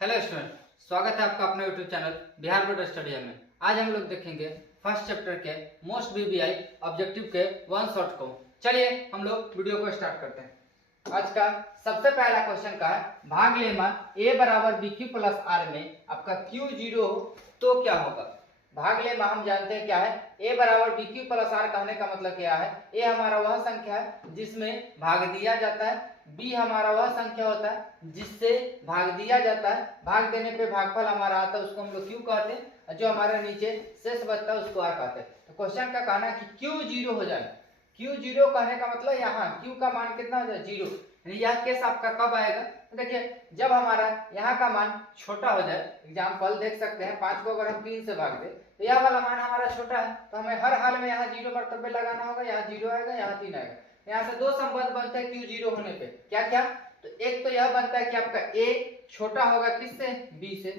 Hello student, स्वागत है आपका अपने YouTube channel Bihar board study में। आज हम लोग देखेंगे फर्स्ट चैप्टर के मोस्ट बीबीआई ऑब्जेक्टिव के वन शॉट को। चलिए हम लोग वीडियो को स्टार्ट करते हैं। आज का सबसे पहला क्वेश्चन का है, भाग लेमा a बराबर bq प्लस r में आपका q जीरो हो तो क्या होगा। भाग लेमा हम जानते हैं क्या है, a बराबर bq प्लस r कहने का मतलब क्या है, a हमारा वह संख्या है जिसमें भाग दिया जाता है, b हमारा वह संख्या होता है जिससे भाग दिया जाता है, भाग देने पे भागफल हमारा आता है उसको हम लोग q कहते हैं, जो हमारे नीचे शेष बचता है उसको r कहते हैं। तो क्वेश्चन का कहना है कि q जीरो हो जाए। q जीरो कहने का मतलब यहाँ q का मान कितना हो जाए, जीरो। यह केस आपका कब आएगा, तो देखिए जब हमारा यहाँ का मान छोटा हो जाए। एग्जाम्पल देख सकते हैं, 5 को अगर हम 3 से भाग दें तो यह वाला मान हमारा छोटा है, तो हमें हर हाल में यहाँ जीरो मर्तबे लगाना होगा। यहाँ जीरो आएगा, यहाँ 3 आएगा। यहाँ से दो संबंध बनते हैं q जीरो होने पे। क्या क्या, तो एक तो यह बनता है कि आपका a छोटा होगा किससे, b से।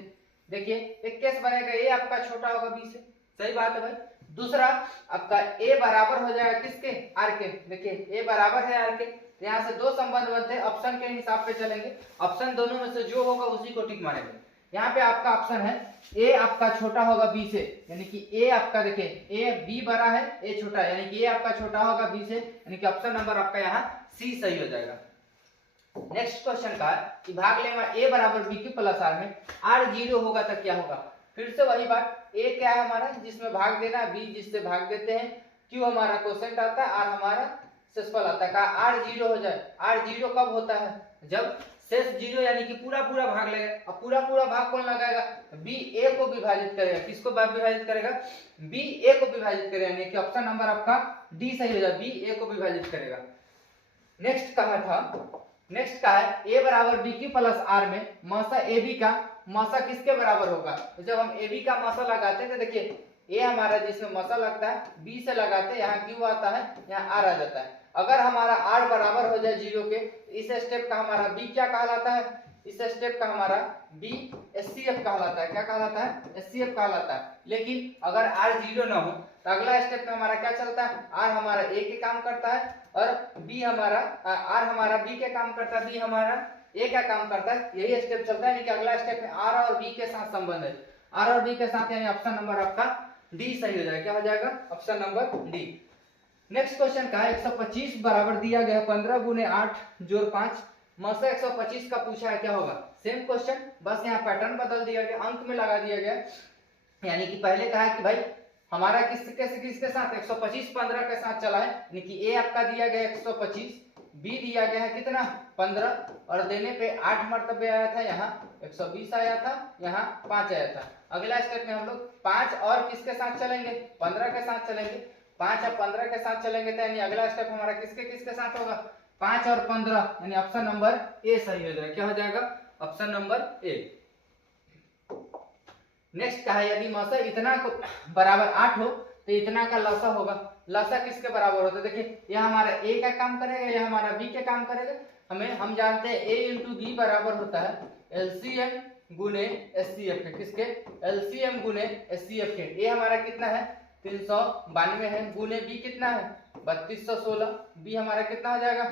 देखिए एक केस बनेगा a आपका छोटा होगा b से, सही बात है भाई। दूसरा आपका a बराबर हो जाएगा किसके, r के। देखिए a बराबर है r के, तो यहाँ से दो संबंध बनते हैं, ऑप्शन के हिसाब पे चलेंगे। ऑप्शन दोनों में से जो होगा उसी को टिक मारेंगे। यहाँ पे आपका ऑप्शन है a आपका छोटा होगा b से, यानी कि a आपका देखिए a b बड़ा है a छोटा है, यानी कि a आपका छोटा होगा b से, यानी कि ऑप्शन नंबर आपका यहाँ c सही हो जाएगा। नेक्स्ट क्वेश्चन का कि भाग लेमा a बराबर bq प्लस r में r जीरो होगा तो क्या होगा। फिर से वही बात, a क्या है हमारा जिसमें भाग देना, b जिससे भाग देते हैं, q हमारा क्वोशेंट आता है, r हमारा शेषफल आता है। कहा r जीरो हो जाए। r जीरो कब होता है, जब शेष जीरो यानी कि पूरा पूरा भाग लेगा। अब पूरा पूरा भाग कौन लगाएगा, b a को विभाजित करेगा। किसको विभाजित करेगा, b a को विभाजित करेगा, यानी कि ऑप्शन नंबर आपका डी सही हो जाए, b a को विभाजित करेगा। नेक्स्ट कहा था, नेक्स्ट का है a बराबर bq प्लस r में मासा ab का मासा किसके बराबर होगा। तो जब हम ab का मासा लगाते हैं तो देखिए a हमारा जिसमें मासा लगता है b से लगाते हैं, यहाँ q आता है, यहाँ r आ जाता है। अगर हमारा r बराबर हो जाए जीरो के, इस स्टेप का हमारा b क्या कहलाता है, इस स्टेप का हमारा b SCF कहलाता है। क्या कहलाता है, SCF कहलाता है। लेकिन अगर r जीरो ना हो तो अगला स्टेप में हमारा क्या चलता है, r हमारा a के काम करता है और b हमारा r हमारा b के काम करता है, b हमारा a क्या काम करता है, यही स्टेप चलता है। यानी कि अगला स्टेप में r और b के साथ संबंध है, r और b के साथ, यानी ऑप्शन नंबर आपका डी सही हो जाएगा। क्या हो जाएगा, option number D. Next question का 125 बराबर दिया गया 15 गुने 8 जोड़ 5 मासा 125 का पूछा है, क्या होगा। सेम क्वेश्चन, बस यहाँ पैटर्न बदल दिया गया, अंक में लगा दिया गया। यानी कि पहले कहा है कि भाई हमारा किसके साथ 125 15 के साथ चला है, यानी कि a आपका दिया गया 125, b दिया गया है कितना 15 और देने पे 8 मरतबे आया था, यहाँ 120 आया था, यहाँ 5 आया था। अगला स्टेप में हम लोग 5 और किसके साथ चलेंगे, 15 के साथ चलेंगे। 5 और 15 के साथ चलेंगे तो यानी अगला स्टेप हमारा किसके साथ होगा, 5 और 15, यानी ऑप्शन नंबर ए सही हो जाएगा। क्या हो जाएगा, ऑप्शन नंबर ए। नेक्स्ट का है, यदि मासा इतना को बराबर 8 हो तो इतना का लसा होगा। लसा किसके बराबर होता है, देखिए यह हमारा a का काम करेगा, यह हमारा b के काम करेगा। हम जानते हैं a इंटू बी बराबर होता है LCM गुने SCF के, किसके, LCM गुने SCF के। a हमारा कितना है 392 है, गुने b कितना है 3216, b हमारा कितना हो जाएगा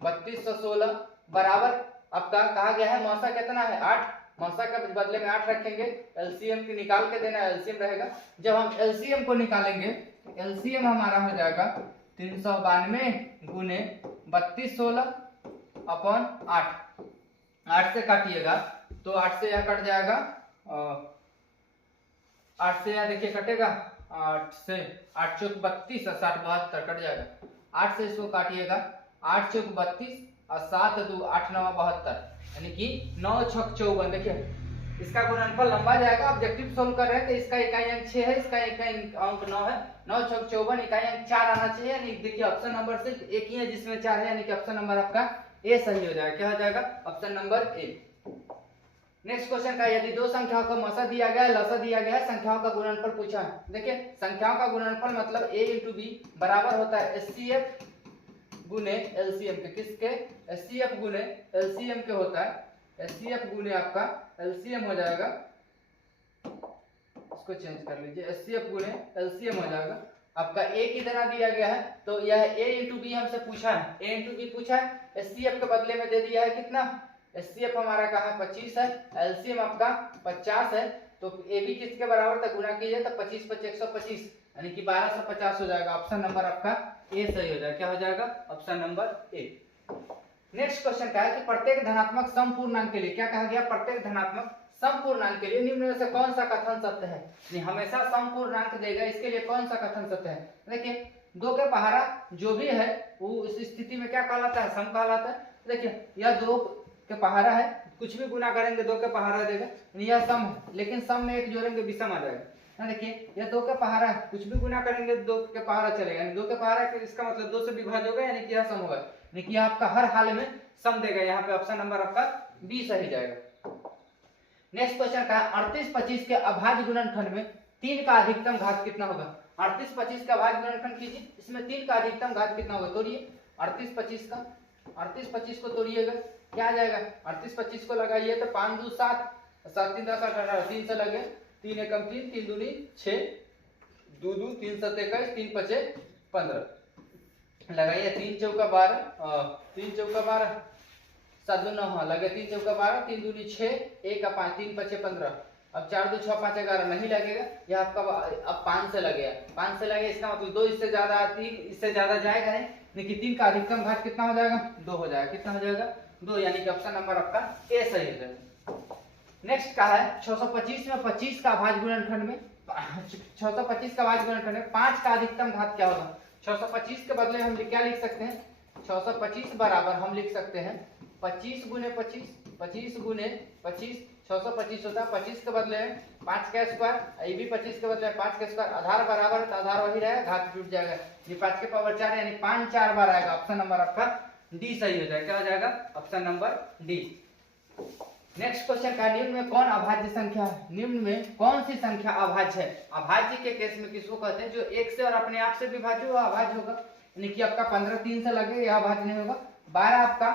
3216 बराबर आपका कहा गया है मौसा कितना है 8, मौसा का बदले में 8 रखेंगे, एलसीएम की निकाल के देना, एलसीएम रहेगा। जब हम एलसीएम को निकालेंगे एलसीएम हमारा हो जाएगा 392 गुने 3216 अपॉन 8, 8 से काटिएगा तो 8 से यह कट जाएगा, 8 से यह देखिए कटेगा, 8 से 8 चौक 32 और 7 72 कट जाएगा। 8 से इसको काटिएगा, 8 चौक 32 और 7 2 8 9 72, यानी कि 9 छक 54। देखिए इसका गुणनफल लंबा जाएगा, ऑब्जेक्टिव सोल्व कर रहे हैं तो इसका इकाई अंक 6 है, इसका इकाई अंक 9 है, 9 छक 54, इकाई अंक 4 आना चाहिए। यानी देखिए ऑप्शन नंबर सिर्फ एक ही है जिसमें 4 है, यानी कि ऑप्शन नंबर आपका ए सही हो जाएगा। क्या हो जाएगा, option number A. Next question का, यदि दो संख्याओं का मसा दिया गया है, लसा दिया गया है, संख्याओं का गुणनफल पूछा है। देखिए संख्याओं का गुणनफल मतलब a इंटू बी बराबर होता है SCF गुने LCM के, किसके, SCF गुने LCM के होता है, SCF गुने आपका LCM हो जाएगा, इसको चेंज कर लीजिए, SCF गुने LCM हो जाएगा। आपका a कितना दिया गया है, तो यह a इंटू बी हमसे पूछा है, a इंटू बी पूछा है, SCF के बदले में दे दिया है कितना एचसीएफ हमारा कहा 25 है, एलसीएम आपका 50 है, तो ए बी किसके बराबर था, गुना कीजिए तो 25 5 125 यानी कि 1250 हो जाएगा। ऑप्शन नंबर आपका ए सही हो जाएगा। क्या हो जाएगा, option number A. Next question क्या है कि प्रत्येक धनात्मक समपूर्णांक के लिए क्या कहा गया, प्रत्येक धनात्मक समपूर्णांक के लिए निम्न में से कौन सा कथन सत्य है। नहीं, हमेशा समपूर्णांक देगा, इसके लिए कौन सा कथन सत्य है। देखिए दो के पहाड़ा जो भी है वो इस स्थिति में क्या कहलाता है, सम कहलाता है। देखिए यह दो के पहाड़ा है, कुछ भी गुना करेंगे दो के पहाड़ा देगा, यह सम है, लेकिन सम में एक जोड़ेंगे विषम आ जाएगा। देखिए यह दो के पहाड़ा है, कुछ भी गुना करेंगे दो के पहाड़ा चलेगा, यानी दो के पहाड़ा इसका मतलब दो से विभाज्य होगा, यानी कि यह सम होगा, यानी कि आपका हर हाल में सम देगा। यहाँ पे ऑप्शन नंबर आपका बी सही जाएगा। नेक्स्ट क्वेश्चन का 38 25 के अभाज्य गुणनखंड में 3 का अधिकतम घात कितना होगा। 38 25 का अभाज्य गुणनखंड कीजिए, इसमें 3 का अधिकतम घात कितना होगा, तोड़िए 38 25 को तोड़िएगा, क्या आ जाएगा, 38 25 को लगाइए तो 5 2 7 7 3 10 18 3 से लगे, 3 एकम 3 3 दूनी 6 2 2 3 7 21 3 5 15 लगाइए, 3 चौका 12 3 चौका 12 7 2 9 लगे, 3 चौका 12 3 दूनी 6 1 का 5 3 5 15, अब 4 2 6 5 11 नहीं लगेगा, यह आपका अब 5 से लगेगा, 5 से लगे इसका मतलब 2 इससे ज्यादा 3 इससे ज्यादा जाएगा नहीं, लेकिन 3 का अधिकतम घात कितना हो जाएगा, 2 हो जाएगा। कितना हो जाएगा, 2, यानी कि ऑप्शन नंबर आपका ए सही हो जाएगा। नेक्स्ट का है 625 में 25 का अभाज्य गुणनखंड में 625 का अभाज्य गुणनखंड में 5 का अधिकतम घात क्या होगा। 625 के बदले हम क्या लिख सकते हैं, 625 बराबर हम लिख सकते हैं 25 गुने 25 25 गुने 25 625 होता है, 25 के बदले 5 का स्क्वायर, ये भी 25 के बदले 5 का स्क्वायर, आधार बराबर तो आधार वही रहेगा, घात टूट जाएगा, ये 5 के पावर 4 यानी 5 4 बार आएगा। ऑप्शन नंबर आपका डी सही हो जाएगा। क्या हो जाएगा, option number D. Next question का निम्न में कौन अभाज्य संख्या है, निम्न में कौन सी संख्या अभाज्य है। अभाज्य के केस में किसको कहते हैं, जो एक से और अपने आप से विभाज्य हो अभाज्य होगा, यानी कि आपका 15 3 से लगे यह अभाज्य नहीं होगा, 12 आपका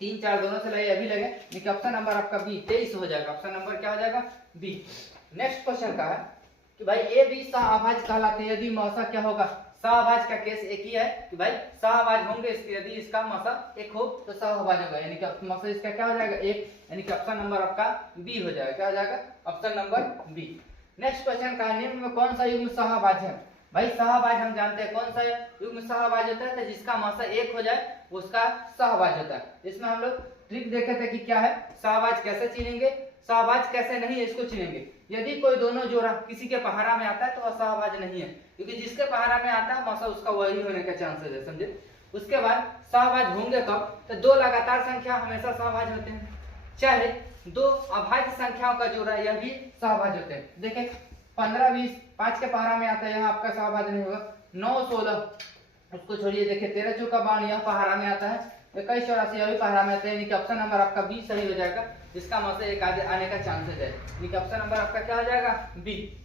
3 4 दोनों से लगे अभी लगे, यानी कि ऑप्शन नंबर आपका बी 23 हो जाएगा। ऑप्शन नंबर क्या हो जाएगा, बी। नेक्स्ट क्वेश्चन का है कि भाई ए बी सहअभाज्य कहलाते हैं यदि मौसा क्या होगा। सहअभाज्य का केस एक ही है कि भाई सहअभाज्य होंगे इसके, यदि इसका मौसा एक हो तो सहअभाज्य होगा, यानी कि मौसा इसका क्या हो जाएगा, एक, यानी कि ऑप्शन नंबर आपका बी हो जाएगा। क्या हो जाएगा, option number B. Next question का निम्न में कौन सा युग्म सहअभाज्य है। भाई सहअभाज्य हम जानते हैं कौन सा युग्म सहअभाज्य होता है, तो जिसका मौसा एक हो जाए उसका सहअभाज्य होता है। इसमें हम लोग ट्रिक देखे थे कि क्या है, सहअभाज्य कैसे चिनेंगे, सहअभाज्य कैसे नहीं है इसको चिनेंगे। यदि कोई दोनों जोड़ा किसी के पहाड़ा में आता है तो वह सहअभाज्य नहीं है, क्योंकि जिसके पहाड़ा में आता है मौसा उसका वही होने का चांसेस है, समझे। उसके बाद सहअभाज्य होंगे कब, तो दो लगातार संख्या हमेशा सहअभाज्य होते हैं, चाहे दो अभाज्य संख्याओं का जोड़ा यह भी सहअभाज्य होते हैं। देखिए 15 20 5 के पहाड़ा में आता है, यहाँ आपका सहअभाज्य नहीं होगा। 9 16 उसको छोड़िए, देखिए 13 चौका 52 यह पहाड़ा में आता है, 21 84 यह भी पहाड़ा में आता है, यानी कि ऑप्शन नंबर आपका बी सही हो जाएगा, जिसका मौसा एक आगे आने का चांसेस है, यानी कि ऑप्शन नंबर आपका क्या हो जाएगा, बी।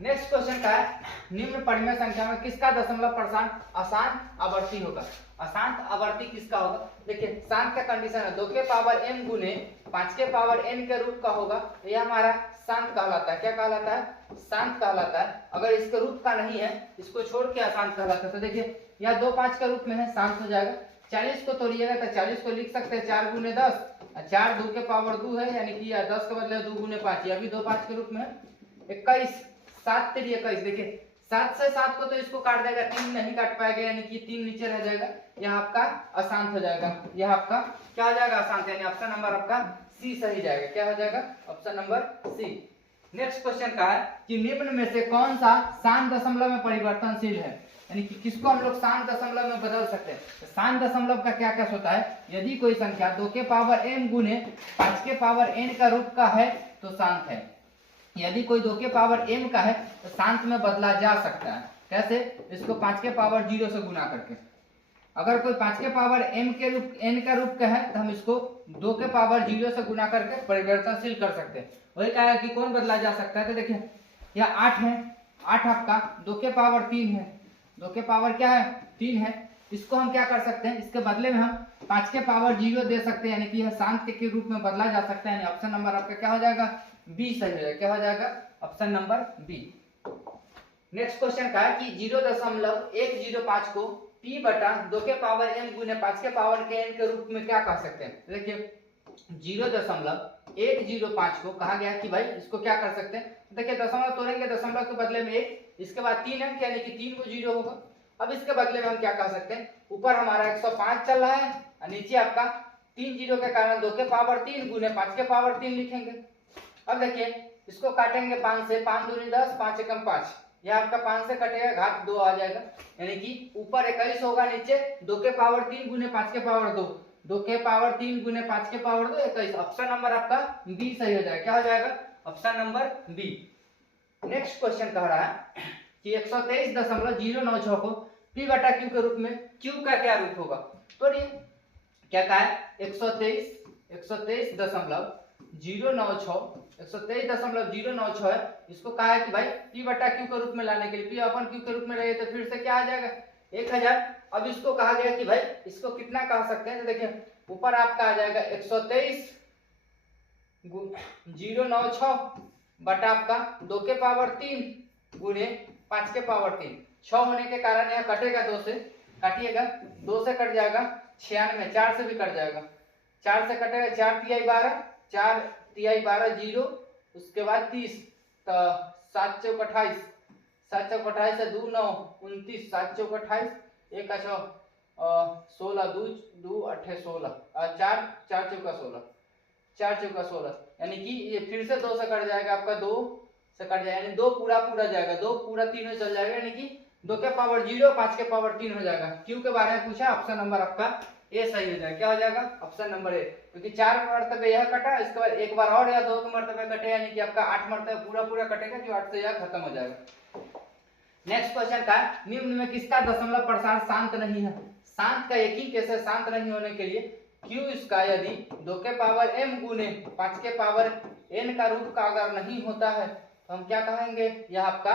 नेक्स्ट क्वेश्चन का है निम्न परिमेय संख्या में किसका दशमलव प्रशांत अशांत आवर्ती होगा। अशांत आवर्ती किसका होगा, देखिए शांत का कंडीशन है 2 के पावर m गुने 5 के पावर n के रूप का होगा, तो यह हमारा शांत कहलाता है। क्या कहलाता है, शांत कहलाता है। अगर इसके रूप का नहीं है, इसको छोड़ के अशांत कहलाता है। तो देखिए यह 2 5 के रूप में है, शांत हो जाएगा। 40 को तोड़िएगा तो 40 को लिख सकते हैं 4 गुने 10, 4 2 के पावर 2 है, यानी कि 10 के बदले 2 गुने 5, यह भी 2 5 के रूप में है। 21 7 3 21, देखिए 7 से 7 को तो इसको काट देगा, 3 नहीं काट पाएगा, यानी कि 3 नीचे रह जाएगा, यह आपका अशांत हो जाएगा। यह आपका क्या हो जाएगा, अशांत, यानी ऑप्शन नंबर आपका सी सही जाएगा। क्या हो जाएगा, option number C. Next question का है कि निम्न में से कौन सा शांत दशमलव में परिवर्तनशील है, यानी कि किसको हम लोग शांत दशमलव में बदल सकते हैं। तो शांत दशमलव का क्या क्या होता है, यदि कोई संख्या 2 के पावर m गुने 5 के पावर n का रूप का है तो शांत है। यदि कोई 2 के पावर m का है तो शांत में बदला जा सकता है। कैसे, इसको 5 के पावर 0 से गुना करके। अगर कोई 5 के पावर m के रूप n का रूप का है तो हम इसको 2 के पावर 0 से गुना करके परिवर्तनशील कर सकते हैं। वही कहा है कि कौन बदला जा सकता है, तो देखिए यह 8 है, 8 आपका 2 के पावर 3 है, 2 के पावर क्या है 3 है। इसको हम क्या कर सकते हैं, इसके बदले में हम 5 के पावर 0 दे सकते हैं, यानी कि यह शांत के रूप में बदला जा सकता है, यानी ऑप्शन नंबर आपका क्या हो जाएगा, बी सही हो जाएगा। क्या हो जाएगा, option number B. Next question का है कि 0.105 को p बटा 2 के पावर m गुने 5 के पावर के n के रूप में क्या कह सकते हैं। देखिए 0.105 को कहा गया कि भाई इसको क्या कर सकते हैं, देखिए दशमलव तोड़ेंगे, दशमलव के बदले में 1, इसके बाद 3 अंक यानी कि 3 को 0 होगा। अब इसके बदले में हम क्या कह सकते हैं, ऊपर हमारा 105 चल रहा है और नीचे आपका 3 जीरो के कारण 2 के पावर 3 गुने 5 के पावर 3 लिखेंगे। अब देखिए इसको काटेंगे 5 से, 5 दूनी 10, 5 एकम 5, यह आपका 5 से कटेगा, घात 2 आ जाएगा, यानी कि ऊपर 21 होगा, नीचे 2 के पावर 3 गुने 5 के पावर 2, 2 के पावर 3 गुने 5 के पावर 2, 21। ऑप्शन नंबर आपका बी सही हो जाएगा। क्या हो जाएगा, option number B. Next question कह रहा है कि 123.096 को p बटा q के रूप में, q का क्या रूप होगा, तो ये क्या कहा है, 123.096 है, इसको कहा है कि भाई p बटा q के रूप में लाने के लिए, p अपन q के रूप में रहे तो फिर से क्या आ जाएगा 1000। अब इसको कहा गया कि भाई इसको कितना कह सकते हैं, तो देखिए ऊपर आपका आ जाएगा 123.096 बटा आपका 2 के पावर 3 गुने 5 के पावर 3, 6 होने के कारण यह कटेगा 2 से, काटिएगा 2 से कट जाएगा 96, 4 से भी कट जाएगा, 4 से कटेगा 4 तिहाई 12, 4 तिहाई 12 0, उसके बाद 30, तो 7 चौक 28, 7 चौक 28 से 2 9 29, 7 चौक 28, 1 16 2 2 8 16, 4 4 चौका 16, 4 चौका 16, यानी कि ये फिर से 2 से कट जाएगा, आपका 2 से कट जाएगा, यानी 2 पूरा पूरा जाएगा, 2 पूरा 3 में चल जाएगा, यानी कि 2 के पावर 0 5 के पावर 3 हो जाएगा। क्यू के बारे में पूछा, ऑप्शन नंबर आपका ए सही हो जाएगा। क्या हो जाएगा, ऑप्शन नंबर ए, क्योंकि 4 मरतबे यह कटा, इसके बाद एक बार और या 2 मरतबे कटे, यानी कि आपका 8 मरतबे पूरा पूरा कटेगा, जो 8 से यह खत्म हो जाएगा। नेक्स्ट क्वेश्चन का, निम्न में किसका दशमलव प्रसार शांत नहीं है, शांत का एक ही केस है शांत नहीं होने के लिए, q इसका यदि 2 के पावर m गुने 5 के पावर n का रूप का अगर नहीं होता है तो हम क्या कहेंगे, यह आपका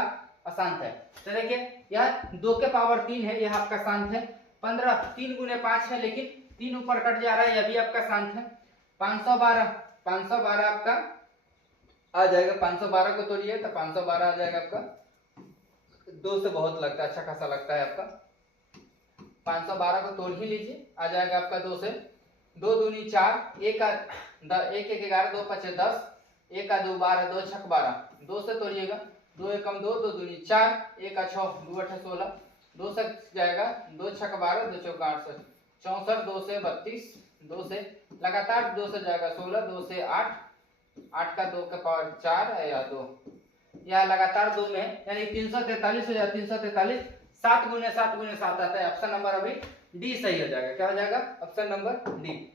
अशांत है। तो देखिए यह 2 के पावर 3 है, यह आपका शांत है। 15 3 गुने 5 है, लेकिन 3 ऊपर कट जा रहा है, यह भी आपका शांत है। 512 आपका आ जाएगा, 512 को तोड़िए तो 512 आ जाएगा आपका, 2 से बहुत लगता है, अच्छा खासा लगता है आपका, 512 को तोड़ ही लीजिए, आ जाएगा आपका 2 से, 2 दूनी 4, 1 1 11, 2 5 10, 1 2 12, 2 6 12, 2 से तोड़िएगा, 2 1 2, 2 दूनी 4, 1 6 2 8 16, 2 से जाएगा, 2 6 12, 2 4 8 64, 2 से 32, 2 से लगातार 2 से जाएगा 16, 2 से 8, 8 का 2 का पावर 4 या 2, यह लगातार 2 में, यानी 343 हो जाएगा, 343, 7 गुने 7 गुने 7 आता है, ऑप्शन नंबर अभी डी सही हो जाएगा। क्या हो जाएगा, option number D.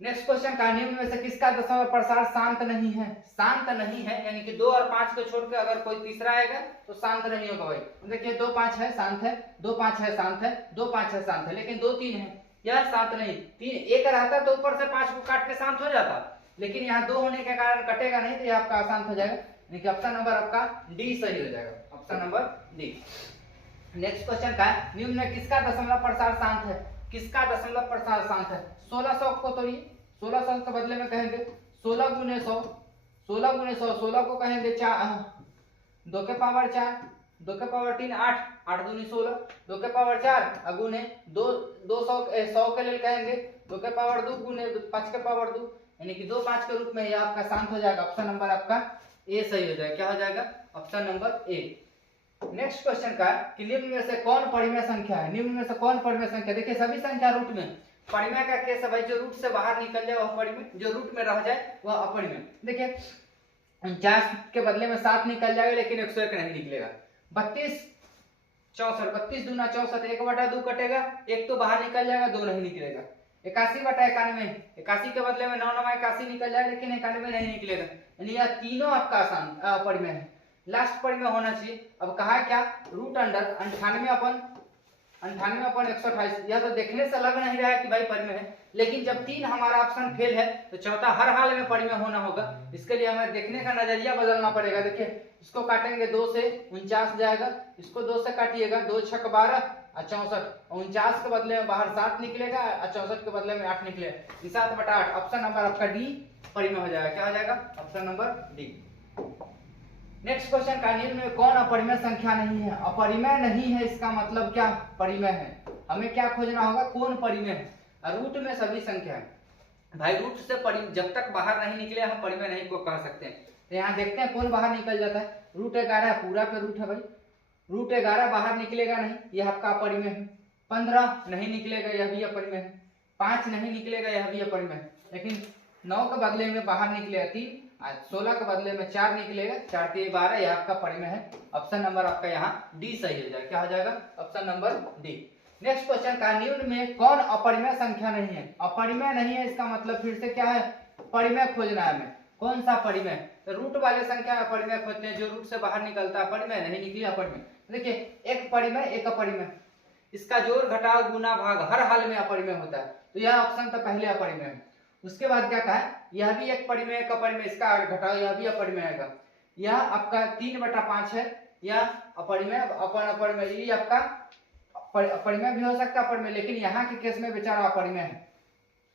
Next question का, निम्न में से किसका दशमलव प्रसार शांत नहीं है, शांत नहीं है यानी कि 2 और 5 को छोड़कर अगर कोई तीसरा आएगा तो शांत नहीं होगा भाई। देखिए 2 5 है शांत है, 2 5 है शांत है, 2 5 है शांत है, लेकिन 2 3 है, यह शांत नहीं। 3 1 रहता तो ऊपर से 5 को काट के शांत हो जाता, लेकिन यहाँ 2 होने के कारण कटेगा नहीं, तो यह आपका अशांत हो जाएगा, यानी कि ऑप्शन नंबर आपका डी सही हो जाएगा, option number D. Next question का, निम्न में किसका दशमलव प्रसार शांत है, किसका दशमलव प्रसार शांत है। 1600 को तोड़िए, 1600 के बदले में कहेंगे 16 गुने 100, 16 गुने 100, 16 को कहेंगे 2 के पावर 4, 2 के पावर 3 8, 8 दूनी 16, 2 के पावर 4 गुने 100 के लिए कहेंगे 2 के पावर 2 गुने 5 के पावर 2, यानी कि 2 5 के रूप में यह आपका शांत हो जाएगा, ऑप्शन नंबर आपका ए सही हो जाएगा। क्या हो जाएगा, option number A. Next question का, कि निम्न में से कौन परिमेय संख्या है, निम्न में से कौन परिमेय संख्या, देखिए सभी संख्या रूट में, परिमेय का केस है भाई, जो रूट से बाहर निकल जाए वह परिमेय, जो रूट में रह जाए वह अपरिमेय। देखिए 49 के बदले में 7 निकल जाएगा, लेकिन 101 नहीं निकलेगा। 32 64, 32 दूना 64, 1/2 कटेगा, 1 तो बाहर निकल जाएगा, 2 नहीं निकलेगा। 81/91, 81 के बदले में 9 9 81 निकल जाएगा, लेकिन 91 नहीं निकलेगा, यानी यह तीनों आपका आसान अपरिमेय है। लास्ट परिमेय होना चाहिए। अब कहा है क्या, रूट अंडर 98/128, यह तो देखने से लग नहीं रहा है कि भाई परिमेय है, लेकिन जब 3 हमारा ऑप्शन फेल है तो चौथा हर हाल में परिमेय होना होगा। इसके लिए हमें देखने का नजरिया बदलना पड़ेगा। देखिए इसको काटेंगे, 2 से 49 जाएगा, इसको 2 से काटिएगा, 2 6 12 और 64, 49 के बदले में बाहर 7 निकलेगा और 64 के बदले में 8 निकलेगा, 7/8, ऑप्शन नंबर आपका डी परिमेय हो जाएगा। क्या हो जाएगा, option number D. Next question का, निम्न में कौन अपरिमेय संख्या नहीं है, अपरिमेय नहीं है इसका मतलब क्या, परिमेय है। हमें क्या खोजना होगा, कौन परिमेय है। रूट में सभी संख्या है, भाई रूट से जब तक बाहर नहीं निकले हम परिमेय नहीं को कह सकते हैं। तो यहाँ देखते हैं कौन बाहर निकल जाता है। रूट 11 पूरा पे रूट है भाई, रूट 11 बाहर निकलेगा नहीं, यह आपका अपरिमेय है। 15 नहीं निकलेगा, यह भी अपरिमेय है। 5 नहीं निकलेगा, यह भी अपरिमेय है। लेकिन 9 के बदले में बाहर निकलेगा 3, 16 के बदले में 4 निकलेगा, 4 3 12, यह आपका परिमेय है। ऑप्शन नंबर आपका यहाँ डी सही हो जाएगा। क्या हो जाएगा? Option number D. Next question का निम्न में कौन अपरिमेय संख्या नहीं है? अपरिमेय नहीं है इसका मतलब फिर से क्या है? परिमेय खोजना है हमें। कौन सा परिमेय? तो रूट वाले संख्या अपरिमेय खोजते हैं, जो रूट से बाहर निकलता है परिमेय, नहीं निकली अपरिमेय। देखिए एक परिमेय एक अपरिमेय, इसका जोड़ घटाव गुना भाग हर हाल में अपरिमेय होता है, तो यह ऑप्शन तो पहले अपरिमेय है। उसके बाद क्या कहा है? यह भी एक परिमेय एक अपरिमेय, इसका घटाव यह भी अपरिमेय आएगा। यह आपका 3/5 है, यह अपरिमेय अपरिमेय, ये आपका अपरिमेय भी हो सकता है अपरिमेय, लेकिन यहाँ के केस में बेचारा अपरिमेय है।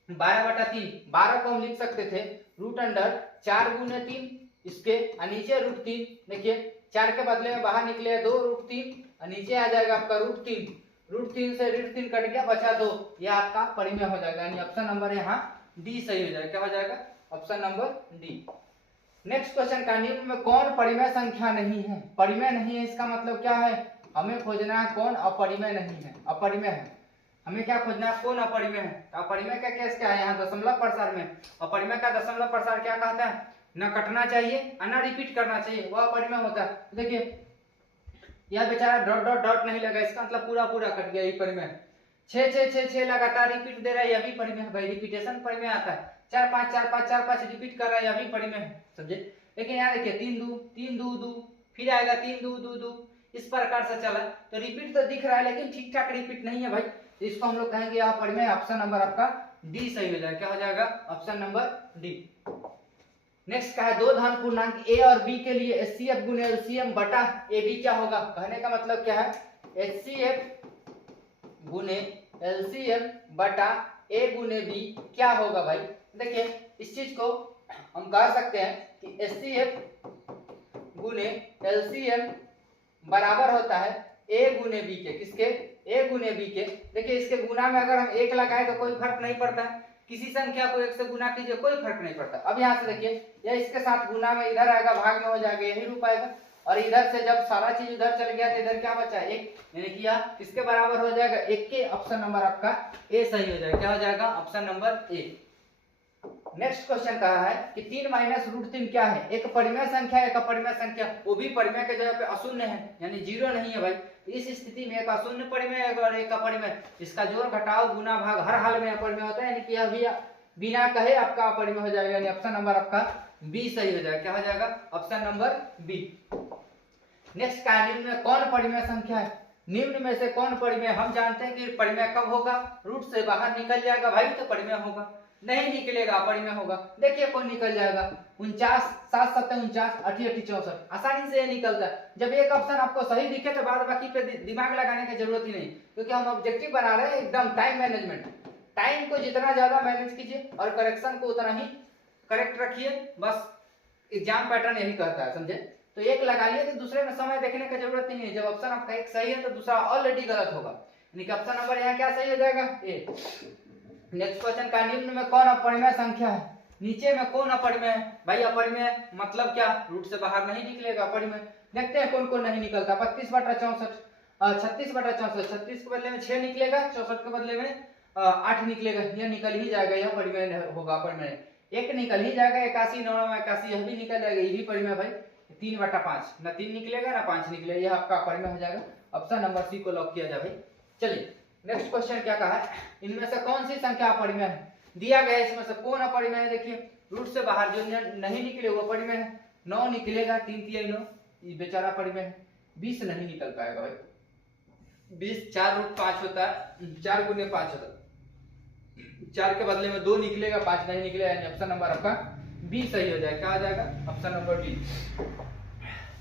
12/3, 12 को हम लिख सकते थे रूट अंडर 4 गुने 3, इसके नीचे √3। देखिए 4 के बदले में बाहर निकले 2 √3, नीचे आ जाएगा आपका √3, √3 से √3 कट गया, बचा 2, यह आपका परिमेय हो जाएगा। यानी ऑप्शन नंबर यहाँ डी सही हो जाएगा। क्या हो जाएगा? Option number D. Next question का निम्न में कौन परिमेय संख्या नहीं है? परिमेय नहीं है इसका मतलब क्या है? हमें खोजना है कौन अपरिमेय नहीं है, अपरिमेय है। हमें क्या खोजना है? कौन अपरिमेय है। अपरिमेय का केस क्या है? यहाँ दशमलव प्रसार में अपरिमेय का दशमलव प्रसार क्या कहता है? न कटना चाहिए और न रिपीट करना चाहिए, वह अपरिमेय होता है। देखिए यह बेचारा डॉट डॉट डॉट नहीं लगा, इसका मतलब पूरा पूरा कट गया, यही परिमेय है। 6 6 6 6 लगातार रिपीट दे रहा है, यह भी परिमेय है भाई, रिपीटेशन परिमेय आता है। 4 5 4 5 4 5 रिपीट कर रहा है, यह भी परिमेय है, समझे। लेकिन यहाँ देखिए 3 2 3 2 2, फिर आएगा 3 2 2 2, इस प्रकार से चला। तो रिपीट तो दिख रहा है लेकिन ठीक ठाक रिपीट नहीं है भाई, तो इसको हम लोग कहेंगे यह परिमेय। ऑप्शन नंबर आपका डी सही हो जाएगा। क्या हो जाएगा? Option number D. नेक्स्ट का है दो धन पूर्णांक ए और बी के लिए एचसीएफ गुने एलसीएम बटा ए बी क्या होगा? कहने का मतलब क्या है? एचसीएफ गुने एलसीएम बटा ए गुने बी क्या होगा भाई? देखिए इस चीज को हम कह सकते हैं कि एचसीएफ गुने एलसीएम बराबर होता है ए गुने बी के। किसके? ए गुने बी के। देखिए इसके गुना में अगर हम 1 लगाए तो कोई फर्क नहीं पड़ता, किसी संख्या को 1 से गुना कीजिए कोई फर्क नहीं पड़ता। अब यहाँ से देखिए यह इसके साथ गुना में इधर आएगा, भाग में हो जाएगा, यही रूप आएगा। और इधर से जब सारा चीज उधर चल गया तो इधर क्या बचा? 1, यानी कि यह किसके बराबर हो जाएगा? 1 के। ऑप्शन नंबर आपका ए सही हो जाएगा। क्या हो जाएगा? Option number A. Next question कहा है कि 3 माइनस √3 क्या है? एक परिमेय संख्या एक अपरिमेय संख्या, वो भी परिमेय के जगह पे अशून्य है, यानी 0 नहीं है भाई। इस स्थिति में एक अशून्य परिमेय और एक अपरिमेय, इसका जोड़ घटाव गुना भाग हर हाल में अपरिमेय होता है, यानी कि यह भी बिना कहे आपका अपरिमेय हो जाएगा। यानी ऑप्शन नंबर आपका बी सही हो जाएगा। क्या हो जाएगा? Option number B. नेक्स्ट का निम्न में कौन परिमेय संख्या है? निम्न में से कौन परिमेय? हम जानते हैं कि परिमेय कब होगा? रूट से बाहर निकल जाएगा भाई तो परिमेय होगा, नहीं निकलेगा अपरिमेय होगा। देखिए कौन निकल जाएगा? 49 7 7 49 8 8 64, आसानी से ये निकलता है। जब एक ऑप्शन आपको सही दिखे तो बाद बाकी पे दिमाग लगाने की जरूरत ही नहीं, क्योंकि हम ऑब्जेक्टिव बना रहे हैं एकदम टाइम मैनेजमेंट। टाइम को जितना ज्यादा मैनेज कीजिए और करेक्शन को उतना ही करेक्ट रखिए, बस एग्जाम पैटर्न यही कहता है, समझे। तो एक लगाइए तो दूसरे में समय देखने की जरूरत नहीं है। जब ऑप्शन आपका एक सही है तो दूसरा ऑलरेडी गलत होगा, यानी कि ऑप्शन नंबर यहाँ क्या सही हो जाएगा? ए। नेक्स्ट क्वेश्चन का निम्न में कौन अपरिमेय संख्या है? नीचे में कौन अपरिमेय है भाई? अपरिमेय मतलब क्या? रूट से बाहर नहीं निकलेगा, अपरिमेय। देखते हैं कौन कौन नहीं निकलता। 32/64, 36/64, 36 के बदले में 6 निकलेगा, 64 के बदले में 8 निकलेगा, यह निकल ही जाएगा, यह परिमेय होगा। अपरिमेय 1 निकल ही जाएगा, 81 9 81, यह भी निकल जाएगा, ये भी परिमेय भाई। 3/5, ना 3 निकलेगा ना 5 निकलेगा, यह आपका अपरिमेय हो जाएगा। ऑप्शन नंबर सी को लॉक किया जाए भाई। चलिए नेक्स्ट क्वेश्चन क्या कहा है? इनमें से कौन सी संख्या अपरिमेय है? दिया गया इसमें से कौन अपरिमेय है? देखिए रूट से बाहर जो नहीं निकले वो अपरिमेय है। 9 निकलेगा, 3 3 9, ये बेचारा अपरिमेय है। 20 नहीं निकल पाएगा भाई, 20 4√5 होता है, 4 गुने 5 होता है, 4 के बदले में 2 निकलेगा, 5 नहीं निकलेगा, यानी ऑप्शन नंबर आपका बी सही हो जाएगा। क्या आ जाएगा? Option number B.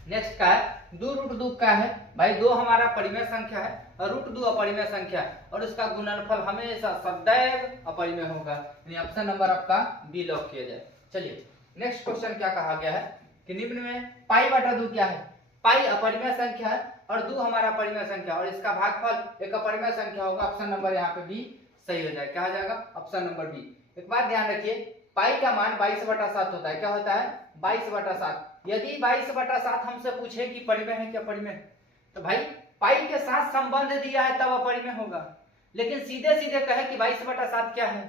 नेक्स्ट का है 2√2 का है भाई। 2 हमारा परिमेय संख्या है और √2 अपरिमेय संख्या है, और उसका गुणनफल हमेशा सदैव अपरिमेय होगा, यानी ऑप्शन नंबर आपका बी लॉक किया जाए। चलिए नेक्स्ट क्वेश्चन क्या कहा गया है कि निम्न में π/2 क्या है? पाई अपरिमेय संख्या है और 2 हमारा परिमेय संख्या, और इसका भागफल एक अपरिमेय संख्या होगा। ऑप्शन नंबर यहाँ पे बी सही हो जाएगा। क्या हो जाएगा? Option number B. एक बात ध्यान रखिए, पाई का मान 22/7 होता है। क्या होता है? 22/7। यदि 22/7 हमसे पूछे कि परिमेय है क्या परिमेय, तो भाई पाई के साथ संबंध दिया है तब अपरिमेय होगा, लेकिन सीधे सीधे कहे कि 22/7 क्या है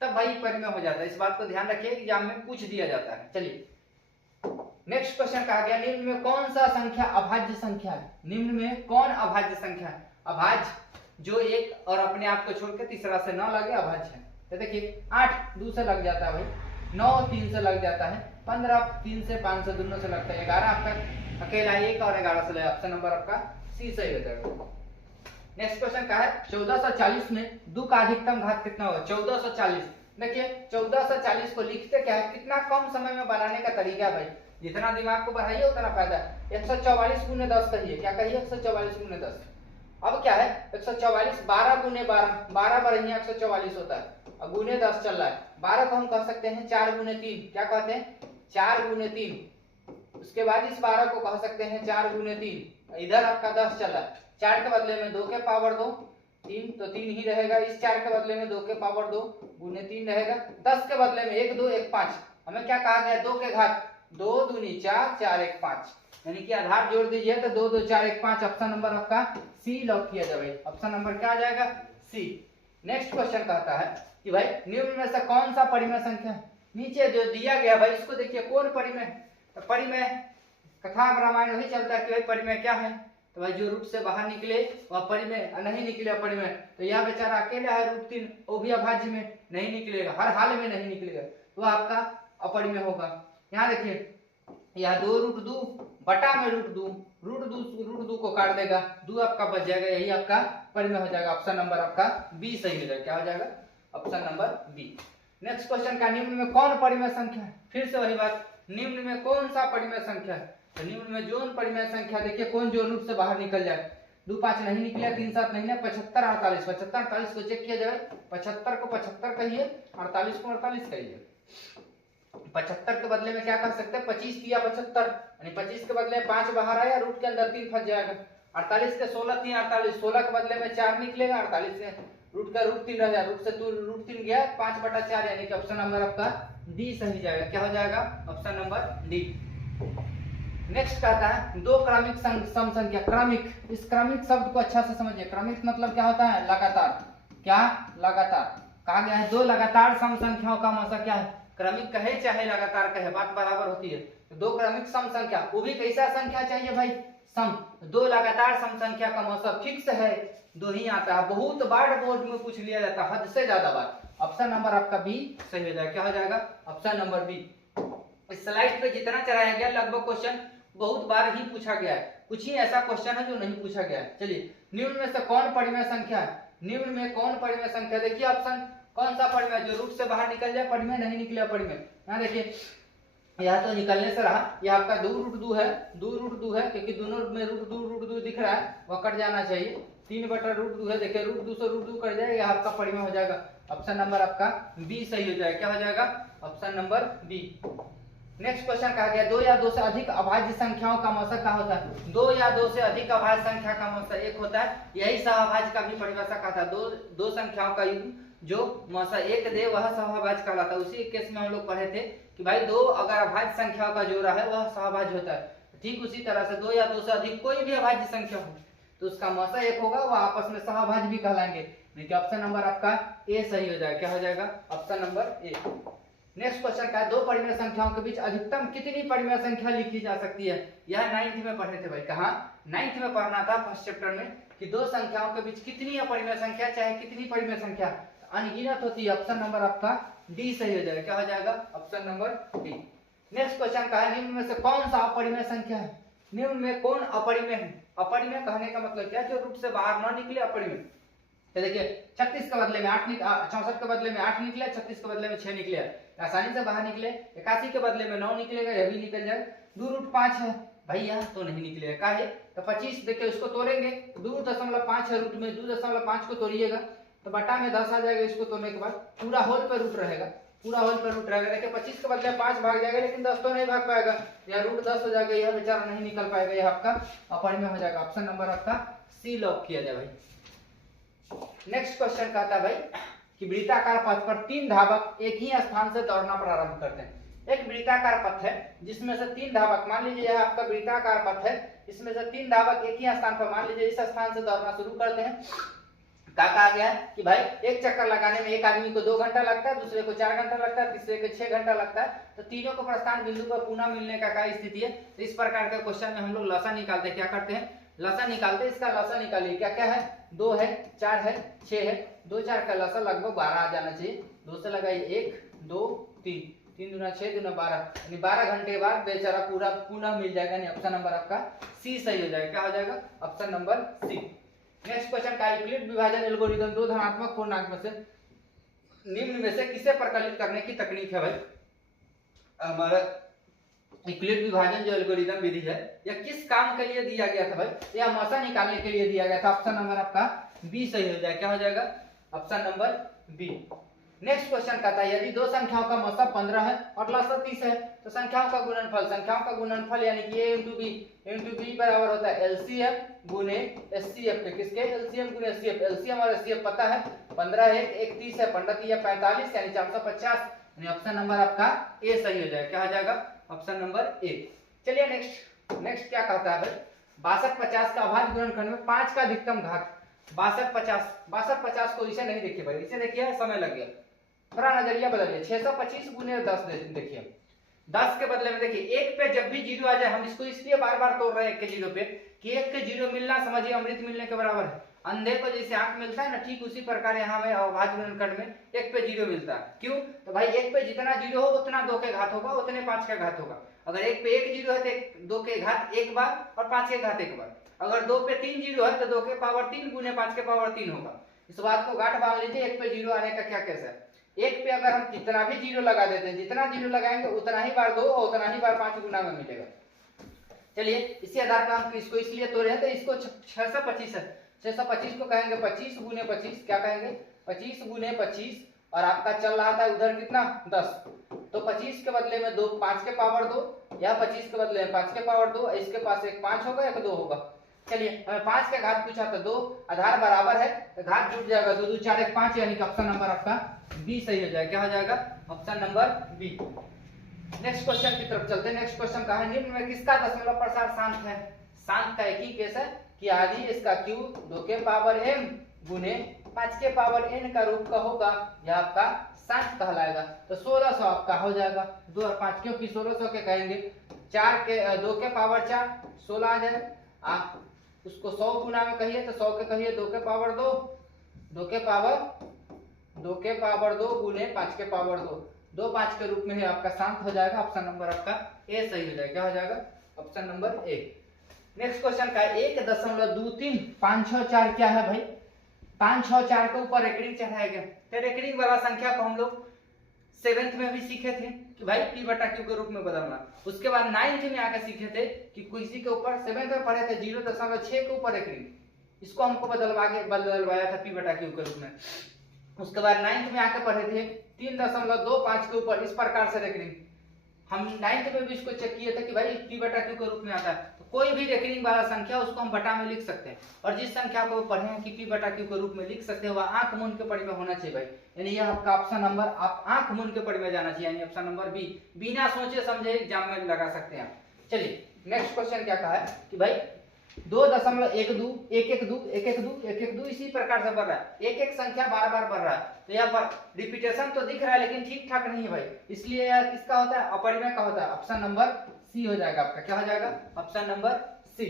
तब भाई परिमेय हो जाता है। इस बात को ध्यान रखिए, एग्जाम में पूछ दिया जाता है। चलिए नेक्स्ट क्वेश्चन कहा गया, निम्न में कौन सा संख्या अभाज्य संख्या है? निम्न में कौन अभाज्य संख्या है? अभाज्य जो एक और अपने आप को छोड़ के तीसरा से 9 लगे अभाज्य है। तो देखिए 8 2 से लग जाता है भाई, 9 3 से लग जाता है, 15 3 से 5 से दोनों से लगता है, 11 आपका अकेला 1 और 11 से लगा। ऑप्शन नंबर आपका सी सही हो जाएगा। नेक्स्ट क्वेश्चन का है 1440 में 2 का अधिकतम घात कितना होगा? 1440। देखिए 1440 को लिखते क्या है, कितना कम समय में बनाने का तरीका है भाई, जितना दिमाग को बढ़ाइए उतना फायदा है। 144 गुने 10 कहिए, क्या कहिए? 144 गुने 10। अब क्या है 144 12 गुने 12, 12 बार ही 144 होता है और गुने 10 चल रहा है। 12 को हम कह सकते हैं 4 गुने 3, क्या कहते हैं? 4 गुने 3। उसके बाद इस 12 को कह सकते हैं 4 गुने 3, इधर आपका 10 चल रहा है, 4 के बदले में 2 के पावर 2, 3 तो 3 ही रहेगा, इस 4 के बदले में 2 के पावर 2 गुने 3 रहेगा, 10 के बदले में 1 2 1 5। हमें क्या कहा गया? 2 के घात 2 दूनी 4 4 1 5, यानी कि आधार जोड़ दीजिए तो 2 2 4 1 5। ऑप्शन नंबर आपका सी लॉक किया जाए। ऑप्शन नंबर क्या आ जाएगा? सी। नेक्स्ट क्वेश्चन कहता है कि भाई निम्न में से कौन सा परिमेय संख्या है? नीचे जो दिया गया भाई इसको देखिए, कौन परिमेय? तो परिमेय कथा रामायण वही चलता है कि भाई परिमेय क्या है, तो भाई जो रूट से बाहर निकले वह परिमेय, नहीं निकले अपरिमेय। तो यह बेचारा अकेला है √3, वो भी अभाज्य में नहीं निकलेगा, हर हाल में नहीं निकलेगा, तो आपका अपरिमेय होगा। यहाँ देखिए यह 2√2 बटा में √2 को काट देगा, 2 आपका बच जाएगा, यही आपका परिमेय हो जाएगा। ऑप्शन नंबर आपका बी सही हो जाएगा। क्या हो जाएगा? Option number B. Next question का निम्न में कौन परिमेय संख्या है? फिर से वही बात, निम्न में कौन सा परिमेय संख्या है? तो निम्न में जो परिमेय संख्या देखिए कौन जो रूट से बाहर निकल जाए। 2 5 नहीं निकले, 3 7 नहीं, 75 48, 75 48 को चेक किया जाए, 75 को 75 कहिए, 48 को 48 कहिए। 75 के बदले में क्या कर सकते हैं? 25 दिया 75, यानी 25 के बदले 5 बाहर आया, रूट के अंदर 3 फंस जाएगा। 48 के 16 3 48, 16 के बदले में 4 निकलेगा, 48 से रूट का √3 रह जाएगा, रूट से √3 गया 5/4, यानी कि ऑप्शन नंबर आपका डी सही जाएगा। क्या हो जाएगा? Option number D. नेक्स्ट कहता है 2 क्रमिक सम संख्या। क्रमिक, इस क्रमिक शब्द को अच्छा से समझिए। क्रमिक मतलब क्या होता है? लगातार। क्या? लगातार। कहा गया है 2 लगातार सम संख्याओं का मौसा क्या है? क्रमिक कहे चाहे लगातार कहे बात बराबर होती है। 2 क्रमिक सम संख्या, वो भी कैसा संख्या चाहिए भाई? सम। 2 लगातार सम संख्या का मौसा फिक्स है, 2 ही आता है, बहुत बार बोर्ड में पूछ लिया जाता है, हद से ज्यादा बार। ऑप्शन नंबर आपका बी सही हो जाएगा। क्या हो जाएगा? Option number B. इस स्लाइड पे जितना चलाया गया लगभग क्वेश्चन बहुत बार ही पूछा गया है, कुछ ही ऐसा क्वेश्चन है जो नहीं पूछा गया है। चलिए निम्न में से कौन परिमेय संख्या है? निम्न में कौन परिमेय संख्या? देखिए ऑप्शन कौन सा परिमेय? जो रूट से बाहर निकल जाए परिमेय, नहीं निकले अपरिमेय। यहाँ देखिए यह तो निकलने से रहा, यह आपका 2√2 है, 2√2 है, क्योंकि दोनों में √2 दिख रहा है, वह कट जाना चाहिए। 3/√2 है, देखिए √2 से √2 कट जाएगा, यह आपका परिमेय हो जाएगा। ऑप्शन नंबर आपका बी सही हो जाएगा। क्या हो जाएगा? Option number B. Next question कहा गया 2 या 2 से अधिक अभाज्य संख्याओं का मौसा क्या होता है? 2 या 2 से अधिक अभाज्य संख्या का मौसा 1 होता है, यही सहअभाज्य का भी परिभाषा कहता है। दो संख्याओं का युग्म जो मौसा 1 दे वह सहअभाज्य कहलाता है। उसी केस में हम लोग पढ़े थे कि भाई 2 अगर अभाज्य संख्याओं का जोड़ा है वह सहअभाज्य होता है। ठीक उसी तरह से 2 या 2 से अधिक कोई भी अभाज्य संख्या हो तो उसका मौसा 1 होगा, वह आपस में सहअभाज्य भी कहलाएंगे। देखिए ऑप्शन नंबर आपका ए सही हो जाएगा। क्या हो जाएगा? Option number A. Next question का 2 परिमेय संख्याओं के बीच अधिकतम कितनी परिमेय संख्या लिखी जा सकती है? यह 9th में पढ़े थे भाई। कहाँ? 9th में पढ़ना था फर्स्ट चैप्टर में कि 2 संख्याओं के बीच कितनी अपरिमेय संख्या, चाहे कितनी परिमेय संख्या अनगिनत होती है। ऑप्शन नंबर आपका डी सही हो जाएगा। क्या हो जाएगा? Option number D. Next question का है निम्न में से कौन सा अपरिमेय संख्या है? निम्न में कौन अपरिमेय है? अपरिमेय कहने का मतलब क्या? जो रूट से बाहर न निकले अपरिमेय। तो देखिए 36 के बदले में 8 64 के बदले में 8 निकले, 36 के बदले में 6 निकले, आसानी से बाहर निकले। 81 के बदले में 9 निकलेगा, यह भी निकल जाएगा। 2√5 है भैया तो नहीं निकलेगा, का है? तो 25 देखिए उसको तोड़ेंगे, 2.5 है रूट में, 2.5 को तोड़िएगा तो बटा में 10 आ जाएगा। इसको तोड़ने के बाद पूरा होल पे रूट रहेगा, पूरा होल पे रूट रहेगा। देखिए 25 के बदले 5 भाग जाएगा, लेकिन 10 तो नहीं भाग पाएगा, यह रूट 10 हो जाएगा, यह बेचारा नहीं निकल पाएगा, यह आपका अपरिमेय हो जाएगा। ऑप्शन नंबर आपका सी लॉक किया जाए भाई। नेक्स्ट क्वेश्चन कहता है भाई कि वृत्ताकार पथ पर 3 धावक एक ही स्थान से दौड़ना प्रारंभ करते हैं। एक वृत्ताकार पथ है जिसमें से 3 धावक, मान लीजिए यह आपका वृत्ताकार पथ है, इसमें से 3 धावक एक ही स्थान पर, मान लीजिए इस स्थान से दौड़ना शुरू करते हैं। क्या कहा गया है कि भाई एक चक्कर लगाने में एक आदमी को 2 घंटा लगता है, दूसरे को 4 घंटा लगता है, तीसरे को 6 घंटा लगता है, तो तीनों को प्रस्थान बिंदु पर पुनः मिलने का क्या स्थिति है। तो इस प्रकार के क्वेश्चन में हम लोग लसा निकालते हैं। क्या करते हैं, लसा निकालते हैं। इसका लसा निकालिए, क्या क्या है, 2 है, 4 है, 6 है, 2 4 का लसा लगभग 12 आ जाना चाहिए। 2 से लगाइए 1 2 3, 3 दूना 6 दूना 12, यानी 12 घंटे के बाद बेचारा पूरा पुनः मिल जाएगा। यानी ऑप्शन नंबर आपका सी सही हो जाएगा। क्या हो जाएगा, option number C. Next question का यूक्लिड विभाजन एल्गोरिथम 2 धनात्मक पूर्णांक में से निम्न में से किसे प्रकलित करने की तकनीक है। भाई हमारा यूक्लिड विभाजन जो एल्गोरिथम विधि है यह किस काम के लिए दिया गया था। भाई यह मसा निकालने के लिए दिया गया था। ऑप्शन नंबर आपका बी सही हो जाएगा। क्या हो जाएगा, option number B. Next question कहता है यदि 2 संख्याओं का मसा 15 है और लसा 30 है तो संख्याओं का गुणनफल यानी कि a into b बराबर होता है LCM गुने SCF के। किसके, LCM गुने SCF। LCM और SCF पता है, 15 है 1 30 है, 15 3 45 यानी 450, यानी ऑप्शन नंबर आपका ए सही हो जाएगा। क्या हो जाएगा, ऑप्शन नंबर ए। चलिए नेक्स्ट क्या कहता है भाई, 62 50 का अभाज्य गुणनखंड में 5 का अधिकतम घात। 62 50 को इसे नहीं देखिए भाई, इसे देखिए समय लग गया, थोड़ा नजरिया बदलिए। 625 गुने 10 देखिए, 10 के बदले में देखिए 1 पे जब भी 0 आ जाए, हम इसको इसलिए बार बार तोड़ रहे हैं 1 के 0 पे कि 1 के 0 मिलना समझिए अमृत मिलने के बराबर है। अंधे को जैसे आंख मिलता है ना, ठीक उसी प्रकार यहाँ में अभाज्य गुणनखंड में 1 पे 0 मिलता है। क्यों, तो भाई 1 पे जितना 0 हो उतना 2 के घात होगा, उतने 5 के घात होगा। अगर 1 पे 1 0 है तो 2 के घात 1 बार और 5 के घात 1 बार। अगर 2 पे 3 0 है तो 2 के पावर 3 गुने 5 के पावर 3 होगा। इस बात को गांठ बांध लीजिए, 1 पे 0 आने का क्या केस है। 1 पे अगर हम कितना भी 0 लगा देते हैं, जितना 0 लगाएंगे उतना ही बार 2 और उतना ही बार 5 गुना में मिलेगा। चलिए इसी आधार पर हम इसको इसलिए तोड़े हैं, तो इसको 625 है, 625 को कहेंगे 25 गुने 25, क्या कहेंगे 25 गुने 25, और आपका चल रहा था उधर कितना 10, तो 25 के बदले में 2 5 के पावर 2, या 25 के बदले में 5 के पावर 2, इसके पास एक 5 होगा एक 2 होगा। चलिए हमें 5 का घात पूछा था, 2 आधार बराबर है तो घात जुट जाएगा, 2 2 4 1 5, यानी कि ऑप्शन नंबर आपका बी सही हो जाएगा। क्या हो जाएगा, option number B. Next question की तरफ चलते हैं। नेक्स्ट क्वेश्चन का है निम्न में किसका दशमलव प्रसार शांत है। शांत का एक ही केस है कि आदि इसका क्यू 2 के पावर m गुने 5 के पावर n का रूप का होगा, यह आपका शांत कहलाएगा। तो 1600 आपका हो जाएगा, 2 और 5, क्योंकि 1600 के कहेंगे 4 के 2 के पावर 4 16 आ जाए। आप उसको 100 गुना में कहिए तो 100 के कहिए 2 के पावर 2, 2 के पावर 2 गुने 5 के पावर 2, 2 5 के रूप में ही आपका शांत हो जाएगा। ऑप्शन नंबर आपका ए सही हो जाएगा। क्या हो जाएगा, option number A. Next question का 1.23 क्या है भाई, 564 के ऊपर रेकरिंग चढ़ाया गया। तो रेकरिंग वाला संख्या को हम लोग 7th में भी सीखे थे कि भाई p बटा q के रूप में बदलना। उसके बाद 9th में आकर सीखे थे कि किसी के ऊपर 7th में पढ़े थे 0.6 के ऊपर रेकरिंग, इसको हमको बदलवाया था p बटा q के रूप में। उसके बाद 9th में आकर पढ़े थे 3.25 के ऊपर इस प्रकार से रेकरिंग। हम 9th में भी इसको चेक किए थे कि भाई p बटा q के रूप में आता है। तो कोई भी रेकरिंग वाला संख्या उसको हम बटा में लिख सकते हैं, और जिस संख्या को पढ़े हैं कि p बटा q के रूप में लिख सकते हैं वह आंख मूंद के पढ़ में होना चाहिए भाई, यानी यह आपका ऑप्शन नंबर आप आंख मूंद के पढ़ में जाना चाहिए, यानी ऑप्शन नंबर बी, बिना सोचे समझे एग्जाम में लगा सकते हैं। चलिए नेक्स्ट क्वेश्चन क्या कहा है कि भाई 2.12 इसी प्रकार से बढ़ रहा है, एक संख्या बार बार बढ़ रहा है। तो यहाँ पर रिपीटेशन तो दिख रहा है लेकिन ठीक ठाक नहीं है भाई, इसलिए यह किसका होता है, अपरिमेय का होता है। ऑप्शन नंबर सी हो जाएगा आपका। क्या हो जाएगा, option number C.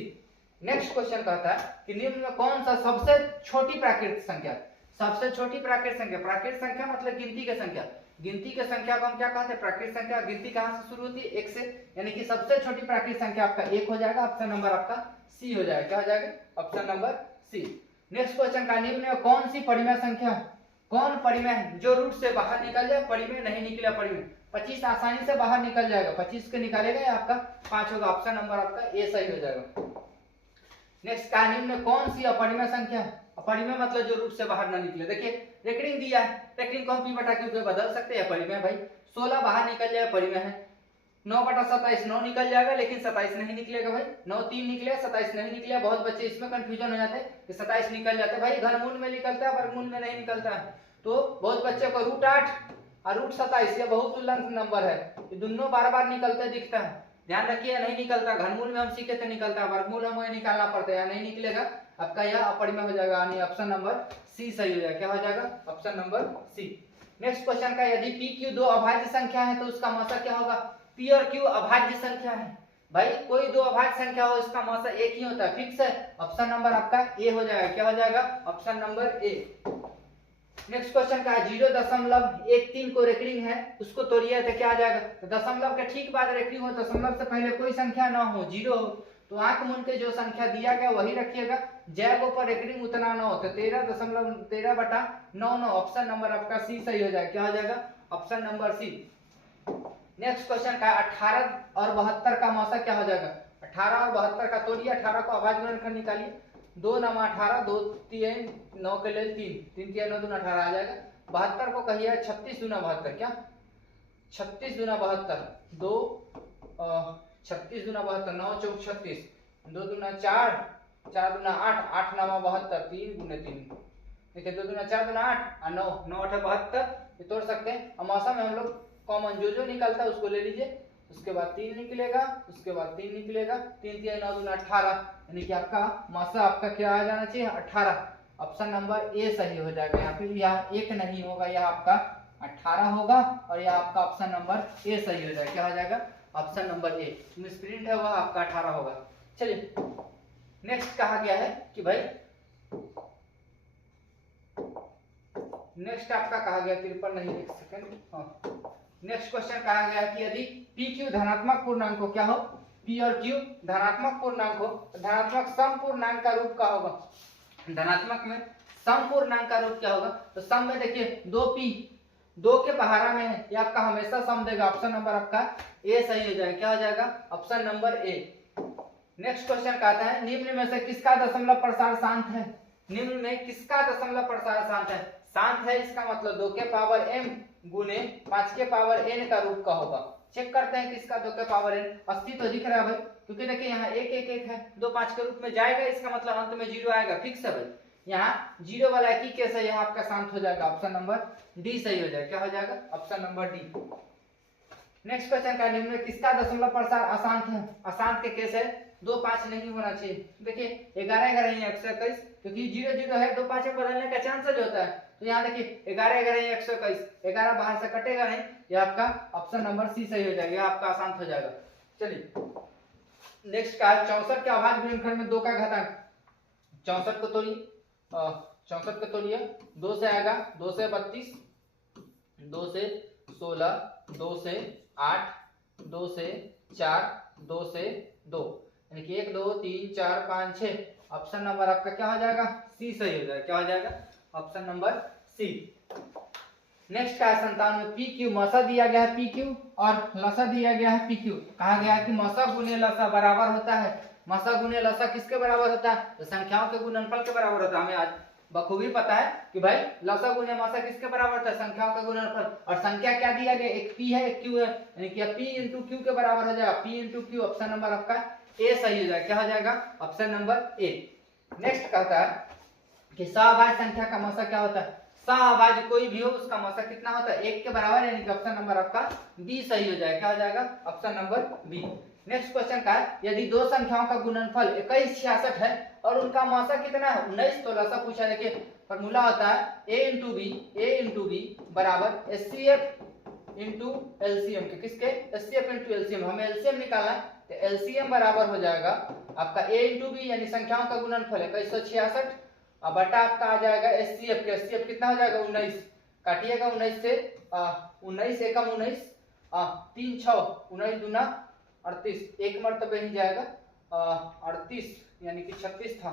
Next question कहता है कि निम्न में कौन सा सबसे छोटी प्राकृतिक संख्या। सबसे छोटी प्राकृतिक संख्या मतलब गिनती की संख्या। गिनती के संख्या को हम क्या कहते हैं, प्राकृतिक संख्या। गिनती कहां से शुरू होती है, 1 से, यानी कि सबसे छोटी प्राकृतिक संख्या आपका 1 हो जाएगा। ऑप्शन नंबर आपका सी हो जाएगा। क्या हो जाएगा, option number C. Next question का निम्न में कौन सी परिमेय संख्या, कौन परिमेय जो रूट से बाहर निकल जाए, परिमेय नहीं निकला परिमेय। 25 आसानी से बाहर निकल जाएगा, 25 के निकालेगा या आपका 5 होगा। ऑप्शन नंबर आपका ए सही हो जाएगा। नेक्स्ट का निम्न में कौन सी अपरिमेय संख्या, अपरिमेय मतलब जो रूट से बाहर ना निकले। देखिए रेकरिंग दिया है, रेकरिंग को हम p बटा q पे बदल सकते हैं, परिमेय भाई। 16 बाहर निकल जाए परिमेय है, 9/27 9 निकल जाएगा, लेकिन 27 नहीं निकलेगा भाई। 9 3 निकले, 27 नहीं निकले। बहुत बच्चे इसमें कंफ्यूजन हो जाते हैं कि 27 निकल जाते हैं भाई, घनमूल में निकलता है वर्गमूल में नहीं निकलता है। तो बहुत बच्चे को √8 और √27 ये बहुत तुल्यंत नंबर है, ये दोनों बार बार निकलते दिखता है। ध्यान रखिए नहीं निकलता, घनमूल में हम सीखे थे निकलता, वर्गमूल हमें निकालना पड़ता है, या नहीं निकलेगा आपका यह अपरिमेय हो जाएगा, यानी ऑप्शन नंबर सी सही हो जाएगा। क्या हो जाएगा? Option number C. Next question का, यदि पी क्यू दो अभाज्य संख्या है तो उसका मौसा क्या होगा? पी और क्यू अभाज्य संख्या है भाई, कोई दो अभाज्य संख्या हो इसका मौसा एक ही होता है, फिक्स है। ऑप्शन नंबर आपका ए हो जाएगा। क्या हो जाएगा? Option number A. Next question का 0.13 को रेकरिंग है, उसको तोड़िए तो क्या आ जाएगा? तो दशमलव के ठीक बाद रेकरिंग हो, दशमलव से पहले कोई संख्या ना हो, 0 हो, तो आंख मूंद के जो संख्या दिया गया वही रखिएगा, जय पर रेकरिंग उतना ना हो, तो 13.13/9। ऑप्शन नंबर आपका सी सही हो जाएगा। क्या हो जाएगा? Option number C. Next question का 18 और 72 का मौसा क्या हो जाएगा? 18 और 72 का तोड़िए, 18 को अभाज्य गुणनखंड निकालिए, 2 9 18, 2 3 9 के लिए 3 3 3 9 2 18 आ जाएगा। 72 को कहिए 36 दूना 72, क्या 36 दूना 72, 2 36 दूना 72, 9 चौक 36, 2 दूना 4, 4 दूना 8, 8 9 72, 3 गुने 3, देखिए 2 दूना 4 दूना 8 और 9 9 8 72, ये तोड़ सकते हैं। और मौसा में हम लोग कॉमन जो निकलता है उसको ले लीजिए, उसके बाद 3 निकलेगा, उसके बाद 3 निकलेगा, 3 3 9 दूना 18, यानी कि आपका मौसा आपका क्या आ जाना चाहिए? 18। ऑप्शन नंबर ए सही हो जाएगा। यहाँ पे यह एक नहीं होगा, यह आपका 18 होगा, और यह आपका ऑप्शन नंबर ए सही हो जाएगा। क्या हो जाएगा? Option number A. मिसप्रिंट है वह आपका 18 होगा। चलिए नेक्स्ट कहा गया है कि भाई, नेक्स्ट आपका कहा गया 53 नहीं, एक सेकंड, हाँ नेक्स्ट क्वेश्चन कहा गया कि यदि पी क्यू धनात्मक पूर्णांक हो, क्या हो? पी और क्यू धनात्मक पूर्णांक हो, धनात्मक सम पूर्णांक का रूप क्या होगा? धनात्मक में सम पूर्णांक का रूप क्या होगा? तो सम में देखिए 2p 2 के पहाड़ा में है, ये आपका हमेशा सम देगा। ऑप्शन नंबर आपका ए सही हो जाएगा। क्या हो जाएगा? Option number A. Next question कहता है निम्न में से किसका दशमलव प्रसार शांत है? निम्न में किसका दशमलव प्रसार शांत है? शांत है इसका मतलब 2 के पावर m गुने 5 के पावर n का रूप का होगा। चेक करते हैं किसका 2 के पावर n, 80 तो दिख रहा है भाई, क्योंकि देखिए यहाँ 1 1 1 है, 2 5 के रूप में जाएगा, इसका मतलब अंत में 0 आएगा, फिक्स है भाई। यहाँ 0 वाला एक ही केस है, यहाँ आपका शांत हो जाएगा। ऑप्शन नंबर डी सही हो जाएगा। क्या हो जाएगा? Option number D. Next question का निम्न में किसका दशमलव प्रसार अशांत है? अशांत के केस है 2 5 नहीं होना चाहिए। देखिए 11 11 121, क्योंकि 0 0 है, 2 5 में बदलने का चांसेस होता है, तो यहाँ देखिए 11 11 121, 11 बाहर से कटेगा नहीं, यह आपका ऑप्शन नंबर सी सही हो जाएगा, यह आपका अशांत हो जाएगा। चलिए नेक्स्ट का 64 के अभाज्य गुणनखंड में 2 का घातांक, 64 को तोड़िए, 64 को तोड़िए, 2 से आएगा 2 से 32, 2 से 16, 2 से 8, 2 से 4, 2 से 2, यानी कि 1 2 3 4 5 6। ऑप्शन नंबर आपका क्या हो जाएगा? सी सही हो जाएगा। क्या हो जाएगा? Option number C. नेक्स्ट का है 97 पी क्यू, मौसा दिया गया है पी क्यू और लसा दिया गया है पी क्यू। कहा गया है कि मौसा गुने लसा बराबर होता है। मौसा गुने लसा किसके बराबर होता है? तो संख्याओं के गुणनफल के बराबर होता है। हमें आज बखूबी पता है कि भाई लसा गुने मौसा किसके बराबर होता है? संख्याओं का गुणनफल। और संख्या क्या दिया गया? एक पी है एक क्यू है, यानी कि पी इंटू क्यू के बराबर हो जाएगा। P into Q, option number आपका ए सही हो जाएगा। क्या हो जाएगा? Option number A. नेक्स्ट कहता है कि सहअभाज्य संख्या का मौसा क्या होता है? सहअभाज्य कोई भी हो उसका मौसा कितना होता है? 1 के बराबर, यानी कि ऑप्शन नंबर आपका बी सही हो जाएगा। क्या हो जाएगा? Option number B. Next question का है यदि दो संख्याओं का गुणनफल 21 66 है और उनका मौसा कितना है? 19, तो लसा पूछा। देखिए फॉर्मूला होता है a इंटू बी बराबर एचसीएफ इंटू एलसीएम के। किसके? HCF into LCM. हमें एलसीएम निकालना है, तो एलसीएम बराबर हो जाएगा आपका a इंटू बी, यानी संख्याओं का गुणनफल 2166 और बटा आपका आ जाएगा एचसीएफ के। एचसीएफ कितना हो जाएगा? 19। काटिएगा 19 से 19 एकम 19, 3 6 19 दूना 38, एक मरतबे ही जाएगा 38, यानी कि 36 था।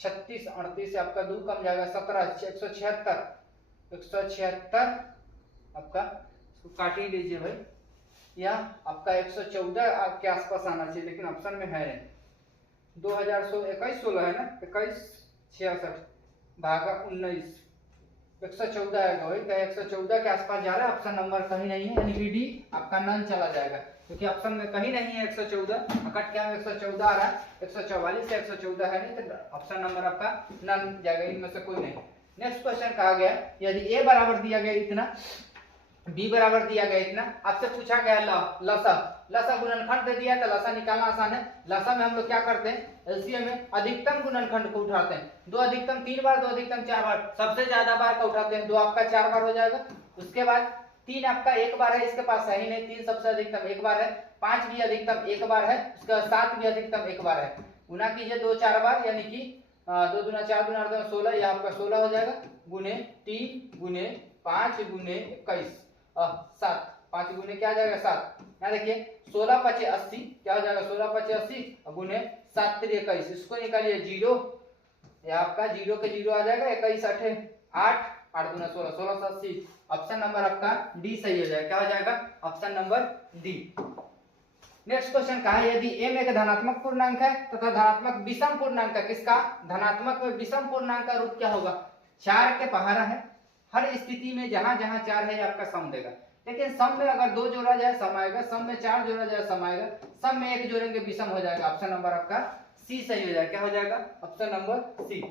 36 38 से आपका 2 कम जाएगा 17, 176 176 आपका, इसको काट ही लीजिए भाई। यह आपका 114 के आसपास आना चाहिए, लेकिन ऑप्शन में है नहीं। 21 16 है ना, 21 66 भागा 19, 114 आएगा वही। 114 के आसपास जा रहा है, ऑप्शन नंबर कहीं नहीं है, यानी कि डी आपका नन चला जाएगा, क्योंकि ऑप्शन में कहीं नहीं है 114। कट क्या 114 आ रहा है, 144 से 114 है नहीं, तो ऑप्शन नंबर आपका नन जाएगा, इनमें से कोई नहीं। नेक्स्ट क्वेश्चन कहा गया यदि ए बराबर दिया गया इतना, बी बराबर दिया गया इतना, आपसे पूछा गया लसा, लसा गुणनखंड दे दिया तो लसा निकालना आसान है। लसा में हम लोग क्या करते हैं, एलसीएम में अधिकतम गुणनखंड को उठाते हैं। दो अधिकतम 3 बार, दो अधिकतम 4 बार, सबसे ज्यादा बार का उठाते हैं, दो आपका 4 बार हो जाएगा। उसके बाद 3 आपका 1 बार है, इसके पास है ही नहीं, 3 सबसे अधिकतम 1 बार है, 5 भी अधिकतम 1 बार है, उसके बाद 7 भी अधिकतम 1 बार है। गुना कीजिए 2 4 बार, यानी कि 2 दूना 4 दूना 8 16, यह आपका 16 हो जाएगा, गुने 3 गुने 5 गुने 21 7, 5 गुने क्या आ जाएगा 7। यहाँ देखिए 16 5 80, क्या हो जाएगा 16 5 80 गुने 7 3 21, इसको निकालिए 0, यह आपका 0 के 0 आ जाएगा, 21 8 8 दूना 16 16 7 80। ऑप्शन नंबर आपका डी सही हो जाएगा, क्या हो जाएगा option number D. Next question कहा है यदि m एक धनात्मक पूर्णांक है तथा धनात्मक विषम पूर्णांक का, किसका धनात्मक में विषम पूर्णांक का रूप क्या होगा, 4 के पहाड़ा है, हर स्थिति में जहां जहां 4 है आपका सम देगा, लेकिन सम में अगर 2 जोड़ा जाए सम आएगा, सम में 4 जोड़ा जाए सम आएगा, सम में 1 जोड़ेंगे विषम हो जाएगा। ऑप्शन नंबर आपका सी सही हो जाएगा, क्या हो जाएगा option number C.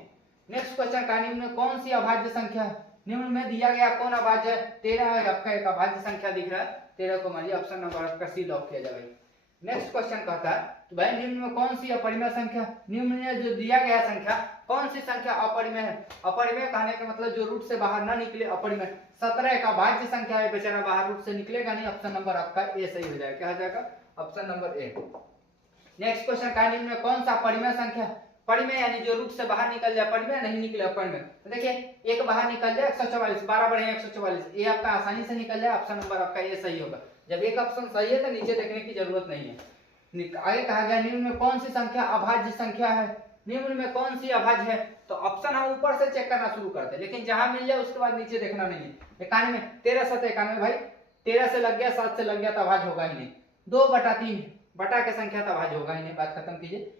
Next question का निम्न में कौन सी अभाज्य संख्या है, निम्न में दिया गया कौन अभाज्य है, 13 है, आपका एक अभाज्य संख्या दिख रहा है, 13 को मानिए ऑप्शन नंबर आपका सी लॉक किया जाएगा। नेक्स्ट क्वेश्चन कहता है तो भाई निम्न में कौन सी अपरिमेय संख्या, निम्न में जो दिया गया संख्या कौन सी संख्या अपरिमेय है। अपरिमेय कहने का मतलब जो रूट से बाहर ना निकले, अपरिमेय। 17 का भाज्य संख्या है, बेचारा बाहर रूट से निकलेगा नहीं, ऑप्शन नंबर आपका ए सही हो जाएगा, क्या हो जाएगा option number A. Next question का निम्न में कौन सा परिमेय संख्या, परिमेय यानी जो रूट से बाहर निकल जाए, परिमेय नहीं निकले अपरिमेय। तो देखिए एक बाहर निकल जाए 144, 12 बढ़े 144, ये आपका आसानी से निकल जाए, ऑप्शन नंबर आपका ये सही होगा। जब एक ऑप्शन सही है तो नीचे देखने की जरूरत नहीं है। आगे कहा गया निम्न में कौन सी संख्या अभाज्य संख्या है, निम्न में कौन सी अभाज्य है, तो ऑप्शन हम ऊपर से चेक करना शुरू करते हैं, लेकिन जहां मिल जाए उसके बाद नीचे देखना नहीं है। 91 13 7 91, भाई 13 से लग गया 7 से लग गया तो अभाज्य होगा ही नहीं। 2/3 बटा के संख्या तो अभाज्य होगा ही नहीं, बात खत्म कीजिए।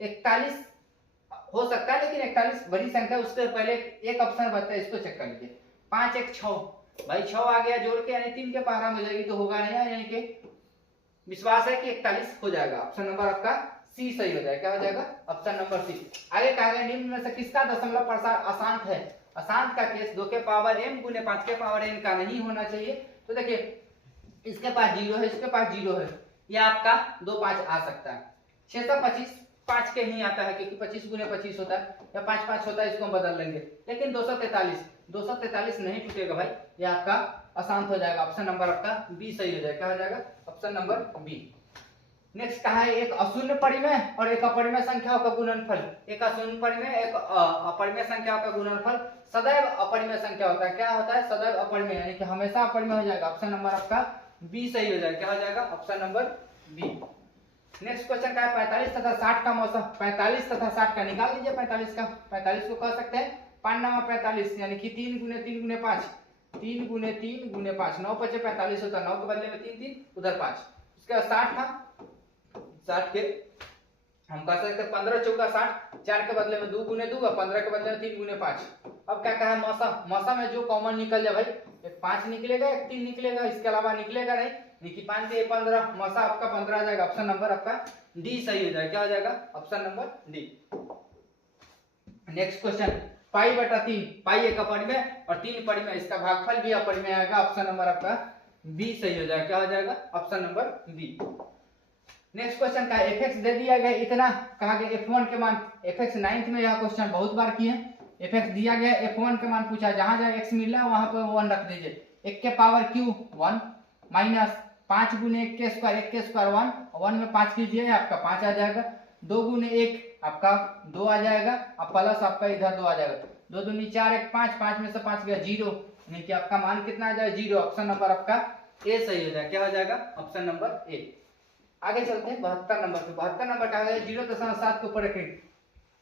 41 हो सकता है, लेकिन 41 बड़ी संख्या, उसके पहले एक ऑप्शन बचता है, इसको चेक कर लीजिए। 5 1 6, भाई 6 आ गया जोड़ के, यानी 3 के पहाड़ा में हो जाएगी तो होगा नहीं, यानी कि विश्वास है कि 41 हो जाएगा, ऑप्शन नंबर आपका सी सही हो जाएगा, क्या हो जाएगा ऑप्शन नंबर सी। आगे कहा गया निम्न में से किसका दशमलव प्रसार अशांत है, अशांत का केस 2 के पावर m गुने 5 के पावर n का नहीं होना चाहिए। तो देखिए इसके पास 0 है, इसके पास 0 है, यह आपका 2 5 आ सकता है। 625 5 के ही आता है, क्योंकि 25 गुने 25 होता है, या 5 5 होता है, इसको हम बदल लेंगे। लेकिन 243 नहीं टूटेगा भाई, ये आपका अशांत हो जाएगा, ऑप्शन नंबर आपका बी सही हो जाएगा, क्या हो जाएगा ऑप्शन नंबर बी। नेक्स्ट कहा है एक अशून्य परिमेय और एक अपरिमेय संख्याओं का गुणनफल, एक अशून्य परिमेय एक अपरिमेय संख्याओं का गुणनफल सदैव अपरिमेय संख्या होता है, क्या होता है सदैव अपरिमेय, यानी कि हमेशा अपरिमेय हो जाएगा, ऑप्शन नंबर आपका बी सही हो जाएगा, क्या हो जाएगा option number B. Next question का है 45 तथा 60 का मौसम, 45 तथा 60 का निकाल लीजिए। 45 का 45 को कह सकते हैं 5 9 45, यानी कि 3 गुने 3 गुने 5, 3 गुने 3 गुने 5, 9 5 45 होता है, 9 के बदले में 3 3 उधर 5। उसके बाद 60 था, 60 के हम कह सकते हैं 15 चौका 60, 4 के बदले में 2 गुने 2 और 15 के बदले में 3 गुने 5। अब क्या कहा है मौसम, मौसम में जो कॉमन निकल जाए भाई, एक 5 निकलेगा एक 3 निकलेगा, इसके अलावा निकलेगा नहीं, देखिए 5 से 15, मौसम आपका 15 आ जाएगा, ऑप्शन नंबर आपका डी सही हो जाएगा, क्या हो जाएगा option number D. Next question pi बटा 3, पाई एक अपरिमेय और 3 परिमेय, इसका भागफल भी अपरिमेय आएगा, ऑप्शन नंबर आपका बी सही हो जाएगा, क्या हो जाएगा option number B. Next question का fx दे दिया गया इतना, कहा गया f1 के मान, fx 9th में यह क्वेश्चन बहुत बार किए, fx दिया गया f1 के मान पूछा, जहां जहां x मिल रहा है वहां पर 1 रख दीजिए। 1 के पावर q 1 माइनस 5 गुने 1 के स्क्वायर 1, 1 में 5 कीजिए आपका 5 आ जाएगा, 2 गुने 1 आपका 2 आ जाएगा, अब प्लस आपका इधर 2 आ जाएगा, 2 दूनी 4 1 5, 5 में से 5 गया 0, यानी कि आपका मान कितना आ जाएगा 0, ऑप्शन नंबर आपका ए सही हो जाएगा, क्या हो जाएगा ऑप्शन नंबर ए। आगे चलते हैं 72 नंबर पे। 72 नंबर का है 0.7 के ऊपर रख रही,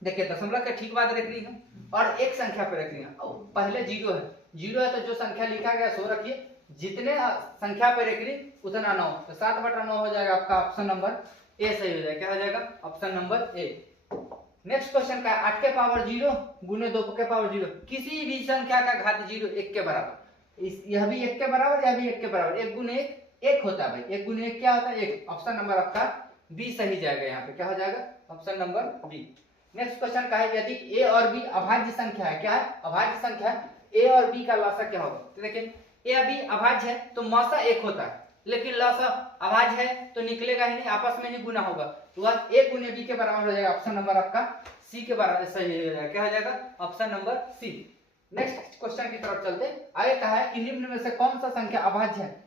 देखिए दशमलव के ठीक बाद रख रही है और एक संख्या पे रख रही है, पहले 0 है, 0 है तो जो संख्या लिखा गया सो रखिए, जितने संख्या पे रख रही उतना 9, तो 7/9 हो जाएगा आपका, ऑप्शन नंबर ए सही हो जाएगा, क्या हो जाएगा option number A. Next question का 8 के पावर 0 गुने 2 के पावर 0, किसी भी संख्या का घात 0 1 के बराबर, यह भी 1 के बराबर, यह भी 1 के बराबर, 1 गुने 1 होता है भाई, 1 गुने 1 क्या होता है 1, ऑप्शन नंबर आपका बी सही जाएगा, यहाँ पे क्या हो जाएगा option number B. Next question का है, यदि ए और बी अभाज्य संख्या है, क्या है, अभाज्य संख्या है, ए और बी का लसा क्या होगा। तो देखिए ए अभी अभाज्य है तो मौसा एक होता है, लेकिन लसा अभाज्य है तो निकलेगा ही नहीं, आपस में ही गुना होगा, तो वह ए गुने बी के बराबर हो जाएगा। ऑप्शन नंबर आपका सी के बराबर सही हो जाएगा, क्या हो जाएगा, option number C. Next question की तरफ चलते हैं। आगे कहा है कि निम्न में से कौन सा संख्या अभाज्य है।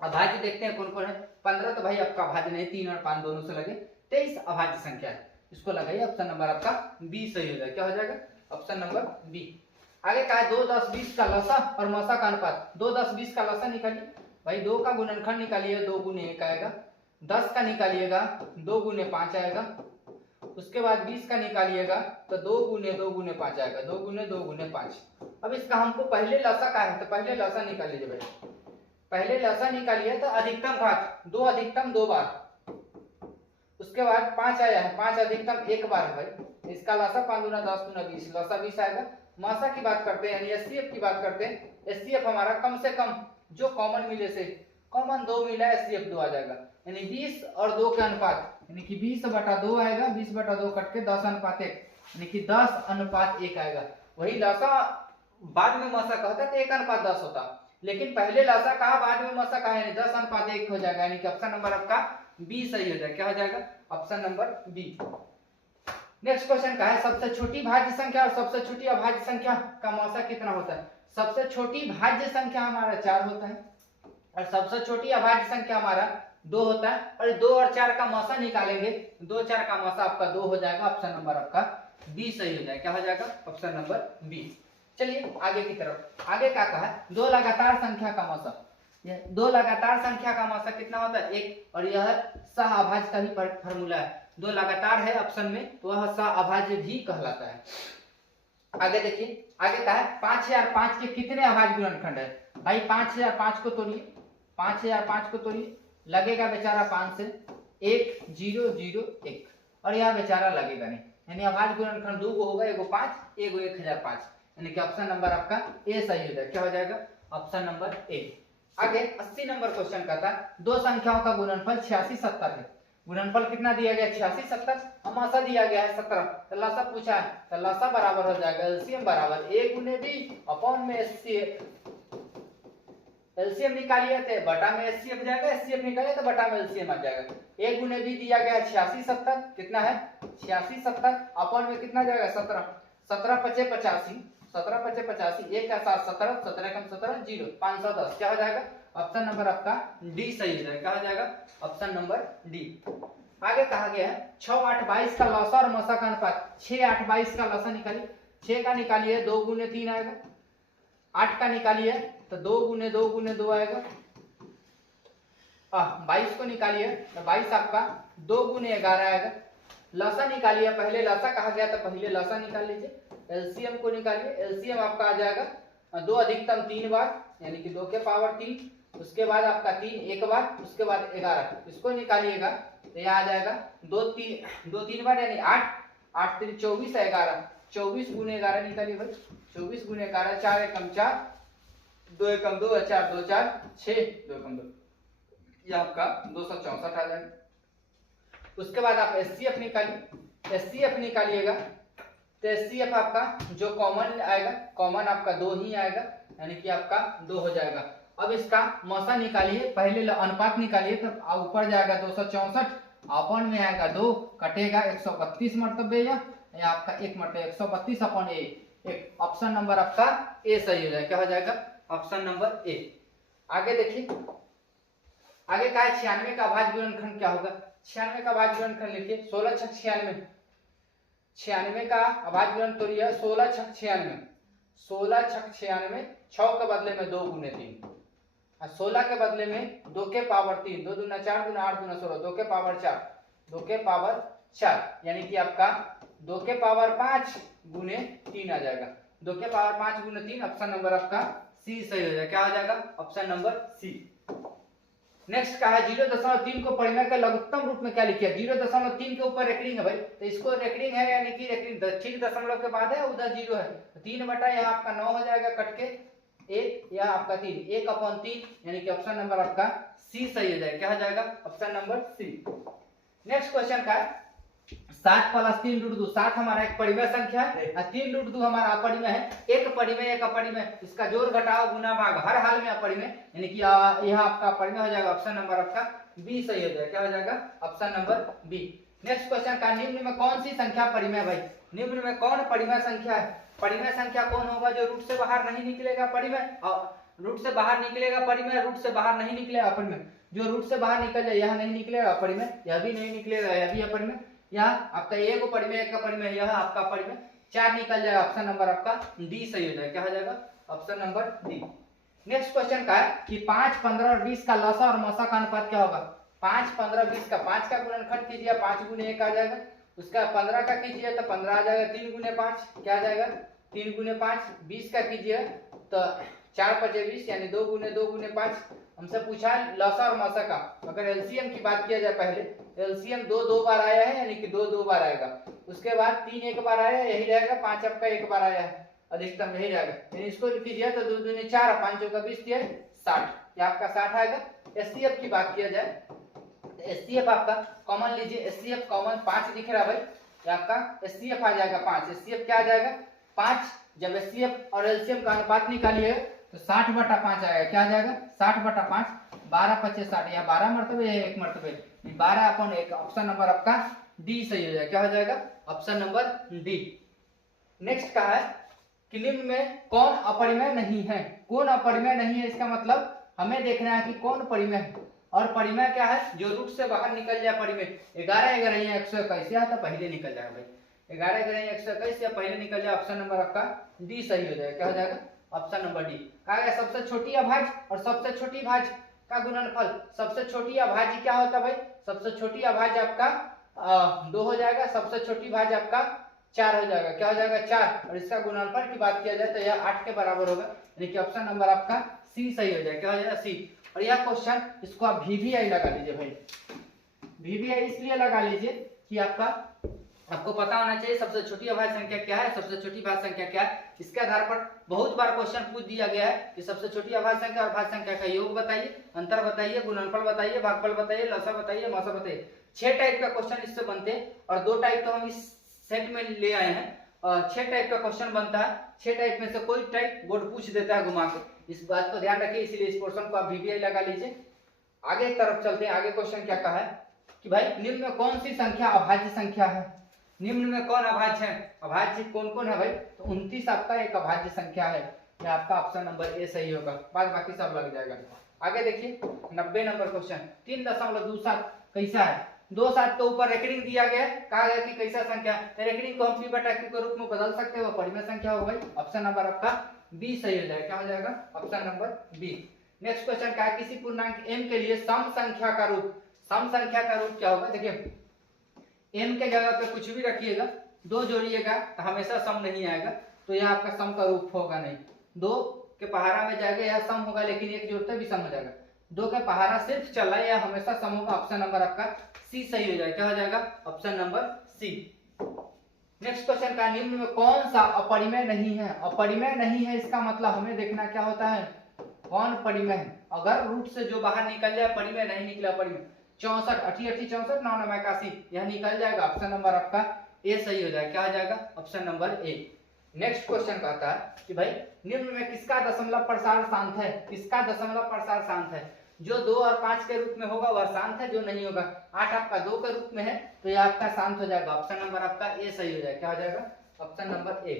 अभाज्य देखते हैं कौन कौन है। 15 तो भाई आपका अभाज्य नहीं, 3 और 5 दोनों से लगे, 23 अभाज्य संख्या है, इसको लगाइए, ऑप्शन नंबर आपका बी सही हो जाएगा, क्या हो जाएगा, ऑप्शन नंबर बी। आगे कहा है 2, 10, 20 का लसा और मौसा का अनुपात। 2, 10, 20 का लसा निकालिए भाई, 2 का गुणनखंड निकालिए, 2 गुने 1 आएगा, 10 का निकालिएगा 2 गुने 5 आएगा, उसके बाद 20 का निकालिएगा तो 2 गुने 5 आएगा, 2 गुने 5। अब इसका हमको पहले लसा का है तो पहले लसा निकाल लीजिए भाई, पहले लसा निकालिए तो अधिकतम घात 2 अधिकतम 2 बार, उसके बाद 5 आया है, 5 अधिकतम 1 बार है भाई, इसका लसा 5 गुना 10 गुना 20, लसा 20 आएगा। मौसा की बात करते हैं यानी एचसीएफ की बात करते हैं, एचसीएफ हमारा कम से कम जो कॉमन मिले से कॉमन 2 मिला है, एचसीएफ 2 आ जाएगा, यानी 20 और 2 के अनुपात, यानी कि 20/2 आएगा, 20/2 कट के 10:1, यानी कि 10:1 आएगा। वही लसा बाद में मौसा का होता तो 1:10 होता, लेकिन पहले लसा कहा बाद में मौसा कहा, यानी 10:1 हो जाएगा, यानी कि ऑप्शन नंबर आपका बी सही हो जाएगा, क्या हो जाएगा, option number B. Next question का है, सबसे छोटी भाज्य संख्या और सबसे छोटी अभाज्य संख्या का मौसा कितना होता है। सबसे छोटी भाज्य संख्या हमारा 4 होता है और सबसे छोटी अभाज्य संख्या हमारा 2 होता है, और 2 और 4 का मौसा निकालेंगे, 2, 4 का मौसा आपका 2 हो जाएगा, ऑप्शन नंबर आपका बी सही हो जाएगा, क्या हो जाएगा, ऑप्शन नंबर बी। चलिए आगे की तरफ। आगे क्या कहा है, 2 लगातार संख्या का मौसा। 2 लगातार संख्या का मौसा कितना होता है, 1, और यह सह अभाज्य का ही फॉर्मूला है, 2 लगातार है ऑप्शन में तो वह सह अभाज्य भी कहलाता है। आगे देखिए, आगे कहा है 5005 के कितने अभाज्य गुणनखंड है। भाई 5005 को तोड़िए, 5005 को तोड़िए, लगेगा बेचारा 5 से 1 0 0 1, और यह बेचारा लगेगा नहीं, यानी अभाज्य गुणनखंड 2 होगा, एगो 5 एगो 1005, यानी कि ऑप्शन नंबर आपका ए सही हो जाएगा, क्या हो जाएगा, ऑप्शन नंबर ए। आगे 80 नंबर क्वेश्चन का था, 2 संख्याओं का गुणनफल 86 70 है। गुणनफल कितना दिया गया, 86 70, हमासा दिया गया है 17, तो लसा पूछा है, तो लसा बराबर हो जाएगा एलसीएम बराबर a गुने b अपॉन में एचसीएफ। एलसीएम निकालिए तो बटा में एचसीएफ जाएगा, एचसीएफ निकालिए तो बटा में एलसीएम आ जाएगा। a गुने b दिया गया है 86 70, कितना है 86 70, अपॉन में कितना जाएगा 17, 17 5 85, 17 5 85, 1 का 7 17, 17 कम 17 0, 510, क्या हो जाएगा, ऑप्शन नंबर आपका डी सही हो जाएगा, क्या हो जाएगा, ऑप्शन नंबर डी। आगे कहा गया है 6 8 22 का लसा और मौसा का अनुपात। 6 8 22 का लसा निकालिए, 6 का निकालिए 2 गुने 3 आएगा, 8 का निकालिए तो 2 गुने 2 आएगा, 22 को निकालिए तो 22 आपका 2 गुने 11 आएगा। लसा निकालिए, पहले लसा कहा गया तो पहले लसा निकाल लीजिए, एलसीएम को निकालिए, एलसीएम आपका आ जाएगा 2 अधिकतम 3 बार, यानी कि 2 के पावर 3, उसके बाद आपका 3 एक बार, उसके बाद 11, इसको निकालिएगा तो यहाँ आ जाएगा 2 3 बार, यानी 8 8 3 24 है 11, 24 गुने 11 निकालिए भाई, 24 गुने 11, 4 एकम 4, 2 एकम 2, 4 2 4 6, 2 एकम 2, ये आपका 264 आ जाएगा। उसके बाद आप एचसीएफ निकालिए, एचसीएफ निकालिएगा तो एचसीएफ आपका जो कॉमन आएगा, कॉमन आपका 2 ही आएगा, यानी कि आपका 2 हो जाएगा। अब इसका मौसा निकालिए, पहले अनुपात निकालिए तो ऊपर जाएगा 264, अपॉन में आएगा 2, कटेगा 132 मरतबे, या आपका 1 मरतबे 132 अपॉन ए, एक ऑप्शन नंबर आपका ए सही हो जाएगा, क्या हो जाएगा, ऑप्शन नंबर ए। आगे देखिए, आगे का 96 का अभाज्य गुणनखंड क्या होगा। 96 का अभाज्य गुणनखंड लिखिए, 16 6 96, 96 का अभाज्य गुणन तोड़िए, 16 6 96, 16 6 96, 6 के बदले में 2 गुने 3, 16 के बदले में 2 के पावर 3, 2 दूना 4 दूना 8 दूना 16, 2 के पावर 4, 2 के पावर 4, यानी कि आपका 2 के पावर 5 गुने 3 आ जाएगा, 2 के पावर 5 गुने 3, ऑप्शन नंबर आपका सी सही हो जाएगा, क्या हो जाएगा, ऑप्शन नंबर सी। नेक्स्ट का है 0.3 को परिमेय के लघुत्तम रूप में क्या लिखिए। 0.3 के ऊपर रेकरिंग है भाई, तो इसको रेकरिंग है, यानी कि रेकरिंग ठीक दशमलव के बाद है, उधर 0 है, 3 बटा यहाँ आपका 9 हो जाएगा, कट के 1, यह आपका 3, 1/3, यानी कि ऑप्शन नंबर आपका सी सही हो जाएगा, क्या हो जाएगा, option number C. Next question का है 7 प्लस 3 रूट 2, 7 हमारा एक परिमेय संख्या है और 3 रूट 2 हमारा अपरिमेय है। एक परिमेय एक अपरिमेय, इसका जोड़ घटाव गुना भाग हर हाल में अपरिमेय, यानी कि यह आपका अपरिमेय हो जाएगा। ऑप्शन नंबर आपका बी सही हो जाएगा। क्या हो जाएगा? Option number B. Next question का निम्न में कौन सी संख्या परिमेय? भाई निम्न में कौन परिमेय संख्या है? परिमेय संख्या कौन होगा? जो रूट से बाहर नहीं निकलेगा परिमेय, और रूट से बाहर निकलेगा परिमेय, रूट से बाहर नहीं निकलेगा अपरिमेय। जो रूट से बाहर निकल जाए यह नहीं निकलेगा अपरिमेय, यह भी नहीं निकलेगा, यह भी अपरिमेय। यह आपका एक परिमेय एक परिमेय, यह आपका परिमेय, 4 निकल जाएगा। ऑप्शन नंबर आपका डी सही हो जाएगा। क्या हो जाएगा? Option number D. Next question का है कि 5, 15 और 20 का लसा और मसा का अनुपात क्या होगा? 5, 15, 20 का 5 का गुणनखंड कीजिए, 5 गुने 1 आ जाएगा। उसका 15 का कीजिए तो 15 आ जाएगा। 3 गुने 5 क्या आ जाएगा? 3 गुने 5। 20 का कीजिए तो 4 5 20, यानी 2 गुने 5। हमसे पूछा है लसा और मसा का। अगर एलसीएम की बात किया जाए, पहले एलसीएम 2 बार आया है, यानी कि 2 बार आएगा। उसके बाद 3 एक बार आया, यही रहेगा। 5 आपका एक बार आया है, अधिकतम यही रहेगा। यानी इसको कीजिए तो 2 दूनी 4, 5 चौका 20 दिया 60, ये आपका 60 आएगा। एचसीएफ की बात किया जाए, एचसीएफ आपका कॉमन लीजिए, एचसीएफ कॉमन 5 दिख रहा है भाई, ये आपका एचसीएफ आ जाएगा 5। एचसीएफ क्या आ जाएगा? 5। जब एचसीएफ और एलसीएम का अनुपात निकालिए तो 60/5 आएगा। क्या आ जाएगा? 60/5, 12 5 60, या 12 मरतबे या 1 मरतबे, 12/1। ऑप्शन नंबर आपका डी सही हो जाएगा। क्या हो जाएगा? Option number D. नेक्स्ट का है कि निम्न में कौन अपरिमेय नहीं है? कौन अपरिमेय नहीं है, इसका मतलब हमें देखना है कि कौन परिमेय है। और परिमेय क्या है? जो रूट से बाहर निकल जाए परिमेय। 11 11 121 या तो पहले निकल जाएगा भाई। 11 11 121 या पहले निकल जाए। ऑप्शन नंबर आपका डी सही हो जाएगा। क्या हो जाएगा? Option number D. कहा गया सबसे छोटी अभाज्य और सबसे छोटी भाज्य का गुणनफल। सबसे छोटी अभाज्य क्या होता है भाई? सबसे छोटी अभाज्य आपका 2 हो जाएगा, सबसे छोटी भाज्य आपका 4 हो जाएगा। क्या हो जाएगा? 4। और इसका गुणनफल की बात किया जाए तो यह 8 के बराबर होगा, यानी कि ऑप्शन नंबर आपका सी सही हो जाएगा। क्या हो जाएगा? सी। और यह क्वेश्चन, इसको आप वीवीआई लगा लीजिए भाई। वीवीआई इसलिए लगा लीजिए कि आपको पता होना चाहिए सबसे छोटी अभाज्य संख्या क्या है, सबसे छोटी भाज्य संख्या क्या है। इसके आधार पर बहुत बार क्वेश्चन पूछ दिया गया है कि सबसे छोटी अभाज्य संख्या और भाज्य संख्या का योग बताइए, अंतर बताइए, गुणनफल बताइए, भागफल बताइए, लसा बताइए, मसा बताइए। 6 टाइप का क्वेश्चन इससे बनते हैं, और 2 टाइप तो हम इस सेट में ले आए हैं। 6 टाइप का क्वेश्चन बनता है। 6 टाइप में से कोई टाइप बोर्ड पूछ देता है घुमा के, इस बात को ध्यान रखिए। इसीलिए इस पोर्शन को आप वीवीआई लगा लीजिए। आगे तरफ चलते हैं। आगे क्वेश्चन क्या कहा है कि भाई निम्न में कौन सी संख्या अभाज्य संख्या है? निम्न में कौन अभाज्य है? अभाज्य कौन कौन है भाई? तो 29 आपका एक अभाज्य संख्या है। ये आपका ऑप्शन नंबर ए सही होगा, बाद बाकी सब लग जाएगा। आगे देखिए 90 नंबर क्वेश्चन। 3.27 कैसा है? 2 7 के ऊपर रेकरिंग दिया गया है। कहा गया कि कैसा संख्या? रेकरिंग को हम p/q के रूप में बदल सकते हो, परिमेय संख्या हो भाई। ऑप्शन नंबर आपका बी सही हो जाएगा। क्या हो जाएगा? Option number B. Next question का है किसी पूर्णांक m के लिए सम संख्या का रूप। सम संख्या का रूप क्या होगा? देखिए m के जगह पे कुछ भी रखिएगा, 2 जोड़िएगा तो हमेशा सम नहीं आएगा, तो यह आपका सम का रूप होगा नहीं। 2 के पहाड़ा में जाएगा यह सम होगा, लेकिन 1 जोड़ते भी सम हो जाएगा। 2 के पहाड़ा सिर्फ चल रहा है, यह हमेशा सम होगा। ऑप्शन नंबर आपका सी सही हो जाएगा। क्या हो जाएगा? Option number C. Next question का निम्न में कौन सा अपरिमेय नहीं है? अपरिमेय नहीं है, इसका मतलब हमें देखना क्या होता है, कौन परिमेय है। अगर रूट से जो बाहर निकल जाए परिमेय, नहीं निकला परिमेय। 64 80 80 64 9 9 81, यह निकल जाएगा। ऑप्शन नंबर आपका ए सही हो जाएगा। क्या हो जाएगा? Option number A. Next question कहता है कि भाई निम्न में किसका दशमलव प्रसार शांत है? किसका दशमलव प्रसार शांत है? जो 2 और 5 के रूप में होगा वह शांत है, जो नहीं होगा। 8 आपका 2 के रूप में है तो यह आपका शांत हो जाएगा। ऑप्शन नंबर आपका ए सही हो जाएगा। क्या हो जाएगा? Option number A.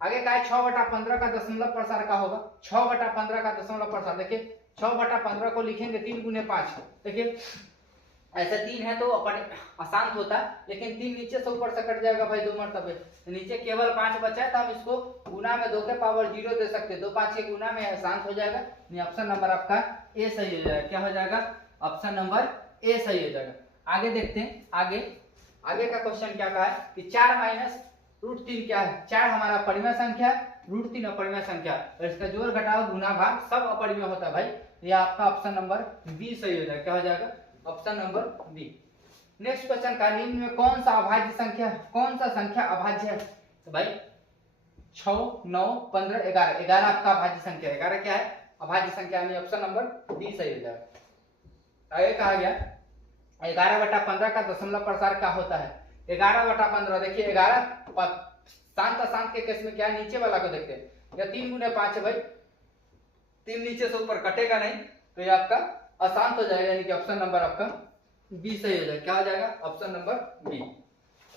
आगे का है 6/15 का दशमलव प्रसार का होगा। 6/15 का दशमलव प्रसार, देखिए 6/15 को लिखेंगे 3 गुने 5। देखिए ऐसे 3 है तो अशांत होता है, लेकिन 3 नीचे से ऊपर से कट जाएगा भाई 2 मरतबे, तो नीचे केवल 5 बचा है, तो हम इसको गुना में 2 के पावर 0 दे सकते हैं। 2 5 के गुना में शांत हो जाएगा। ऑप्शन नंबर आपका ए सही हो जाएगा। क्या हो जाएगा? ऑप्शन नंबर ए सही हो जाएगा। आगे देखते हैं। आगे का क्वेश्चन क्या कहा है कि 4 माइनस √3 क्या है? 4 हमारा परिमेय संख्या है, √3 अपरिमेय संख्या, और इसका जोड़ घटाव गुना भाग सब अपरिमेय होता है भाई। ये आपका ऑप्शन नंबर बी सही हो जाएगा। क्या हो जाएगा? Option number B. Next question का निम्न में कौन सा अभाज्य संख्या है? कौन सा संख्या अभाज्य है? तो भाई 6 9 15 11, 11 आपका अभाज्य संख्या है। 11 क्या है? अभाज्य संख्या, यानी ऑप्शन नंबर डी सही हो जाएगा। आगे कहा गया 11/15 का दशमलव प्रसार क्या होता है? 11/15। देखिए 11 शांत अशांत के केस में क्या नीचे वाला को देखते हैं, या 3 गुने 5 है भाई, 3 नीचे से ऊपर कटेगा नहीं, तो ये आपका अशांत हो जाएगा, यानी कि ऑप्शन नंबर आपका बी सही हो जाएगा। क्या हो जाएगा? Option number B.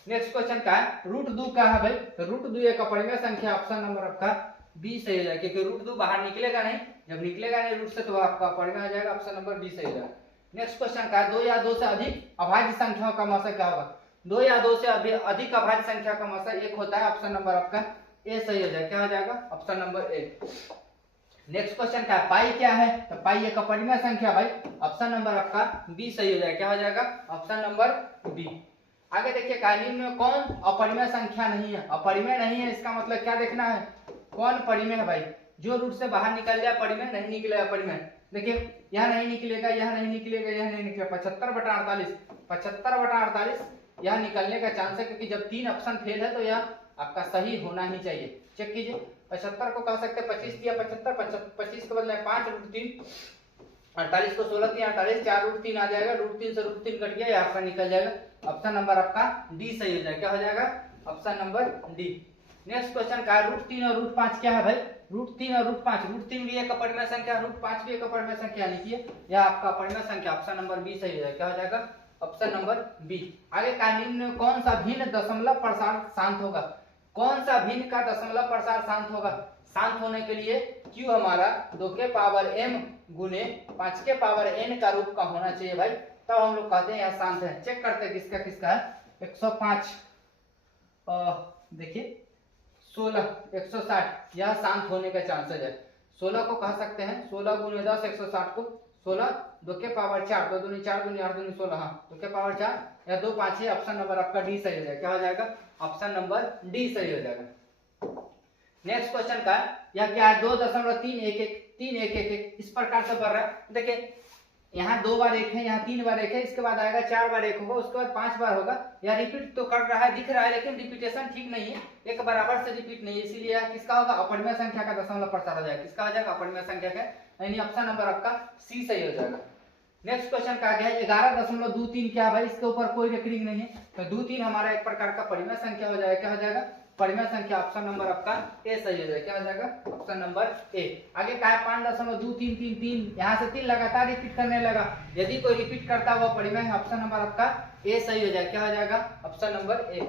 Next question क्या है? √2 क्या है भाई? तो √2 एक अपरिमेय संख्या, ऑप्शन नंबर आपका बी सही हो जाएगा, क्योंकि √2 बाहर निकलेगा नहीं, जब निकलेगा नहीं रूट से तो आपका अपरिमेय हो जाएगा, ऑप्शन नंबर बी सही हो जाएगा। नेक्स्ट क्वेश्चन क्या है? 2 या 2 से अधिक अभाज्य संख्याओं का मौसा क्या होगा? 2 या 2 से अधिक अभाज्य संख्या का मौसा 1 होता है, ऑप्शन नंबर आपका ए सही हो जाएगा। क्या हो जाएगा? Option number A. Next question क्या है? पाई क्या है? तो पाई एक अपरिमेय संख्या भाई, ऑप्शन नंबर आपका बी सही हो जाएगा। क्या हो जाएगा? Option number B. आगे देखिए, निम्न में कौन अपरिमेय संख्या नहीं है? अपरिमेय नहीं है इसका मतलब क्या देखना है? कौन परिमेय है भाई? जो रूट से बाहर निकल जाए परिमेय, नहीं निकलेगा परिमेय। देखिए यह नहीं निकलेगा, यह नहीं निकलेगा, यह नहीं निकलेगा। 75/48, 75/48 यह निकलने का चांस है, क्योंकि जब 3 ऑप्शन फेल है तो यह आपका सही होना ही चाहिए। चेक कीजिए, 75 को कह सकते हैं 25 दिया 75, 25 के बदले 5 √3, 48 को 16 दिया 48, 4 √3 आ जाएगा, √3 से √3 कट गया, यहाँ पर निकल जाएगा। ऑप्शन नंबर आपका डी सही हो जाएगा। क्या हो जाएगा? Option number D. Next question का √3 और √5 क्या है भाई? √3 और √5, √3 भी एक अपरिमेय संख्या, √5 भी एक अपरिमेय संख्या, लिखिए यह आपका अपरिमेय संख्या, ऑप्शन नंबर बी सही हो जाएगा। क्या हो जाएगा? Option number B. आगे का निम्न में कौन सा भिन्न दशमलव प्रसार शांत होगा? कौन सा भिन्न का दशमलव प्रसार शांत होगा? शांत होने के लिए q हमारा 2 के पावर m गुने 5 के पावर n का रूप का होना चाहिए भाई, तब हम लोग कहते हैं यह शांत है। चेक करते हैं किसका किसका है। 105 देखिए 16, 160 यह शांत होने का चांसेस है। 16 को कह सकते हैं 16 गुने 10, 160 को 16 2 के पावर 4, 2 दूनी 4 दूनी 8 दूनी 16, हाँ 2 के पावर 4 या 2 5 है। ऑप्शन नंबर आपका डी सही हो जाएगा। क्या हो जाएगा? ऑप्शन नंबर डी सही हो जाएगा। नेक्स्ट क्वेश्चन का यह क्या है? 2.311 311 इस प्रकार से बढ़ रहा है। देखिए यहाँ 2 बार 1 है, यहाँ 3 बार 1 है, इसके बाद आएगा 4 बार 1 होगा, उसके बाद 5 बार होगा। यह रिपीट तो कर रहा है, दिख रहा है, लेकिन रिपीटेशन ठीक नहीं है, एक बराबर से रिपीट नहीं है, इसीलिए किसका होगा? अपरिमेय संख्या का दशमलव प्रसार हो जाएगा। किसका हो जाएगा? अपरिमेय संख्या का, यानी ऑप्शन नंबर आपका सी सही हो जाएगा। नेक्स्ट क्वेश्चन का आगे है 11.23 क्या है भाई? इसके ऊपर कोई रेकरिंग नहीं है, तो 23 हमारा एक प्रकार का परिमेय संख्या हो जाएगा। क्या हो जाएगा? परिमेय संख्या, ऑप्शन नंबर आपका ए सही हो जाएगा। क्या हो जाएगा? Option number A. आगे क्या है? 5.2333 यहाँ से 3 लगातार रिपीट करने लगा, यदि कोई रिपीट करता है वो परिमेय है, ऑप्शन नंबर आपका ए सही हो जाएगा। क्या हो जाएगा? Option number A.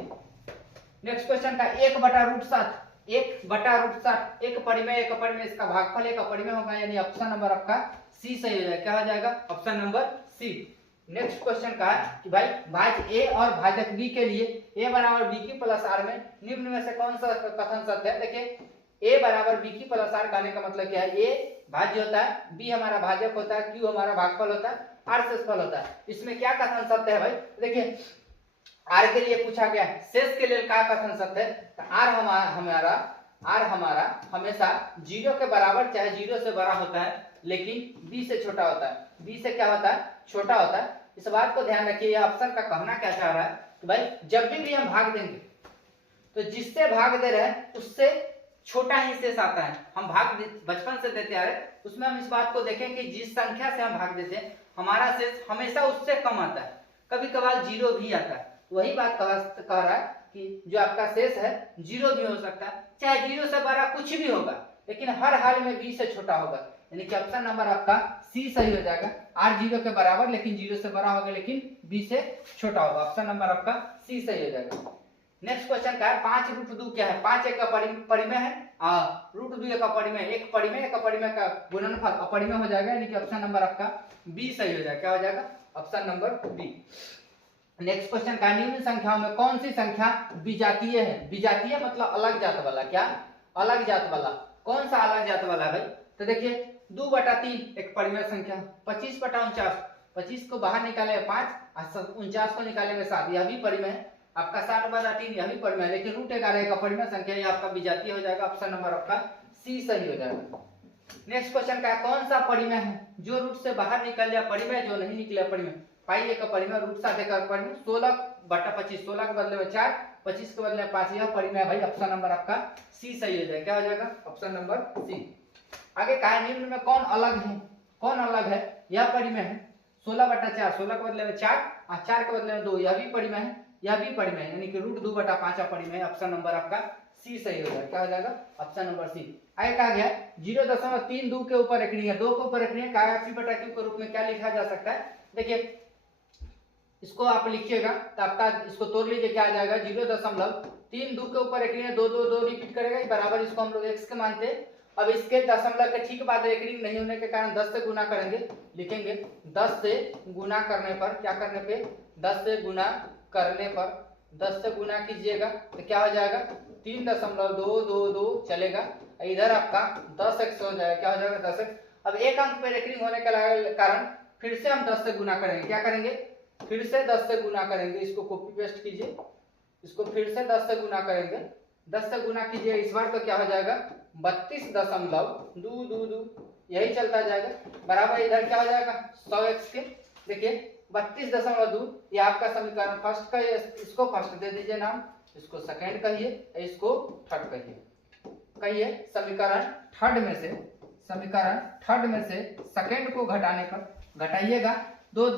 Next question का 1/√7 1/√7 एक परिमेय, एक अपरिमेय, इसका भागफल एक अपरिमेय होगा, यानी ऑप्शन नंबर आपका सी सही हो जाएगा। क्या हो जाएगा? Option number C. Next question का है कि भाई भाज्य ए और भाजक बी के लिए a बराबर b की प्लस r में निम्न में से कौन सा कथन सत्य है? देखिए a बराबर b की प्लस r कहने का मतलब क्या है? a भाज्य होता है, b हमारा भाजक होता है, q हमारा भागफल होता है, r शेषफल होता है। इसमें क्या कथन सत्य है भाई? देखिए r के लिए पूछा गया है, शेष के लिए क्या कथन सत्य है? तो r हमारा हमेशा 0 के बराबर चाहे 0 से बड़ा होता है, लेकिन b से छोटा होता है। b से क्या होता है? छोटा होता है। इस बात को ध्यान रखिए। यह ऑप्शन का कहना क्या चाह रहा है कि भाई जब भी हम भाग देंगे तो जिससे भाग दे रहे हैं उससे छोटा ही शेष आता है। हम भाग बचपन से देते आ रहे, उसमें हम इस बात को देखें कि जिस संख्या से हम भाग देते हैं हमारा शेष हमेशा उससे कम आता है, कभी कभार 0 भी आता है। वही बात कह रहा है कि जो आपका शेष है 0 भी हो सकता है, चाहे 0 से बड़ा कुछ भी होगा, लेकिन हर हाल में b से छोटा होगा, यानी कि ऑप्शन नंबर आपका सी सही हो जाएगा। r 0 के बराबर लेकिन 0 से बड़ा होगा, लेकिन b से छोटा होगा, ऑप्शन नंबर आपका सी सही हो जाएगा। नेक्स्ट क्वेश्चन का है 5√2 क्या है? 5 एक का परिमेय है, √2 एक अपरिमेय, एक अपरिमेय का गुणनफल अपरिमेय हो जाएगा, यानी कि ऑप्शन नंबर आपका बी सही हो जाएगा। क्या हो जाएगा? Option number B. Next question का निम्न संख्याओं में कौन सी संख्या विजातीय है? विजातीय मतलब अलग जात वाला। क्या? अलग जात वाला। कौन सा अलग जात वाला भाई? तो देखिए 2/3 एक परिमेय संख्या, 25/49, 25 को बाहर निकाले 5, 49 को निकाले 7, यह भी परिमेय है। आपका 60/3 यह भी परिमेय है, लेकिन √11 एक अपरिमेय संख्या, यह आपका विजातीय हो जाएगा। ऑप्शन नंबर आपका सी सही हो जाएगा। नेक्स्ट क्वेश्चन का कौन सा परिमेय है जो रूट से बाहर निकल जाए परिमेय, जो नहीं निकले परिमेय? पाई एक परिमेय, √7 एक परिमेय, 16/25, 16 के बदले में 4, 25 के बदले में 5, यह परिमेय भाई। ऑप्शन नंबर आपका सी सही हो जाएगा। क्या हो जाएगा? Option number C. आगे का निम्न में कौन अलग है? कौन अलग है? यह परिमेय है 16/4, 16 के बदले में 4 और 4 के बदले में 2, यह भी परिमेय है। यह भी परिमेय यानी कि √2/5 परिमेय। ऑप्शन नंबर आपका सी सही हो जाएगा। क्या हो जाएगा? Option number C. आगे कहा गया 0.32 के ऊपर रेखनीय है, 2 के ऊपर रेखनीय P/Q के रूप में क्या लिखा जा सकता है? देखिए इसको आप लिखिएगा तो आपका इसको तोड़ लीजिए, क्या आ जाएगा? 0.32 के ऊपर रेखनीय 2 2 2 रिपीट करेगा बराबर, इसको हम लोग x के मानते हैं। अब इसके दशमलव के ठीक बाद रेखनीय नहीं होने के कारण 10 से गुना करेंगे, लिखेंगे 10 से गुना करने पर, क्या करने पे? 10 से गुना करने पर 10 से गुना कीजिएगा तो क्या हो जाएगा? 3.222 चलेगा, इधर आपका 10x हो जाएगा। क्या हो जाएगा? 10x। अब एक अंक पे रेखनीय होने के कारण फिर से हम 10 से गुना करेंगे। क्या करेंगे? फिर से 10 से गुना करेंगे। इसको कॉपी पेस्ट कीजिए, इसको फिर से 10 से गुना करेंगे। 10 से गुना कीजिए इस बार तो क्या हो जाएगा? 32.222 यही चलता जाएगा बराबर, इधर क्या हो जाएगा? 100x के। देखिए 32.2 ये आपका समीकरण फर्स्ट का, इसको फर्स्ट दे दीजिए नाम, इसको सेकंड कहिए, इसको थर्ड कहिए। समीकरण थर्ड में से सेकंड को घटाने पर घटाइएगा, 2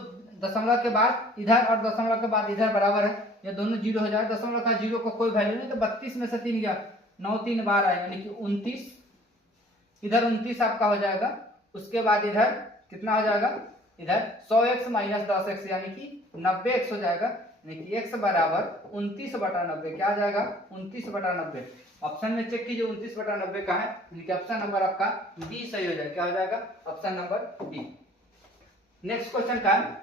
दशमलव के बाद इधर और दशमलव के बाद इधर बराबर है, ये दोनों जीरो हो जाएगा। दशमलव का जीरो का कोई वैल्यू नहीं, तो 32 में से 3 गया, 9 3 12 है यानी कि 29, इधर 29 आपका हो जाएगा। उसके बाद इधर कितना हो जाएगा? इधर 100x माइनस 10x यानी कि 90x हो जाएगा, यानी कि x बराबर 29/90। क्या आ जाएगा? 29/90। ऑप्शन में चेक कीजिए 29/90 का है, यानी कि ऑप्शन नंबर आपका डी सही हो जाएगा। क्या हो जाएगा? Option number D. Next question का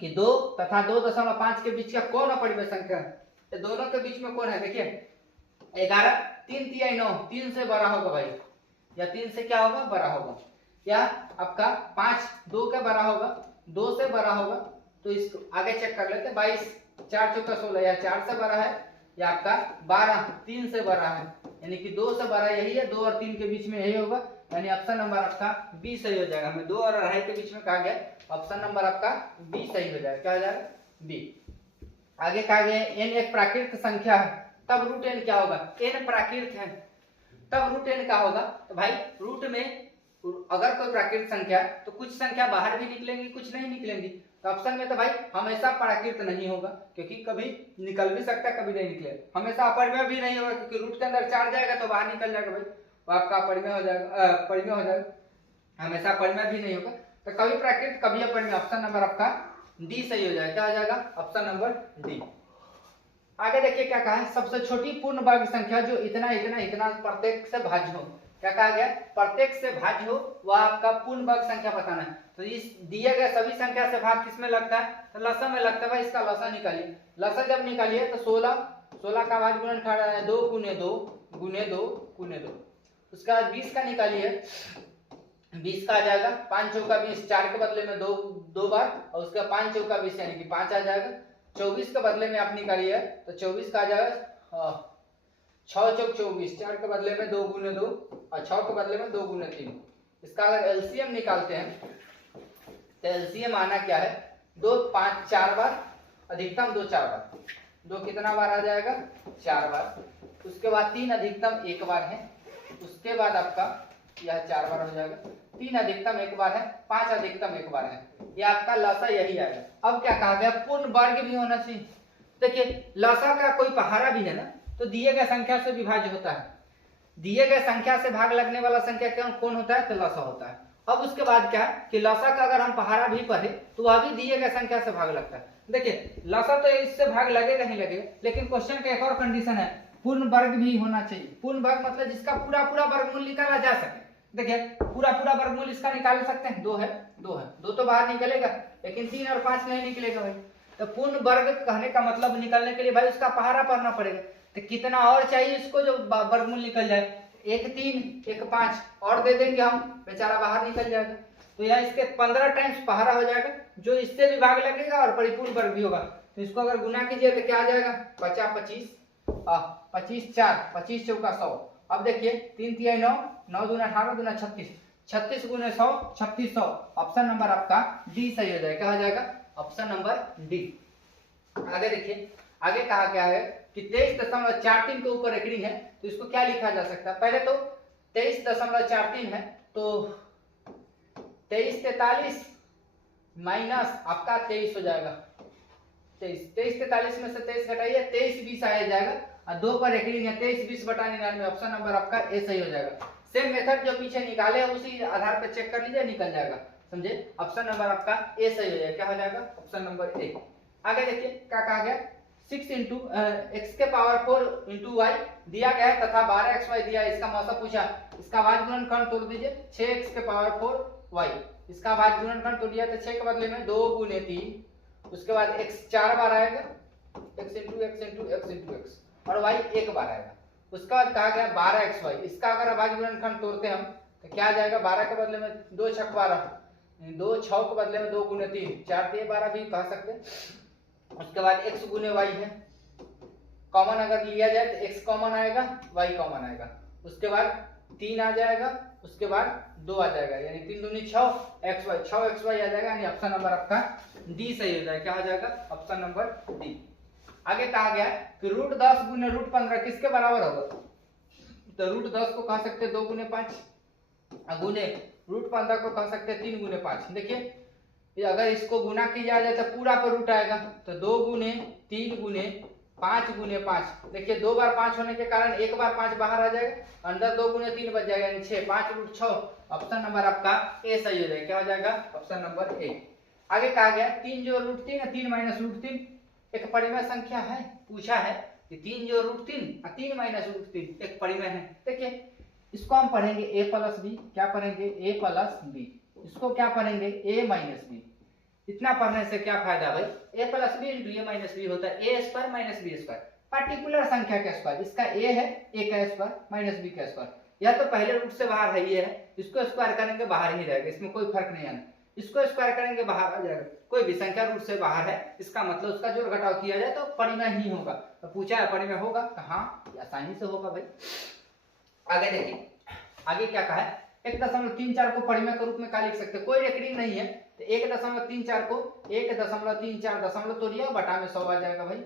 कि 2 तथा 2.5 के बीच का कौन अपरिमेय संख्या है? ये दोनों के बीच में कौन है? देखिए 11 3 तिहाई 9 3 से बड़ा होगा भाई, या 3 से क्या होगा? बड़ा होगा। या आपका 5 2 के बड़ा होगा, 2 से बड़ा होगा, तो इसको आगे चेक कर लेते हैं। 22 4 चौका 16 या 4 से बड़ा है, या आपका 12 3 से बड़ा है, यानी कि 2 से बड़ा यही है, 2 और 3 के बीच में यही होगा, यानी ऑप्शन नंबर आपका बी सही हो जाएगा। हमें 2 और 2.5 के बीच में कहा गया, ऑप्शन नंबर आपका बी सही हो जाएगा। क्या हो जाएगा? बी। आगे कहा गया n एक प्राकृत संख्या है, तब रूट n क्या होगा? n प्राकृत है तब रूट n क्या होगा? तो भाई रूट में अगर कोई प्राकृत संख्या है तो कुछ संख्या बाहर भी निकलेंगी, कुछ नहीं निकलेंगी। तो ऑप्शन में तो भाई हमेशा प्राकृत नहीं होगा, क्योंकि कभी निकल भी सकता है, कभी नहीं निकलेगा। हमेशा अपरिमेय भी नहीं होगा, क्योंकि रूट के अंदर 4 जाएगा तो बाहर निकल जाएगा भाई, वो आपका अपरिमेय हो जाएगा, परिमेय हो जाएगा। हमेशा अपरिमेय भी नहीं होगा, तो कभी प्राकृत कभी अपरिमेय। ऑप्शन नंबर आपका डी सही हो जाएगा। क्या हो जाएगा? Option number D. आगे देखिए क्या कहा है? सबसे छोटी पूर्ण वर्ग संख्या जो इतना इतना इतना प्रत्येक से भाज्य हो। क्या कहा गया? प्रत्येक से भाज्य हो वह आपका पूर्ण वर्ग संख्या बताना है। तो इस दिए गए सभी संख्या से भाग किसमें लगता है? तो लसा में लगता है भाई। इसका लसा निकालिए। लसा जब निकालिए तो 16 का भाज्य गुणन खा रहा है 2 गुने 2 गुने 2 गुने 2। उसके बाद 20 का निकालिए, 20 का आ जाएगा 5 चौका 20, 4 के बदले में 2 बार, और उसका 5 चौका 20 यानी कि 5 आ जाएगा। 24 के बदले में आप निकालिए तो 24 का आ जाएगा 6 चौक 24, 4 के बदले में 2 गुने 2 और 6 के बदले में 2 गुने 3। इसका अगर एलसीएम निकालते हैं तो एलसीएम आना क्या है? 2 5 4 बार, अधिकतम 2 4 बार। 2 कितना बार आ जाएगा? 4 बार। उसके बाद 3 अधिकतम 1 बार है। उसके बाद आपका यह 4 बार हो जाएगा। 3 अधिकतम 1 बार है, 5 अधिकतम 1 बार है। ये आपका लसा यही आएगा। अब क्या कहा गया? पूर्ण वर्ग भी होना चाहिए। देखिए लसा का कोई पहाड़ा भी है ना, तो दिए गए संख्या से विभाज्य होता है। दिए गए संख्या से भाग लगने वाला संख्या कौन होता है? तो लसा होता है। अब उसके बाद क्या है कि लसा का अगर हम पहाड़ा भी पढ़े तो वह भी दिए गए संख्या से भाग लगता है। देखिए लसा तो इससे भाग लगेगा ही लगेगा, लेकिन क्वेश्चन का एक और कंडीशन है, पूर्ण वर्ग भी होना चाहिए। पूर्ण वर्ग मतलब जिसका पूरा वर्गमूल निकाला जा सके। देखिए पूरा वर्गमूल इसका निकाल सकते हैं, 2 है 2 तो बाहर निकलेगा, लेकिन 3 और 5 नहीं निकलेगा भाई। तो पूर्ण वर्ग कहने का मतलब निकलने के लिए भाई उसका पहाड़ा पढ़ना पड़ेगा। तो कितना और चाहिए इसको जो वर्गमूल निकल जाए? 1 3 1 5 और दे देंगे हम, बेचारा बाहर निकल जाएगा। तो यह इसके 15 टाइम्स पहाड़ा हो जाएगा, जो इससे भी भाग लगेगा और परिपूर्ण वर्ग भी होगा। तो इसको अगर गुना कीजिए तो क्या आ जाएगा? 50 25 25 4 25 चौका 100। अब देखिए 3 तिहाई 9 9 दूना 18 दूना 36 36 गुने 100 3600। ऑप्शन नंबर आपका डी सही हो जाएगा। क्या हो जाएगा? Option number D. आगे देखिए, आगे कहा गया है कि 23.43 के ऊपर रेकरिंग है, तो इसको क्या लिखा जा सकता है? पहले तो 23.43 है, तो 23 43 माइनस आपका 23 हो जाएगा। 23 43 में से 23 घटाइए 23 20 आ जाएगा और 2 पर रेकरिंग है 23 20 बटा 99 ऑप्शन नंबर आपका ए सही हो जाएगा। सेम मेथड जो पीछे निकाले हैं उसी आधार पर चेक कर लीजिए निकल जाएगा, समझे। ऑप्शन नंबर आपका ए सही हो जाएगा, क्या हो जाएगा ऑप्शन नंबर ए। आगे देखिए क्या कहा गया 6 इंटू एक्स के पावर 4 इंटू वाई दिया गया है तथा 12xy दिया है, इसका मौसा पूछा, इसका भाज्य गुणनखंड तोड़ दीजिए 6x के पावर 4 y, इसका भाज्य गुणनखंड तोड़ दिया तो 6 के बदले में 2 गुने 3, उसके बाद x 4 बार आएगा x into x into x into x और y 1 बार आएगा। उसके बाद कहा गया 12xy, इसका अगर भाज्य गुणनखंड तोड़ते हम तो क्या आ जाएगा 12 के बदले में 2 छक 12, 2 6 के बदले में 2 गुने 3 4 3 12 भी कह सकते हैं। उसके बाद x गुने y है, कॉमन अगर लिया जाए तो x कॉमन आएगा y कॉमन आएगा, उसके बाद 3 आ जाएगा, उसके बाद 2 आ जाएगा, यानी 3 दूनी 6xy आ जाएगा, यानी ऑप्शन नंबर आपका डी सही हो जाएगा, क्या हो जाएगा ऑप्शन नंबर डी। आगे कहा गया कि रूट 10 गुने रूट 15 किसके बराबर होगा, तो रूट 10 को कह सकते 2 गुने 5 गुने रूट 15 को कह सकते 3 गुने 5। देखिए अगर इसको गुना किया जाए तो पूरा पर रूट आएगा, तो 2 गुने 3 गुने 5 गुने 5, देखिए 2 बार 5 होने के कारण 1 बार 5 बाहर आ जाएगा, अंदर 2 गुने 3 बच जाएगा, यानी 6 5 रूट 6, ऑप्शन नंबर आपका ए सही हो जाएगा, क्या हो जाएगा ऑप्शन नंबर ए। आगे कहा गया 3 जो रूट 3 है 3 माइनस रूट 3 एक परिमेय संख्या है, पूछा है कि 3 जो रूट 3 और 3 माइनस रूट 3 एक परिमेय है। देखिए इसको हम पढ़ेंगे a प्लस बी, क्या पढ़ेंगे a प्लस बी, इसको क्या पढ़ेंगे a माइनस बी। इतना पढ़ने से क्या फायदा भाई, a plus B into A minus B होता है a square minus B square, particular संख्या का स्क्वायर, इसका a है a का स्क्वायर माइनस b का स्क्वायर, यह तो पहले रूट से बाहर है ये है, इसको स्क्वायर करेंगे बाहर ही रहेगा, इसमें कोई फर्क नहीं आना, इसको स्क्वायर करेंगे बाहर आ जाएगा, कोई भी संख्या रूट से बाहर है इसका मतलब उसका जोड़ घटाव किया जाए तो परिमेय ही होगा, तो पूछा है परिमेय होगा, हाँ आसानी से होगा भाई। आगे देखिए आगे क्या कहा है 1.34 को परिमेय के रूप में क्या लिख सकते हैं, कोई रेकरिंग नहीं है तो 1.34 को 1.34 दशमलव तोड़िए बटा में 100 आ जाएगा भाई।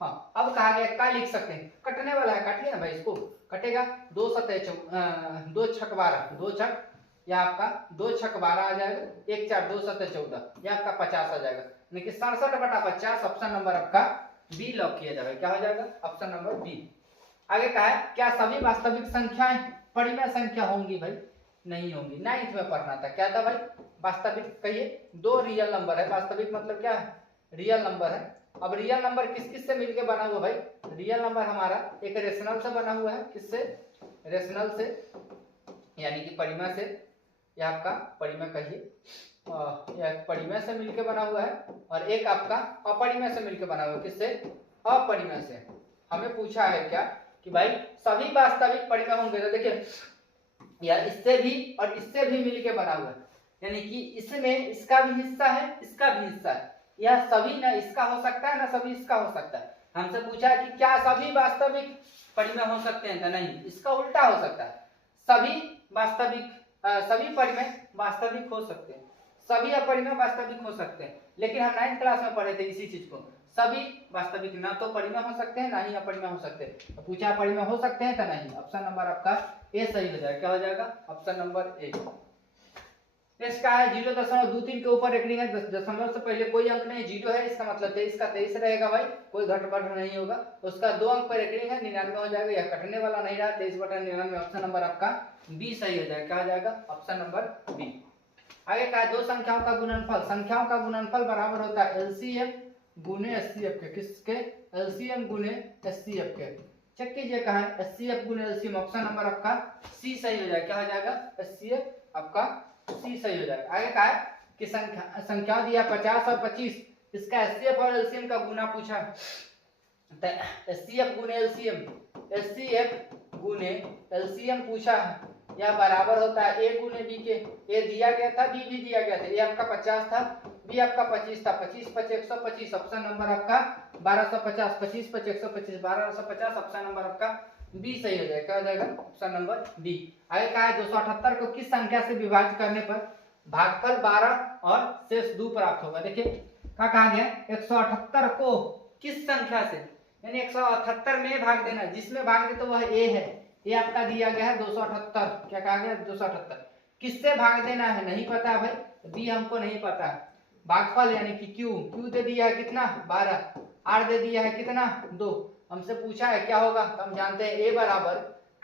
हाँ अब कहा गया क्या लिख सकते हैं, कटने वाला है, काटिए ना भाई, इसको कटेगा 2 छक 12, 2 छक या आपका 2 छक 12 आ जाएगा, 1 4 2 7 14, यह आपका 50 आ जाएगा, यानी कि 67/50, ऑप्शन नंबर आपका बी लॉक किया जाएगा, क्या हो जाएगा ऑप्शन नंबर बी। आगे कहा है क्या सभी वास्तविक संख्याएं परिमेय संख्या होंगी, भाई नहीं होंगी, 9th में पढ़ना था, क्या था भाई वास्तविक, कहिए 2 रियल नंबर है, वास्तविक मतलब क्या है रियल नंबर है। अब रियल नंबर किस किस से मिलके बना हुआ भाई, रियल नंबर हमारा एक रेशनल से बना हुआ है, किससे रेशनल से यानी कि परिमेय से, या आपका परिमेय कहिए या परिमेय से मिलके बना हुआ है, और एक आपका अपरिमेय से मिलके बना हुआ है, किससे अपरिमेय से। हमें पूछा है क्या कि भाई सभी वास्तविक परिमेय होंगे, तो देखिए या इससे भी और इससे भी मिलके बना हुआ है, यानी कि इसमें इसका भी हिस्सा है इसका भी हिस्सा है, यह सभी ना इसका हो सकता है ना सभी इसका हो सकता है। हमसे पूछा है कि क्या सभी वास्तविक परिमेय हो सकते हैं, तो नहीं, इसका उल्टा हो सकता है, सभी वास्तविक सभी परिमेय वास्तविक हो सकते हैं, सभी अपरिमेय वास्तविक हो सकते हैं, लेकिन हम 9th क्लास में पढ़े थे इसी चीज को, सभी वास्तविक ना तो परिमेय हो सकते हैं ना ही अपरिमेय हो सकते हैं, तो पूछा परिमेय हो सकते हैं तो नहीं, ऑप्शन नंबर आपका ए सही हो जाएगा, क्या हो जाएगा ऑप्शन नंबर ए। नेक्स्ट का है 0.23 के ऊपर रेकरिंग है, दशमलव से पहले कोई अंक नहीं, 0 है, इसका मतलब 23 का 23 रहेगा भाई, कोई घट बढ़ नहीं होगा, उसका 2 अंक पर रेकरिंग है 99 हो जाएगा, यह कटने वाला नहीं रहा, 23/99, ऑप्शन नंबर आपका बी सही हो जाएगा, क्या हो जाएगा ऑप्शन नंबर बी। आगे का है 2 संख्याओं का गुणनफल, संख्याओं का गुणनफल बराबर होता है एलसीएम गुने एचसीएफ के, किसके एलसीएम गुने एचसीएफ के, चेक कीजिए कहां है एचसीएफ गुने एलसीएम, ऑप्शन नंबर आपका सी सही हो जाएगा, क्या हो जाएगा एचसीएफ आपका सी सही हो जाएगा। आगे कहा है कि संख्या दिया 50 और 25, इसका एचसीएफ और एलसीएम का गुना पूछा, एचसीएफ गुने एलसीएम, एचसीएफ गुने एलसीएम पूछा, यह बराबर होता है ए गुने बी के, ए दिया गया था बी भी दिया गया था, ए आपका 50 था बी आपका 25 था, 25 5 125, ऑप्शन नंबर आपका 1250, 25 5 125 1250, ऑप्शन नंबर आपका बी सही हो जाएगा, क्या हो जाएगा ऑप्शन नंबर बी। आगे कहा है 278 को किस संख्या से विभाजित करने पर भागफल 12 और शेष 2 प्राप्त होगा। देखिए क्या कहा गया 178 को किस संख्या से, यानी 178 में भाग देना, जिसमें भाग दे तो वह ए है, ये आपका दिया गया है 278, क्या कहा गया 278, किससे भाग देना है नहीं पता है भाई, बी हमको नहीं पता है, भागफल यानी कि क्यू, क्यू दे दिया है कितना 12, आर दे दिया है कितना 2। हमसे पूछा है क्या होगा, तो हम जानते हैं ए बराबर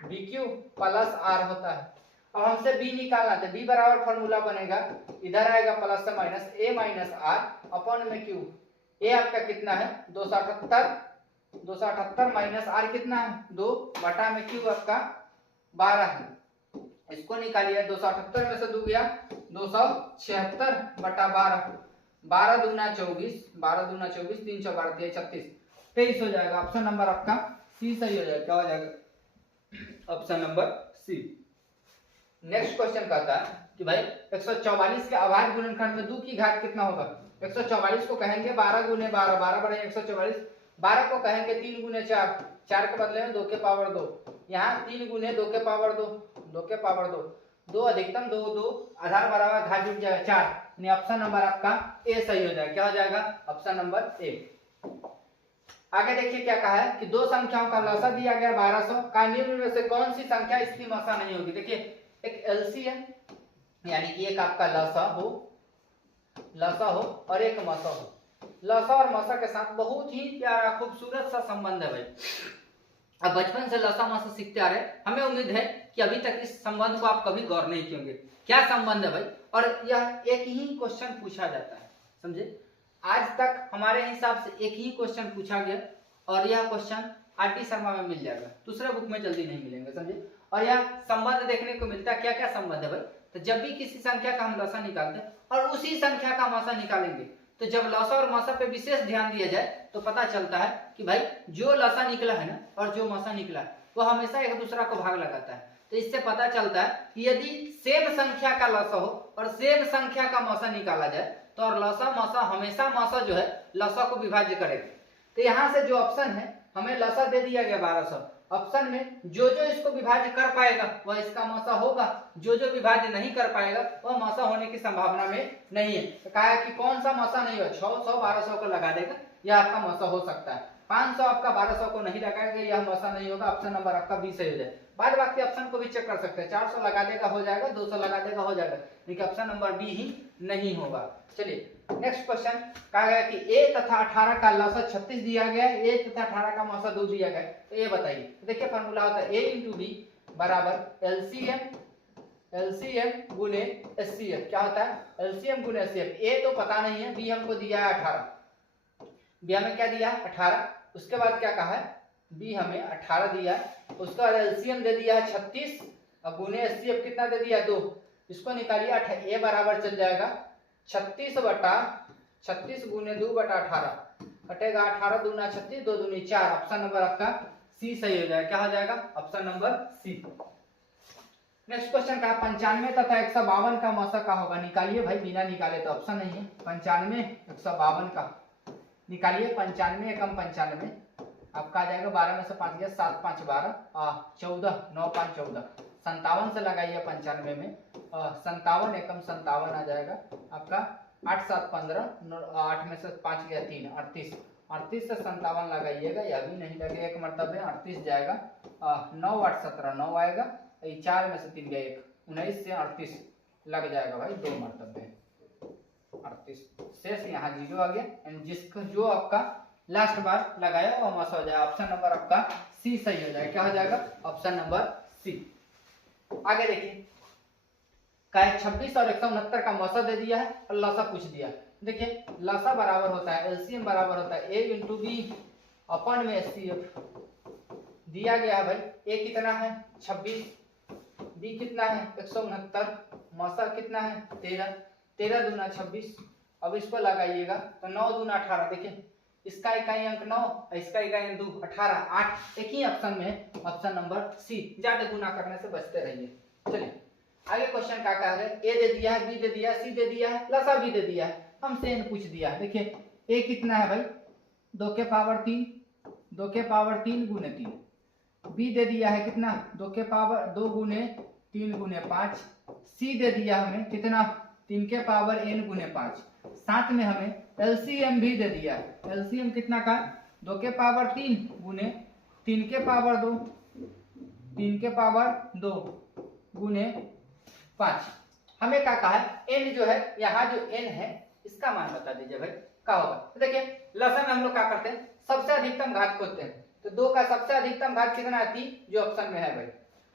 बी क्यू प्लस आर होता है। अब हमसे बी निकालना है, बी बराबर फॉर्मूला बनेगा, इधर आएगा प्लस से minus, A minus R upon में क्यू। ए आपका कितना है 278, 278 माइनस आर कितना है 2 बटा में क्यू आपका 12 है। इसको निकालिए, 278 में से 2 गया 276 बटा 12, 12 दूना 24, 12 दूना 24, 3 4 12 36, 23 हो जाएगा। ऑप्शन नंबर आपका सी सही हो जाएगा। क्या हो जाएगा option number C. Next question कहता है कि भाई 144 के अभाज्य गुणनखंड में 2 की घात कितना होगा। 144 को कहेंगे 12 गुने 12, 12 बड़े 144, 12 को कहेंगे 3 गुने 4, 4 के बदले में 2 के पावर 2, यहाँ 3 गुने 2 के पावर 2, 2 के पावर 2, 2 अधिकतम 2, 2 आधार बराबर घात जुड़ जाएगा 4, यानी ऑप्शन नंबर आपका ए सही हो जाएगा। क्या हो जाएगा ऑप्शन नंबर ए। आगे देखिए क्या कहा है कि दो संख्याओं का लसा दिया गया 1200 का निम्न में से कौन सी संख्या इसकी मसा नहीं होगी। देखिए एक एलसीएम यानी कि एक आपका लसा हो और एक मसा हो। लसा और मसा के साथ बहुत ही प्यारा खूबसूरत सा संबंध है भाई। अब बचपन से लसा मसा सीखते आ रहे, हमें उम्मीद है कि अभी तक इस संबंध को आप कभी गौर नहीं किए होंगे। क्या संबंध है भाई, और यह एक ही क्वेश्चन पूछा जाता है, समझे। आज तक हमारे हिसाब से एक ही क्वेश्चन पूछा गया और यह क्वेश्चन आरटी शर्मा में मिल जाएगा, दूसरे बुक में जल्दी नहीं मिलेंगे, समझे। और यह संबंध देखने को मिलता है। क्या क्या संबंध है भाई, तो जब भी किसी संख्या का हम लसा निकालते हैं और उसी संख्या का मसा निकालेंगे, तो जब लसा और मसा पे विशेष ध्यान दिया जाए तो पता चलता है कि भाई जो लसा निकला है ना और जो मसा निकला है वो हमेशा एक दूसरा को भाग लगाता है। तो इससे पता चलता है कि यदि सेम संख्या का लसा हो और सेम संख्या का मसा निकाला जाए तो और लसा मसा हमेशा मसा जो है लसा को विभाज्य करेगा। तो यहाँ से जो ऑप्शन है हमें लसा दे दिया गया 1200, ऑप्शन में जो जो इसको विभाज्य कर पाएगा वह इसका मसा होगा, जो जो विभाज्य नहीं कर पाएगा वह मसा होने की संभावना में नहीं है। तो कहा है कि कौन सा मसा नहीं हो, 600 1200 को लगा देगा यह आपका मसा हो सकता है। 500 आपका 1200 को नहीं लगाएगा, यह मसा नहीं होगा। ऑप्शन नंबर आपका बी सही हो जाए। बाद बाकी ऑप्शन को भी चेक कर सकते हैं, 400 लगा देगा हो जाएगा, 200 लगा देगा हो जाएगा, लेकिन ऑप्शन नंबर बी ही नहीं होगा। चलिए नेक्स्ट क्वेश्चन कहा गया कि a तथा 18 का लसा 36 दिया गया है, a तथा 18 का मसा 2 दिया गया है, तो ये बताइए। तो देखिए फॉर्मूला होता है a इंटू बी बराबर एलसीएम गुने एचसीएफ। क्या होता है एलसीएम गुने एचसीएफ। a तो पता नहीं है, b हमको दिया है 18, b हमें क्या दिया है 18, उसके बाद क्या कहा है b हमें 18 दिया है, उसके बाद एलसीएम दे दिया है 36 और गुने एचसीएफ कितना दे दिया है 2। इसको निकालिए, a बराबर चल जाएगा 36 गुने 2 बटा 18 कटेगा 18 दूना 36 2 दूनी 4। ऑप्शन नंबर आपका सी सही हो जाएगा। क्या हो जाएगा option number C. Next question का 95 तथा 152 का मसा का होगा। निकालिए भाई, बिना निकाले तो ऑप्शन नहीं है। 95 152 का निकालिए। 95 एकम 95 आपका आ जाएगा 12 में से 5 गया 7 5 12 14 9 5 14, 57 से लगाइए 95 में 57 एकम 57 आ जाएगा आपका 8 7 15, 8 में से 5 गया 3 38, 38 से 57 लगाइएगा, यह भी नहीं लगेगा एक मरतबे 38 जाएगा 9 8 17 9 आएगा, 4 में से 3 गया 1 19 से 38 लग जाएगा भाई 2 मरतबे 38, शेष यहाँ 0 आ गया। जिसको जो आपका लास्ट बार लगाया वो मसा हो जाएगा। ऑप्शन नंबर आपका सी सही हो जाएगा। क्या हो जाएगा ऑप्शन नंबर सी। आगे देखिए 26 और 169 का मसा दे दिया है और लसा पूछ दिया। देखिए लसा बराबर होता है एलसीएम बराबर होता है a इंटू बी अपन में एचसीएफ दिया गया है भाई। a कितना है 26, b कितना है 169, मसा कितना है 13, 13 दूना 26। अब इसको लगाइएगा तो 9 दूना 18। देखिए इसका इकाई अंक 9, इसका इकाई अंक 2 18 8, एक ही ऑप्शन में ऑप्शन नंबर सी। ज्यादा गुना करने से बचते रहिए। चलिए आगे क्वेश्चन क्या कहा है, ए दे दिया है, बी दे दिया है, सी दे दिया है, लसा भी दे दिया है, हमसे एन पूछ दिया है। देखिए ए कितना है भाई 2 के पावर 3, 2 के पावर 3 गुने 3, बी दे दिया है कितना 2 के पावर 2 गुने 3 गुने 5, सी दे दिया हमें कितना 3 के पावर n गुने 5, साथ में हमें एलसीएम भी दे दिया है। एलसीएम कितना का 2 के पावर 3 गुने 3 के पावर 2, 3 के पावर 2 गुने 5। हमें क्या कहा है n जो है, यहाँ जो n है इसका मान बता दीजिए भाई क्या होगा। तो देखिए लसन में हम लोग क्या करते हैं, सबसे अधिकतम घात खोजते हैं। तो 2 का सबसे अधिकतम घात कितना है 3, जो ऑप्शन में है भाई।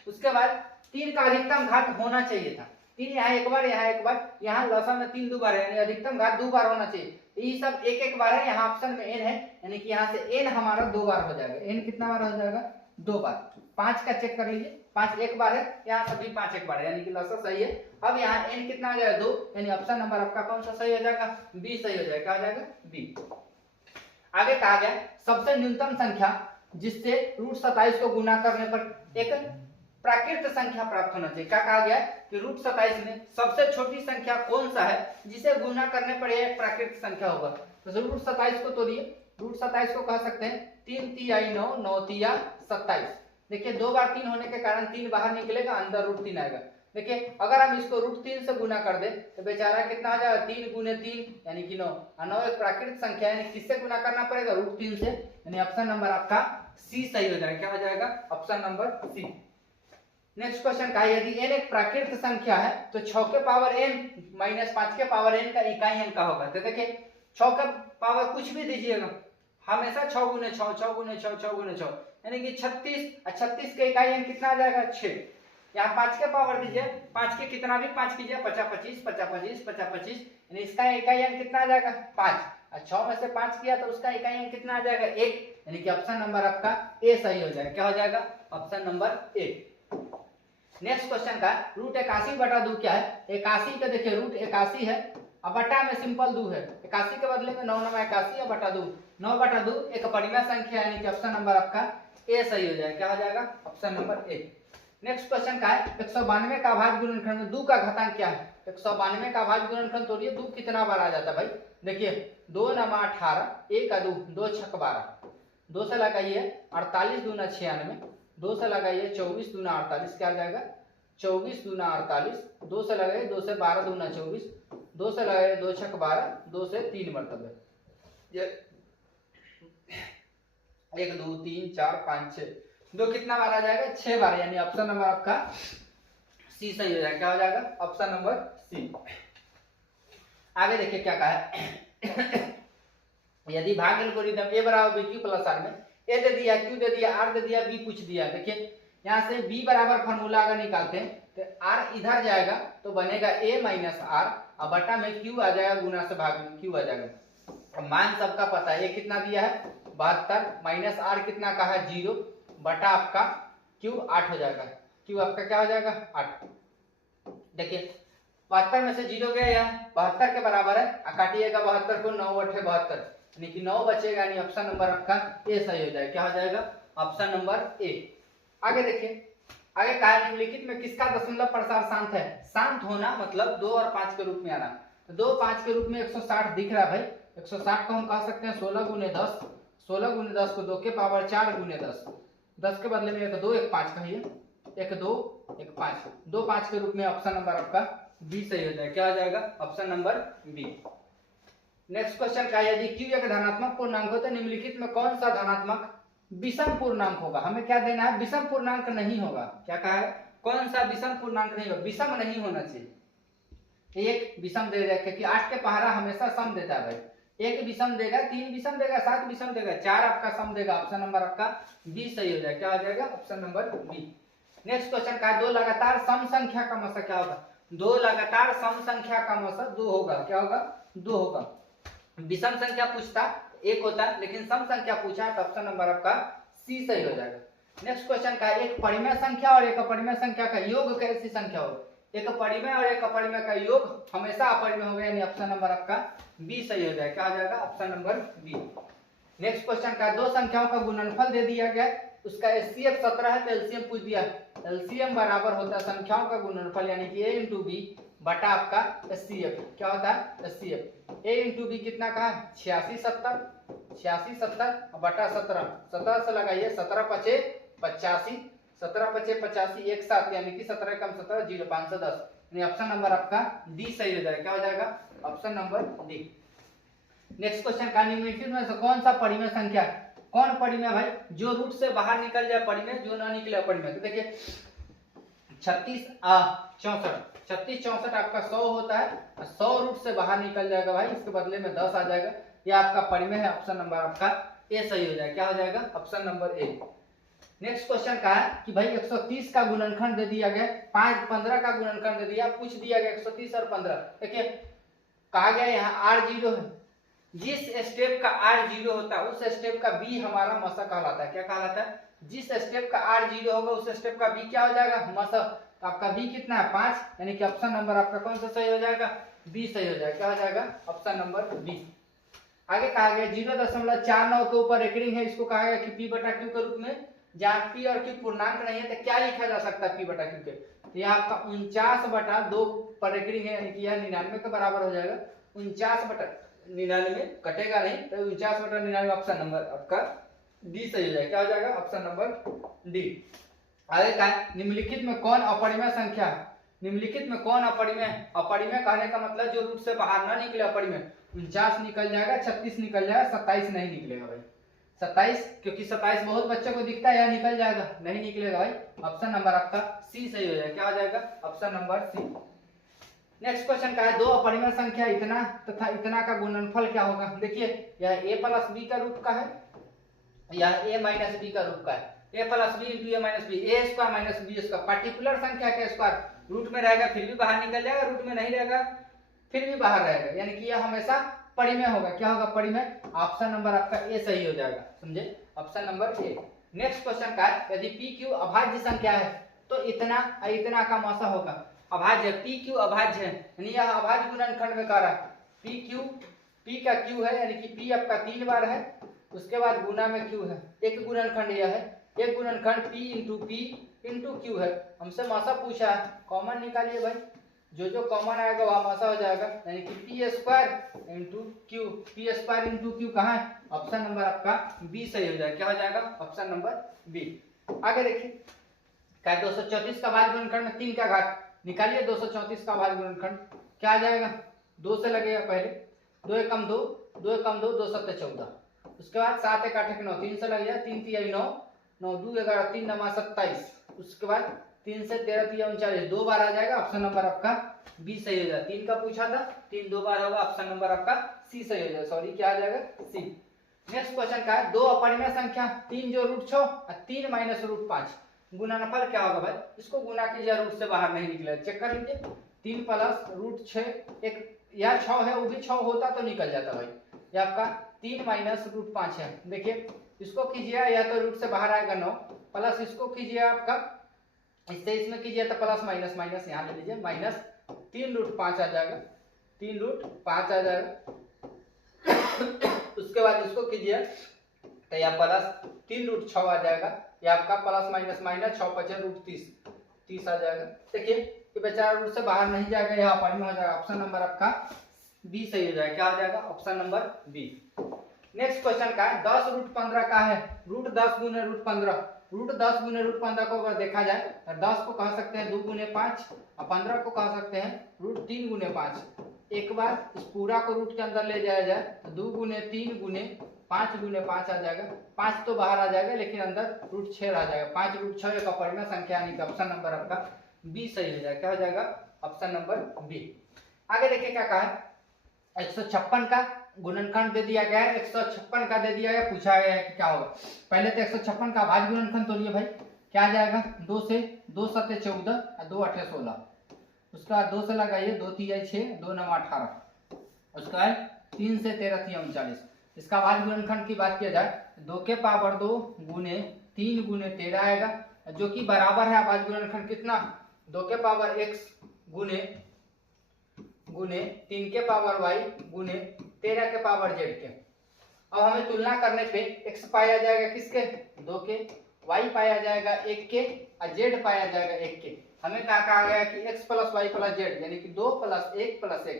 उसके बाद 3 का अधिकतम घात होना चाहिए था, 3 यहाँ एक बार, यहाँ एक बार, यहाँ लसन में 3 2 बार है, यानी अधिकतम घात 2 बार होना चाहिए। ये सब एक एक बार है, यहाँ ऑप्शन में n है, यानी कि यहाँ से n हमारा 2 बार हो जाएगा। n कितना बार हो जाएगा, 2 बार। 5 का चेक कर लीजिए, 5 एक बार है, यहाँ सभी 5 एक बार है, यानी कि लसन सही है। अब यहाँ n कितना आ जाएगा 2, यानी ऑप्शन नंबर आपका कौन सा सही हो जाएगा, बी सही हो जाएगा। क्या हो जाएगा, बी। आगे कहा गया सबसे न्यूनतम संख्या जिससे √27 को गुना करने पर एक प्राकृत संख्या प्राप्त होना चाहिए। क्या कहा गया कि √27 में सबसे छोटी संख्या कौन सा है जिसे गुना करने पर यह प्राकृत संख्या होगा। तो √27 को तोड़िए, √27 को कह सकते हैं 3 तिहाई 9, 9 तिया 27। देखिए 2 बार 3 होने के कारण 3 बाहर निकलेगा, अंदर √3 आएगा। देखिए अगर हम इसको √3 से गुना कर दे तो बेचारा कितना आ जाएगा, 3 गुने 3 यानी कि 9, और 9 एक प्राकृत संख्या है, यानी किससे गुना करना पड़ेगा, √3 से, यानी ऑप्शन नंबर आपका सी सही हो जाएगा। क्या हो जाएगा, option number C. Next question का, यदि n एक प्राकृत संख्या है तो 6 के पावर n माइनस 5 के पावर n का इकाई n का होगा। तो देखिए 6 का पावर कुछ भी दीजिएगा, हमेशा 6 गुने 6, 6 गुने 6, 6 गुने 6, यानी कि 36, 36 के इकाई n कितना आ जाएगा, 6। यहाँ 5 के पावर दीजिए, 5 के कितना भी 5 कीजिए, 50 25 50 25 50 25, यानी इसका इकाई n कितना आ जाएगा, 5। 6 में से 5 किया तो उसका इकाई n कितना आ जाएगा, 1, यानी कि ऑप्शन नंबर आपका ए सही हो जाएगा। क्या हो जाएगा, option number A. Next question का √81/2 क्या है। 81 का देखिए √81 है, अब बटा में सिंपल 2 है, 81 के बदले में 9 9 81 और बटा 2, 9/2 एक परिमेय संख्या, यानी कि ऑप्शन नंबर आपका ए सही हो जाएगा। क्या हो जाएगा, option number A. Next question का है 192 का भाज्य गुणनखंड में 2 का घातांक क्या है। 192 का भाज्य गुणनखंड तोड़िए, 2 कितना बार आ जाता है भाई। देखिए 2 9 18, 1 का 2, 2 6 12, 2 से लगाइए 48 दूना 96, 2 से लगाइए 24 दूना 48, क्या आ जाएगा 24 दूना 48, 2 से लगाइए 2 से 12 दूना 24, 2 से लगाइए 2 6 12, 2 से 3 मरतबे, ये 1 2 3 4 5 6, 2 कितना बार आ जाएगा, 6 बार, यानी ऑप्शन नंबर आपका सी सही हो जाएगा। क्या हो जाएगा, ऑप्शन नंबर सी। आगे देखिए क्या कहा है यदि भाग एल्गोरिथम a बराबर bq प्लस r में a दे दिया, q दे दिया, r दे दिया, b पूछ दिया। देखिए यहाँ से b बराबर फॉर्मूला अगर निकालते हैं तो r इधर जाएगा तो बनेगा a माइनस r, और बटा में q आ जाएगा, गुना से भाग में q आ जाएगा। मान सबका पता है, a कितना दिया है 72, माइनस r कितना कहा है 0, बटा आपका q 8 हो जाएगा, q आपका क्या हो जाएगा 8। देखिए 72 में से 0 गया, यहाँ 72 के बराबर है, काटिएगा 72 को, 9 8 72, यानी कि 9 बचेगा, यानी ऑप्शन नंबर आपका ए सही हो जाएगा। क्या हो जाएगा, ऑप्शन नंबर ए। आगे देखिए, आगे कहा निम्नलिखित में किसका दशमलव प्रसार शांत है। शांत होना मतलब 2 और 5 के रूप में आना। तो 2 5 के रूप में 160 दिख रहा है भाई, 160 को हम कह सकते हैं 16 गुने 10, 16 गुने 10 को 2 के पावर 4 गुने 10, 10 के बदले में 1 2 1 5 कहिए, 1 2 1 5, 2 5 के रूप में ऑप्शन नंबर आपका बी सही हो जाएगा। क्या हो जाएगा, option number B. Next question का, यदि q एक धनात्मक पूर्णांक हो तो निम्नलिखित में कौन सा धनात्मक विषम पूर्णांक होगा। हमें क्या देना है, विषम पूर्णांक नहीं होगा। क्या कहा है, कौन सा विषम पूर्णांक नहीं होगा, विषम नहीं होना चाहिए। एक विषम दे दिया, क्योंकि 8 के पहाड़ा हमेशा सम देता है भाई। 1 विषम देगा, 3 विषम देगा, 7 विषम देगा, 4 आपका सम देगा। ऑप्शन नंबर आपका बी सही हो जाएगा। क्या हो जाएगा, option number B. Next question का, 2 लगातार सम संख्या का मसा क्या होगा। 2 लगातार सम संख्या का मसा 2 होगा। क्या होगा, 2 होगा। विषम संख्या पूछता 1 होता, लेकिन सम संख्या पूछा है तो ऑप्शन नंबर आपका सी सही हो जाएगा। नेक्स्ट क्वेश्चन का, एक परिमेय संख्या और एक अपरिमेय संख्या का योग कैसी संख्या हो। एक परिमेय और एक अपरिमेय का योग हमेशा अपरिमेय होगा, यानी ऑप्शन नंबर आपका बी सही हो जाएगा। क्या हो जाएगा, option number B. Next question का, 2 संख्याओं का गुणनफल दे दिया गया, उसका एचसीएफ 17 है तो एलसीएम पूछ दिया। एलसीएम बराबर होता है संख्याओं का गुणनफल, यानी कि a इंटू बी बटा आपका एचसीएफ। क्या होता है, एचसीएफ। a इंटू बी कितना कहा, 86 70, 86 70 बटा 17, 17 से लगाइए 17 पचे 85, 17 पचे 85 एक साथ, यानी कि 17 कम 17 0 510, यानी ऑप्शन नंबर आपका डी सही हो जाएगा। क्या हो जाएगा, option number D. Next question का, निम्नलिखित में से कौन सा परिमेय संख्या, कौन परिमेय भाई, जो रूट से बाहर निकल जाए परिमेय, जो ना निकले अपरिमेय। तो देखिए 36 64 36 64 आपका 100 होता है, 100 रूट से बाहर निकल जाएगा भाई, इसके बदले में 10 आ जाएगा। ये आपका परिमेय है, ऑप्शन नंबर आपका ए सही हो जाएगा। क्या हो जाएगा? Option number A. Next question का है कि भाई 130 का गुणनखंड दे दिया गया, 5 15 का गुणनखंड दे दिया, पूछ दिया गया 130 और 15। देखिए कहा गया यहाँ r0 है, जिस स्टेप का r0 होता है उस स्टेप का b हमारा मसा कहलाता है। क्या कहलाता है? जिस स्टेप का r0 होगा उस स्टेप का b क्या हो जाएगा? मसा। तो आपका b कितना है? 5, यानी कि ऑप्शन नंबर आपका कौन सा सही हो जाएगा? b सही हो जाएगा। क्या हो जाएगा? Option number b। आगे कहा गया 0.49 के ऊपर एक रिंग है, इसको कहा गया कि p बटा q के रूप में, जहाँ p और q पूर्णांक नहीं है तो क्या लिखा जा सकता है p बटा q के? तो यह आपका 49/2 पर एक रिंग है, यानी कि यह 99 के बराबर हो जाएगा। 49/99 कटेगा नहीं, तो 49/99 ऑप्शन नंबर आपका डी सही हो जाएगा। क्या हो जाएगा? Option number D. आगे का निम्नलिखित में कौन अपरिमेय संख्या है? निम्नलिखित में कौन अपरिमेय है? अपरिमेय कहने का मतलब जो रूट से बाहर ना निकले अपरिमेय। 49 निकल जाएगा, 36 निकल जाएगा, 27 नहीं निकलेगा भाई। 27 क्योंकि 27 बहुत बच्चों को दिखता है, यह निकल जाएगा, नहीं निकलेगा भाई। ऑप्शन नंबर आपका सी सही हो जाएगा। क्या हो जाएगा? Option number C. Next question का है दो अपरिमेय संख्या इतना तथा इतना का गुणनफल क्या होगा? देखिए यह a प्लस b का रूप का है, यह a माइनस b का रूप का है। a plus b into a minus b, a square minus b square. Particular संख्या का स्क्वायर रूट में रहेगा फिर भी बाहर निकल जाएगा, रूट में नहीं रहेगा फिर भी बाहर रहेगा, यानी कि यह हमेशा परिमेय होगा। क्या होगा? परिमेय। ऑप्शन नंबर आपका ए सही हो जाएगा, समझे? Option number A. Next question का है यदि पी क्यू अभाज्य संख्या है तो इतना और इतना का मौसा होगा। अभाज्य, पी क्यू अभाज्य है, यानी यह अभाज्य गुणनखंड में कह रहा है। पी क्यू, पी का क्यू है, यानी कि पी आपका 3 बार है, उसके बाद गुना में क्यू है। एक गुणनखंड यह है, एक गुणनखंड p इंटू क्यू है। हमसे मौसा पूछा है, कॉमन निकालिए भाई, जो कॉमन आएगा वह मौसा हो जाएगा, यानी कि P square into Q. P square into Q कहाँ है? ऑप्शन नंबर आपका बी सही हो जाएगा। क्या हो जाएगा? Option number B. आगे देखिए क्या 234 का भाज्य गुणनखंड में 3 का घात निकालिए। 234 का भाज्य गुणनखंड क्या आ जाएगा? 2 से लगेगा पहले, 2 एकम 2, 2 एकम 2, 2 सत्ते 14। उसके बाद 7 एक 8 9, 3 से लग जाए, 3 तिया 9, 9 2 11 3 9 27। उसके बाद 3 से 13 तिया 39, 2 बार आ जाएगा। ऑप्शन नंबर आपका बी सही हो जाएगा। 3 का पूछा था, 3 2 बार होगा, ऑप्शन नंबर आपका सी सही हो जाएगा। सॉरी क्या आ जाएगा? सी। नेक्स्ट क्वेश्चन का है दो अपरिमेय संख्या 3 जो रूट 6 और 3 माइनस रूट 5, गुणनफल क्या होगा भाई? इसको गुना कीजिए, रूट से बाहर नहीं निकले, चेक कर लीजिए। 3 प्लस रूट 6, एक यह 6 है, वो भी 6 होता तो निकल जाता भाई। ये आपका 3 माइनस रूट 5 है। देखिए इसको कीजिए, या तो रूट से बाहर आएगा 9, प्लस इसको कीजिए आपका, इससे इसमें कीजिए तो प्लस माइनस माइनस यहाँ ले लीजिए, माइनस 3 रूट 5 आ जाएगा, 3 रूट 5 आ जाएगा। उसके बाद इसको कीजिए तो यह प्लस 3 रूट 6 आ जाएगा। ये आपका प्लस माइनस माइनस 6 5 रूट 30 आ जाएगा। देखिए ये बेचारा रूट से बाहर नहीं जाएगा, यहाँ परिमेय हो जाएगा। ऑप्शन नंबर आपका बी सही हो जाएगा। क्या हो जाएगा? Option number B. Next question का है 10 रूट 15 का है रूट 10 गुने रूट 15। रूट 10 गुने रूट 15 को अगर देखा जाए तो 10 को कह सकते हैं 2 गुने 5 और 15 को कह सकते हैं रूट 3 गुने 5। एक बार इस पूरा को रूट के अंदर ले जाया जाए तो 2 गुने 3 गुने 5 गुने 5 आ जाएगा। 5 तो बाहर आ जाएगा लेकिन अंदर रूट 6 आ जाएगा। 5 रूट 6 एक अपरिमेय संख्या, यानी कि ऑप्शन नंबर आपका बी सही हो जाएगा। क्या हो जाएगा? Option number B. आगे देखिए क्या कहा है 156 का गुणनखंड दे दिया गया है, 156 का दे दिया गया, पूछा गया है कि क्या होगा। पहले तो 156 का भाज्य गुणनखंड तोड़िए भाई, क्या आ जाएगा? 2 से 2 सत्ते 14 और 2 8 16। उसके बाद 2 से लगाइए, 2 तिया 6, 2 9 18। उसके बाद 3 से 13 तिया 39। इसका भाज्य गुणनखंड की बात किया जाए 2 के पावर 2 गुने 3 गुने 13 आएगा, जो कि बराबर है भाज्य गुणनखंड कितना? 2 के पावर x गुने 3 के पावर y गुने 13 के पावर z के। अब हमें तुलना करने पे x पाया जाएगा किसके? 2 के, y पाया जाएगा 1 के और z पाया जाएगा 1 के। हमें क्या कहा गया कि x plus y plus z, यानी कि 2 प्लस 1 प्लस 1,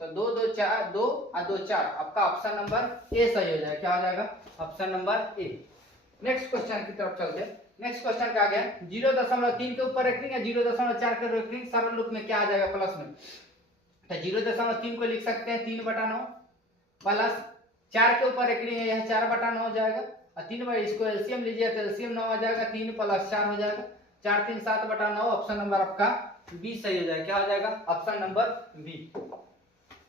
तो 2 2 4 2 और 2 4। आपका ऑप्शन नंबर ए सही हो जाएगा। क्या हो जाएगा? Option number A. Next question की तरफ चलते हैं। नेक्स्ट क्वेश्चन का आ गया 0.3 के ऊपर एक रिंग है, 0.4 के एक रिंग, सरल रूप में क्या आ जाएगा? प्लस में, तो 0.3 को लिख सकते हैं 3/9 प्लस 4 के ऊपर एक रिंग है, यह 4/9 हो जाएगा। और 3 बार इसको एलसीएम लीजिए तो एलसीएम 9 आ जाएगा, 3 प्लस 4 हो जाएगा, 4 3 7/9। ऑप्शन नंबर आपका बी सही हो जाएगा। क्या हो जाएगा? Option number B.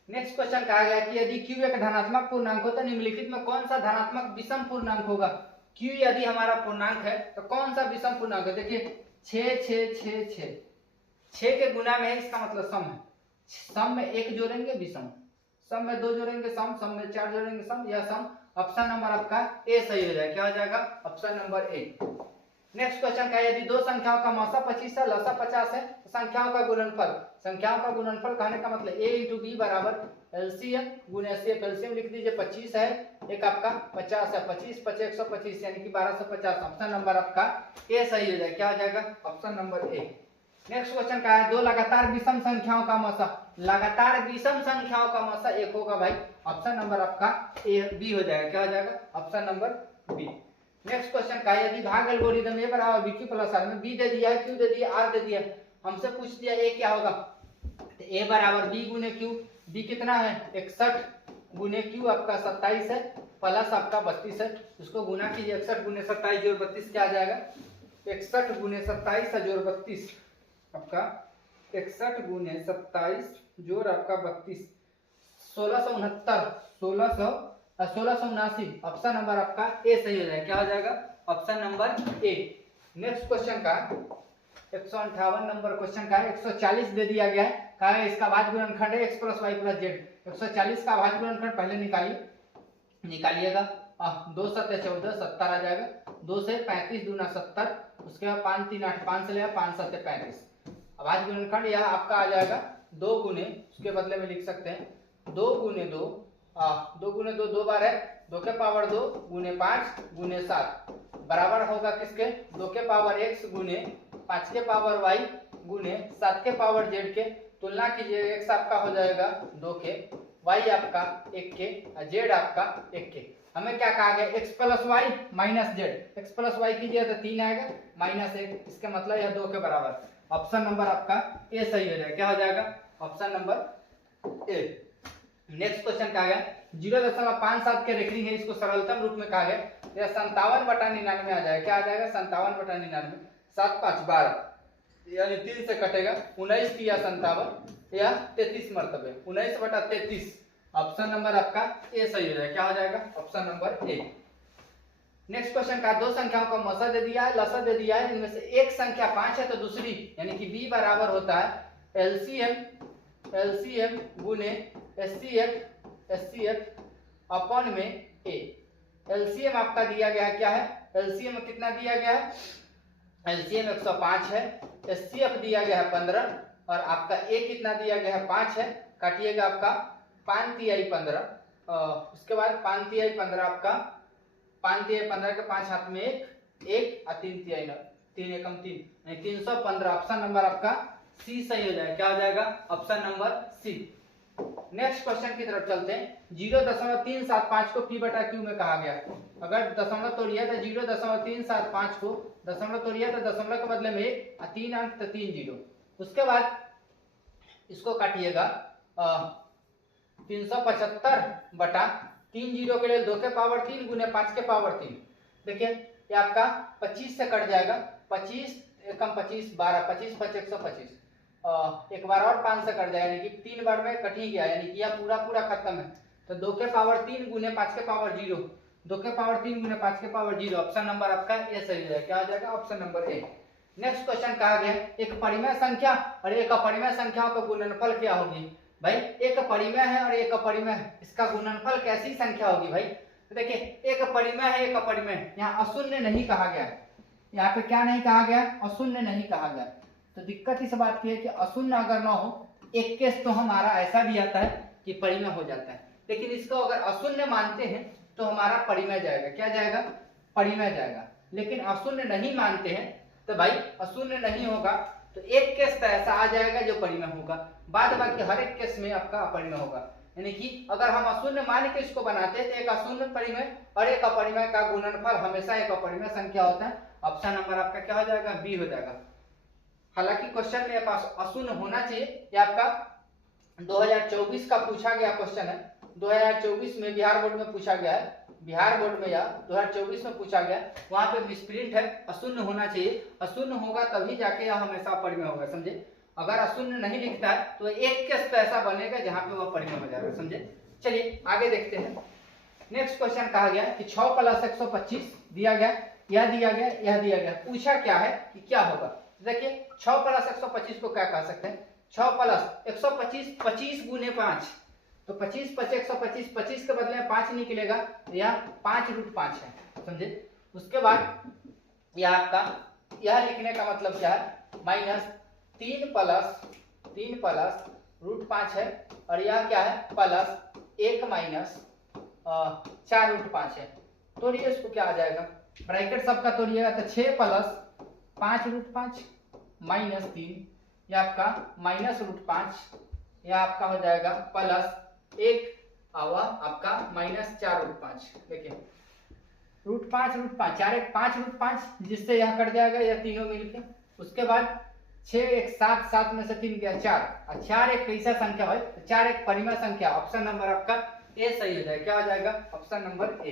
Next question कहा गया कि यदि q एक धनात्मक पूर्णांक हो तो निम्नलिखित में कौन सा धनात्मक विषम पूर्णांक होगा? q यदि हमारा पूर्णांक है तो कौन सा विषम पूर्णांक है? देखिए 6 6 6 6 6 के गुना में है, इसका मतलब सम है। सम में 1 जोड़ेंगे विषम, सम में 2 जोड़ेंगे सम, सम में 4 जोड़ेंगे सम, यह सम। ऑप्शन नंबर आपका ए सही हो जाएगा। क्या हो जाएगा? Option number A. Next question का यदि दो संख्याओं का मौसा 25 है, लसा 50 है, तो संख्याओं का गुणनफल, संख्याओं का गुणनफल कहने का मतलब a इंटू बी बराबर एलसीएम गुणे एचसीएफ। एलसीएम लिख दीजिए 25 है, एक आपका 50 है, 25 5 125 यानी कि 1250। ऑप्शन नंबर आपका ए सही हो जाएगा। क्या हो जाएगा? Option number A. Next question का है दो लगातार विषम संख्याओं का मौसा, लगातार विषम संख्याओं का मौसा 1 होगा भाई। ऑप्शन नंबर आपका ए बी हो जाएगा। क्या हो जाएगा? Option number B. Next question का यदि भाग एल्गोरिथम ए बराबर बी क्यू प्लस आर में बी दे दिया है, क्यू दे दिया, आर दे दिया, हमसे पूछ दिया ए क्या होगा, तो ए बराबर बी गुने क्यू। बी कितना है? 61 गुने क्यू आपका 27 है, प्लस आपका 32 है, उसको गुना कीजिए। 61 गुने 27 जोड़ 32 क्या आ जाएगा? 61 गुने 27 जोड़ 32 आपका 61 गुने 27 जोड़ आपका 32 1669 1679। ऑप्शन नंबर आपका ए सही हो जाएगा। क्या हो जाएगा? Option number A. Next question का 158 नंबर क्वेश्चन का 140 दे दिया गया है, कहा है इसका भाज्य गुणनखंड है x plus y plus z. 140 का भाज्य गुणनखंड पहले निकालिएगा। 2 7 14 70 आ जाएगा, 2 से 35 दूना 70, उसके बाद 5 3 8 5 से लेगा 5 7 35। भाज्य गुणनखंड यह आपका आ जाएगा 2 गुने, उसके बदले में लिख सकते हैं 2 गुने 2, 2 गुने 2 2 बार है, 2 के पावर 2 गुने 5 गुने 7 बराबर होगा किसके? 2 के पावर x गुने 5 के पावर y गुने 7 के पावर z के। तुलना कीजिए, x आपका हो जाएगा 2 के, y आपका 1 के, z आपका 1 के। हमें क्या कहा गया? x plus y minus z. X plus y कीजिए तो 3 आएगा माइनस 1, इसका मतलब यह 2 के बराबर। ऑप्शन नंबर आपका ए सही हो जाएगा। क्या हो जाएगा? Option number A. Next question कहा गया 0.57 के रेखनी है, इसको सरलतम रूप में कहा गया यह 57/99 आ जाएगा। क्या आ जाएगा? 57/99, 7 5 12 यानी 3 से कटेगा, 19 किया 57 या 33 मरतबे 19/33। ऑप्शन नंबर आपका ए सही हो जाएगा। क्या हो जाएगा? Option number A. Next question का दो संख्याओं का मौसा दे दिया है, लसा दे दिया है, इनमें से एक संख्या 5 है तो दूसरी यानी कि b बराबर होता है एलसीएम गुने एचसीएफ अपॉन में a। एलसीएम आपका दिया गया है, क्या है? एलसीएम कितना दिया गया है? एलसीएम 105 है, एचसीएफ दिया गया है 15 और आपका a कितना दिया गया है? 5 है। काटिएगा आपका 5 तिहाई 15, उसके बाद 5 तिहाई 15 आपका 5 तिहाई 15 के 5 हाथ में 1 और 3 तिहाई 9, 3 एकम 3 यानी 315। ऑप्शन नंबर आपका सी सही हो जाएगा। क्या हो जाएगा? Option number C. Next question की तरफ चलते हैं। 0.375 को p बटा q में कहा गया। अगर दशमलव तोड़िए तो 0.375 को दशमलव तोड़िए तो दशमलव के बदले में 1 और 3 अंक तो 3 जीरो। उसके बाद इसको काटिएगा 375 बटा 3 जीरो के लिए 2 के पावर 3 गुने 5 के पावर 3। देखिए ये आपका 25 से कट जाएगा, 25 एकम 25 12, 25 5 125, एक बार और 5 से कट जाएगा यानी कि 3 बार में कट ही गया, यानी कि यह पूरा खत्म है। तो 2 के पावर 3 गुने 5 के पावर 0, 2 के पावर 3 गुने 5 के पावर 0। ऑप्शन नंबर आपका ए सही हो जाएगा। क्या हो जाएगा? Option number A. Next question कहा गया एक परिमेय संख्या और एक अपरिमेय संख्याओं का गुणनफल क्या होगी? भाई एक परिमेय है और एक अपरिमेय है, इसका गुणनफल कैसी संख्या होगी भाई? तो देखिए एक परिमेय है एक अपरिमेय है, यहाँ अशून्य नहीं कहा गया है, यहाँ पे क्या नहीं कहा गया? अशून्य नहीं कहा गया। तो दिक्कत इस बात की है कि अशून्य अगर ना हो, एक केस तो हमारा ऐसा भी आता है कि परिमेय हो जाता है, लेकिन इसको अगर अशून्य मानते हैं तो हमारा परिमेय जाएगा। क्या जाएगा? परिमेय जाएगा। लेकिन अशून्य नहीं मानते हैं तो भाई अशून्य नहीं होगा, तो एक केस तो ऐसा आ जाएगा जो परिमेय होगा, बाद बाकी हर एक केस में आपका अपरिमेय होगा। यानी कि अगर हम अशून्य मान के इसको बनाते हैं तो एक अशून्य परिमेय और एक अपरिमेय का गुणनफल हमेशा एक अपरिमेय संख्या होता है। ऑप्शन नंबर आपका क्या हो जाएगा? बी हो जाएगा। हालांकि क्वेश्चन मेरे पास अशून्य होना चाहिए, ये आपका 2024 का पूछा गया क्वेश्चन है, 2024 में बिहार बोर्ड में पूछा गया है, बिहार बोर्ड में या 2024 में पूछा गया, वहां पे मिसप्रिंट है, अशून्य होना चाहिए। अशून्य होगा तभी जाके यह हमेशा अपरिमेय होगा, समझे? अगर अशून्य नहीं लिखता है तो एक केस तो ऐसा बनेगा जहां पे वह परिमेय हो जाएगा, समझे। चलिए आगे देखते हैं। नेक्स्ट क्वेश्चन कहा गया कि 6 + 125 दिया गया, यह दिया गया, यह दिया गया, पूछा क्या है कि क्या होगा। देखिए 6 + 125 को क्या कह सकते हैं, 6 + 125 25 × 5, तो 25 × 125, 25 के बदले में 5 निकलेगा, यह 5√5 है, समझे। उसके बाद यह आपका यह लिखने का मतलब क्या है, -3 + √5 है, और यह क्या है +1 - 4√5 है। तोड़िए इसको, क्या आ जाएगा, ब्रैकेट सबका तोड़िएगा तो 6 + 5√5 -3, यह आपका -√5, यह आपका हो जाएगा +1 आवा आपका -4√5। देखिए √5 4 1 5√5, जिससे यह कट जाएगा, यह तीनों मिलके। उसके बाद 6 1 7, 7 में से 3 गया 4, और 4 एक कैसा संख्या है, 4 एक परिमेय संख्या। ऑप्शन नंबर आपका ए सही हो जाएगा, क्या हो जाएगा, option number A.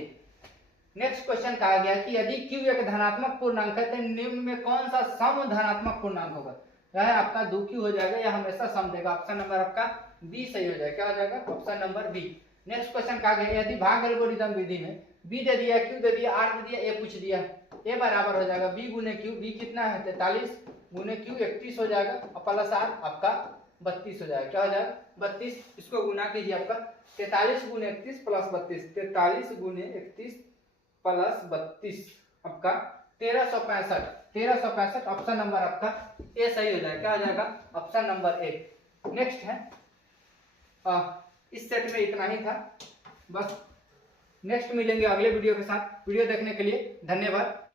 Next question कहा गया कि यदि q एक धनात्मक पूर्णांक है तो निम्न में कौन सा सम धनात्मक पूर्णांक होगा। यह आपका 2q हो जाएगा, यह हमेशा सम देगा। ऑप्शन नंबर आपका बी सही हो जाएगा, क्या हो जाएगा, option number B. Next question कहा गया यदि भाग एल्गोरिथम विधि में b दे दिया, q दे दिया, r दे दिया, a पूछ दिया, a बराबर हो जाएगा b × q, b कितना है 43 × q 31 हो जाएगा, और प्लस r आपका 32 हो जाएगा, क्या हो जाएगा 32। इसको गुना कीजिए, आपका 43 × 31 + 32, 43 × 31 + 32 आपका 1365 ऑप्शन नंबर आपका ए सही हो जाएगा, क्या हो जाएगा, ऑप्शन नंबर ए। नेक्स्ट है इस सेट में इतना ही था बस। नेक्स्ट मिलेंगे अगले वीडियो के साथ। वीडियो देखने के लिए धन्यवाद।